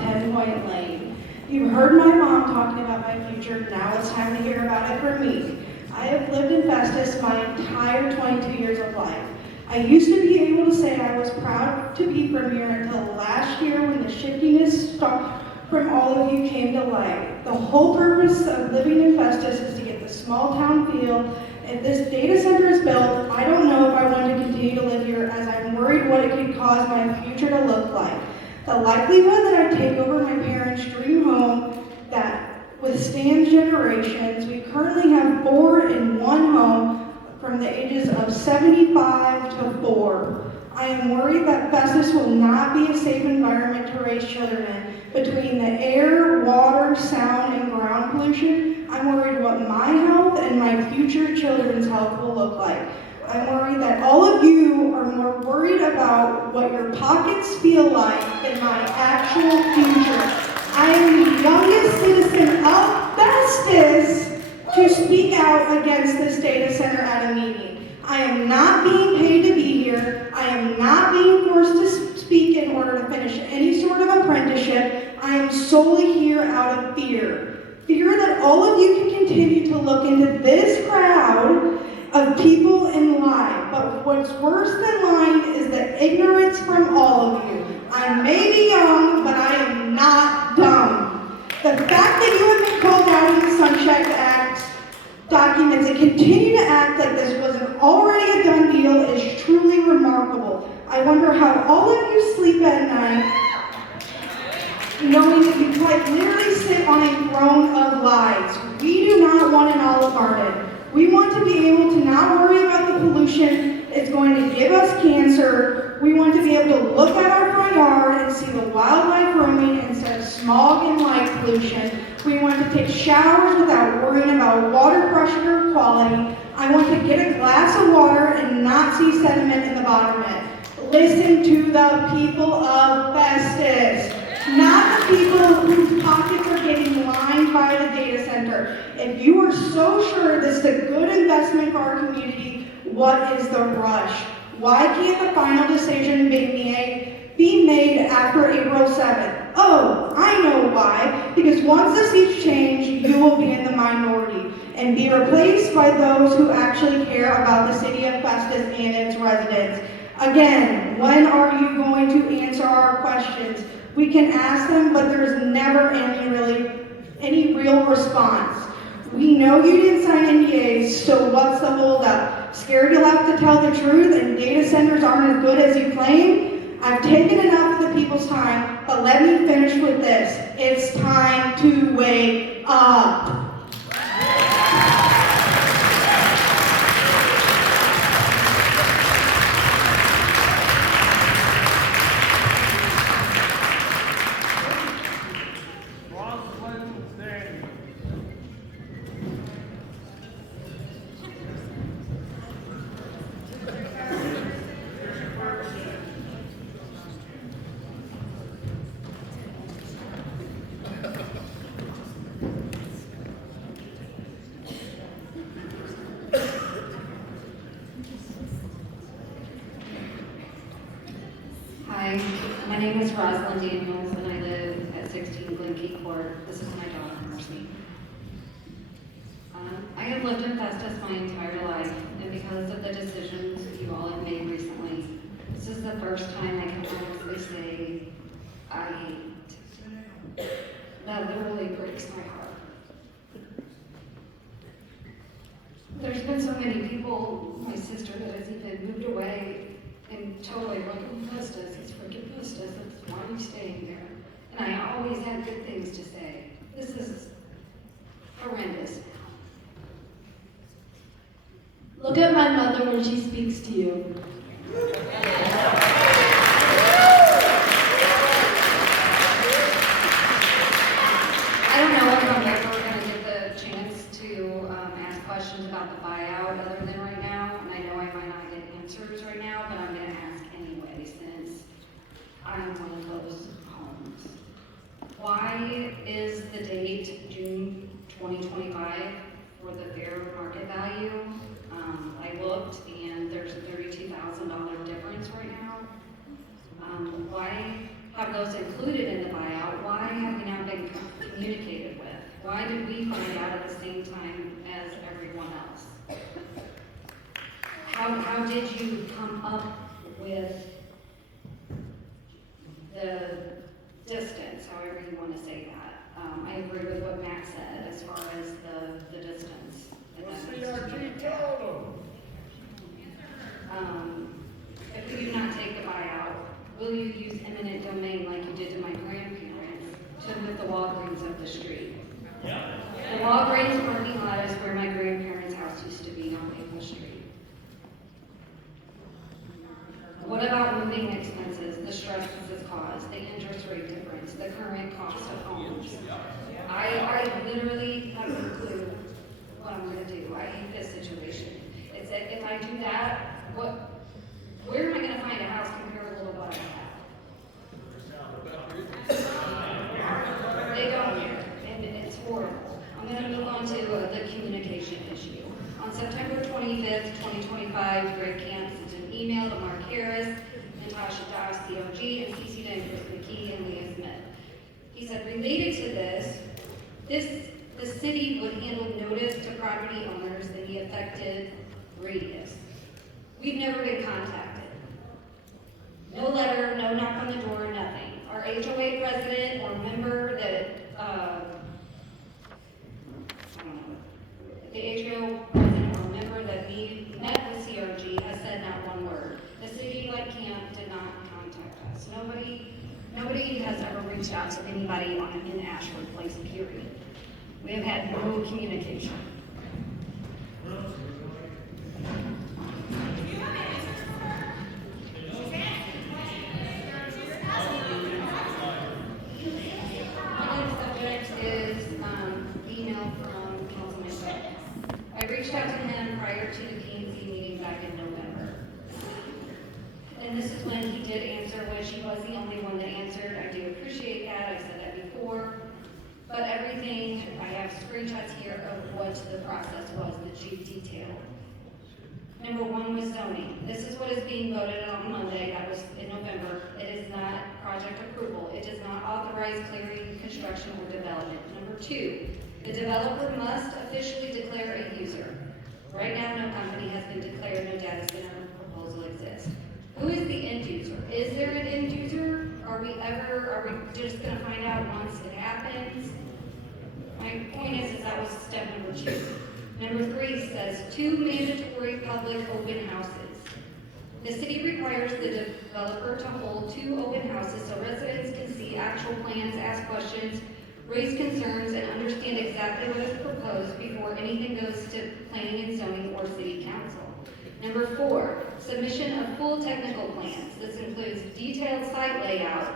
10 Point Lane. You've heard my mom talking about my future. Now it's time to hear about it for me. I have lived in Festus my entire 22 years of life. I used to be able to say I was proud to be from here until last year when the shiftiness stopped from all of you came to light. The whole purpose of living in Festus is to get the small town feel. If this data center is built, I don't know if I want to continue to live here as I'm worried what it could cause my future to look like. The likelihood that I take over my parents' dream home that withstands generations. We currently have 4 in one home from the ages of 75 to 4. I am worried that Festus will not be a safe environment to raise children in. Between the air, water, sound, and ground pollution, I'm worried what my health and my future children's health will look like. I'm worried that all of you are more worried about what your pockets feel like than my actual future. I am the youngest citizen of Festus to speak out against this data center at a meeting. I am not being paid to be here. I am not being forced to speak in order to finish any sort of apprenticeship. I am solely here out of fear. Fear that all of you can continue to look into this crowd of people and lie. But what's worse than lying is the ignorance from all of you. I may be young, but I am not dumb. The fact that you have been called out in the Sunshine Act documents and continue to act like this wasn't already a done deal is truly remarkable. I wonder how all of you sleep at night knowing that you quite literally sit on a throne of lies. We do not want an Olive Garden. We want to be able to not worry about the pollution it's going to give us cancer. We want to be able to look at our front yard and see the wildlife roaming instead of smog and light pollution. We want to take showers without worrying about water pressure or quality. I want to get a glass of water and not see sediment in the bottom of it. Listen to the people of Festus, not the people whose pockets are getting lined by the data center. If you are so sure this is a good investment for our community, what is the rush? Why can't the final decision be made after April 7th? Oh, I know why. Because once the seats change, you will be in the minority and be replaced by those who actually care about the city of Festus and its residents. Again, when are you going to answer our questions? We can ask them, but there's never any real response. We know you didn't sign NDAs, so what's the holdup? Scared you'll have to tell the truth and data centers aren't as good as you claim? I've taken enough of the people's time, but let me finish with this. It's time to wake up. Hi, my name is Rosalind Daniels and I live at 16 Glenkey Court. This is my daughter, Mercy. I have lived in Festus my entire life, and because of the decisions you all have made recently, many people, my sister that has even moved away and totally look at Festus, it's freaking Festus, that's why we're staying there. And I always had good things to say. This is horrendous. Look at my mother when she speaks to you. I don't know if I'm ever going to get the chance to ask questions about the buyout other than right now, and I know I might not get answers right now, but I'm going to ask anyway since I'm one of those homes. Why is the date June 2025 for the fair market value? I looked and there's a $32,000 difference right now. Why have those included in the buyout? Why have we not been communicated with? Why did we find out at the same time as everyone else? How did you come up with the distance, however you want to say that? I agree with what Matt said as far as the distance. CRG told If we do not take the buyout, will you use eminent domain like you did to my grandparents to move the Walgreens up the street? Yeah. The Walgreens parking lot is where my grandparents' house used to be on Maple Street. What about moving expenses, the stress this has caused, the interest rate difference, the current cost of homes? I literally have no clue what I'm gonna do. I hate this situation. It's that if I do that, where am I gonna find a house comparable to what I have? They don't care, and it's horrible. I'm gonna move on to the communication issue. On September 25th, 2025, Greg Camp sent an email to Mark Harris, Natasha Doss, CRG, and CC'd in Chris McKee and Leah Smith. He said, related to this, the city would handle notice to property owners in the affected radius. We've never been contacted. No letter, no knock on the door, nothing. Our HOA president or member that, I don't know, the HOA president or member that we met with CRG has said not one word. The city, like Camp, did not contact us. Nobody has ever reached out to anybody in Ashford Place, period. We have had no communication. I reached out to him prior to the P&Z meeting back in November. And this is when he did answer, which he was the only one that answered. I do appreciate that, I said that before. But everything, I have screenshots here of what the process was that Chief detailed. Number one was zoning. This is what is being voted on Monday, that was in November. It is not project approval. It does not authorize clearing, construction, or development. Number two, the developer must officially declare a user. Right now, no company has been declared, no data center proposal exists. Who is the end user? Is there an end user? Are we just gonna find out once it happens? My point is that was step number 2. Number 3 says 2 mandatory public open houses. The city requires the developer to hold 2 open houses so residents can see actual plans, ask questions, raise concerns, and understand exactly what is proposed before anything goes to planning and zoning or city council. Number 4, submission of full technical plans. This includes detailed site layout,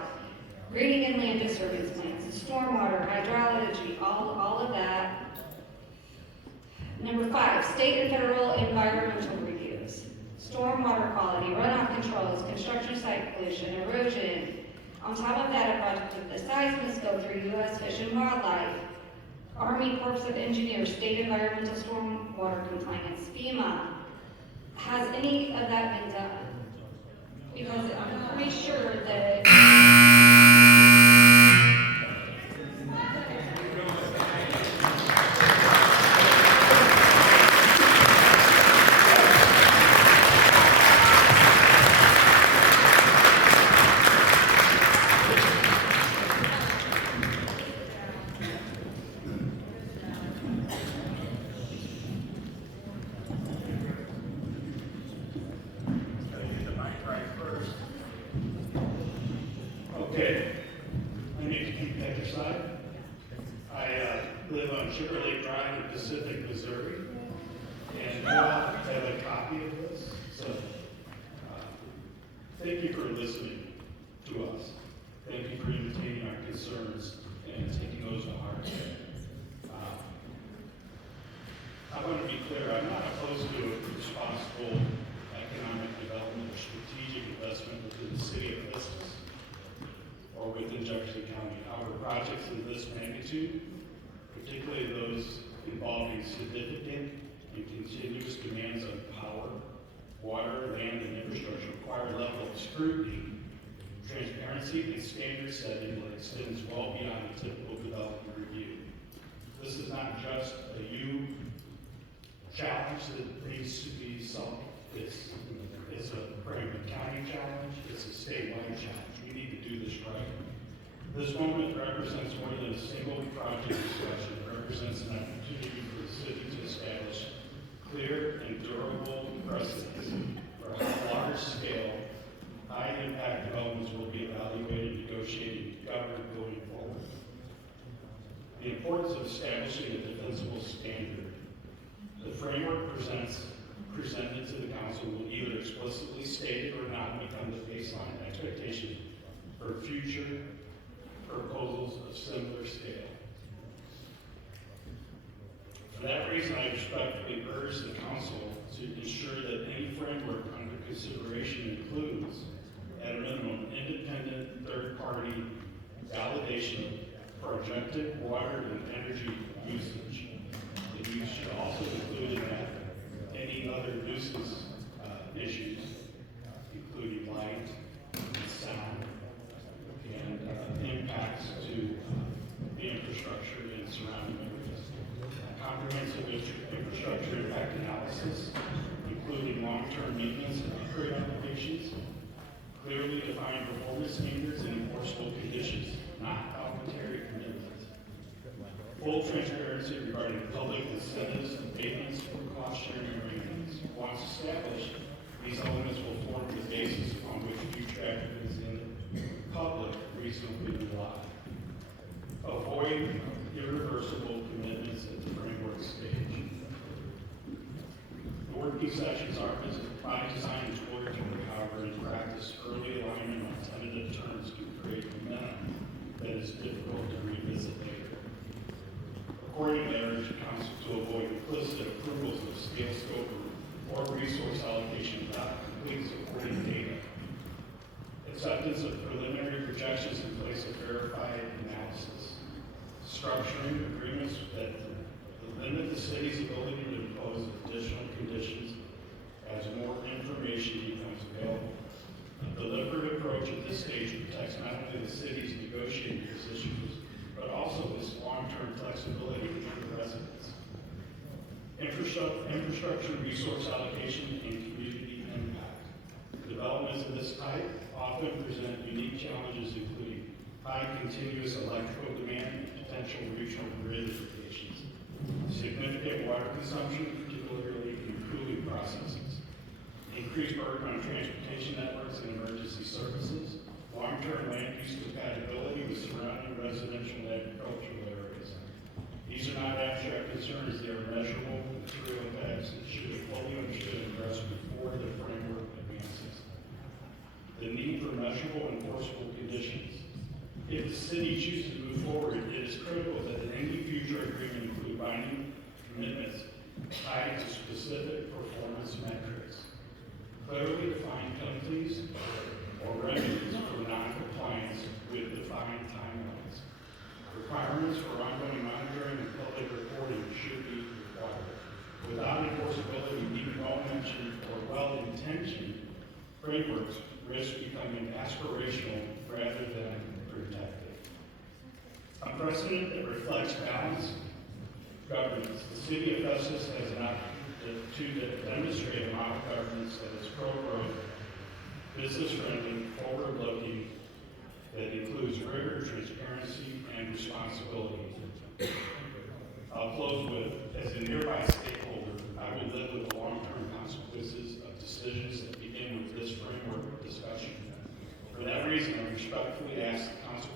grading and land disturbance plans, stormwater, hydrology, all of that. Number 5, state and federal environmental reviews, stormwater quality, runoff controls, construction site pollution, erosion. On top of that, a project of this size must go through U.S. Fish and Wildlife, Army Corps of Engineers, state environmental stormwater compliance, FEMA. Has any of that been done? Because I'm pretty sure that Sugar Lake Drive in Pacific, Missouri. And you all have a copy of this. So thank you for listening to us. Thank you for entertaining our concerns and taking those to heart. I want to be clear, I'm not opposed to a responsible economic development or strategic investment within the city of Festus or within Jefferson County. However, projects of this magnitude, particularly those involving significant and continuous demands on power, water, land, and infrastructure, require a level of scrutiny, transparency, and standard setting that extends well beyond the typical development review. This is not just a challenge that needs to be solved. It's a Franklin County challenge. It's a statewide challenge. We need to do this right. This moment represents more than a single project discussion. It represents an opportunity for the city to establish clear and durable precedents for how large-scale, high-impact developments will be evaluated, negotiated, and governed going forward. The importance of establishing a defensible standard. The framework presented to the council will either explicitly state it or not become the baseline expectation for future proposals of similar scale. For that reason, I respectfully urge the council to ensure that any framework under consideration includes, at a minimum, independent third-party validation of projected water and energy usage. The use should also include in that any other nuisance issues, including light, sound, and impacts to the infrastructure and surrounding areas. Comprehensive infrastructure impact analysis, including long-term maintenance and upgrade applications, clearly defined performance standards and enforceable conditions, not voluntary commitments. Full transparency regarding public incentives, abatements, or cost-sharing arrangements. Once established, these elements will form the basis upon which future applicants in the public reasonably rely. Avoid irreversible commitments at the framework stage. The working sessions are by design and toward however, in practice, early alignment on tentative terms can create momentum that is difficult to revisit later. Accordingly, I urge council to avoid implicit approvals of scale, scope, or resource allocation without complete supporting data. Acceptance of preliminary projections in place of verified analysis. Structuring agreements that limit the city's ability to impose additional conditions as more information becomes available. A deliberate approach at this stage protects not only the city's negotiating positions, but also its long-term flexibility for the residents. Infrastructure, resource allocation, and community impact. Developments of this type often present unique challenges, including high continuous electrical demand and potential regional grid implications, significant water consumption, particularly in cooling processes, increased burden on transportation networks and emergency services, long-term land use compatibility with surrounding residential and agricultural areas. These are not abstract concerns, they are measurable material impacts that should be fully understood and addressed before the framework advances. The need for measurable and enforceable conditions. If the city chooses to move forward, it is critical that any future agreement include binding commitments tied to specific performance metrics. Clearly defined penalties or remedies for non-compliance with defined timelines. Requirements for ongoing monitoring and public reporting should be required. Without enforceability, even well-mentioned or well-intentioned frameworks risk becoming aspirational rather than protective. A precedent that reflects balanced governance. The city of Festus has an opportunity to demonstrate a model governance that is pro-growth, business-friendly, forward-looking, that includes rigor, transparency, and responsibility. I'll close with, as a nearby stakeholder, I will live with the long-term consequences of decisions that begin with this framework of discussion. For that reason, I respectfully ask the council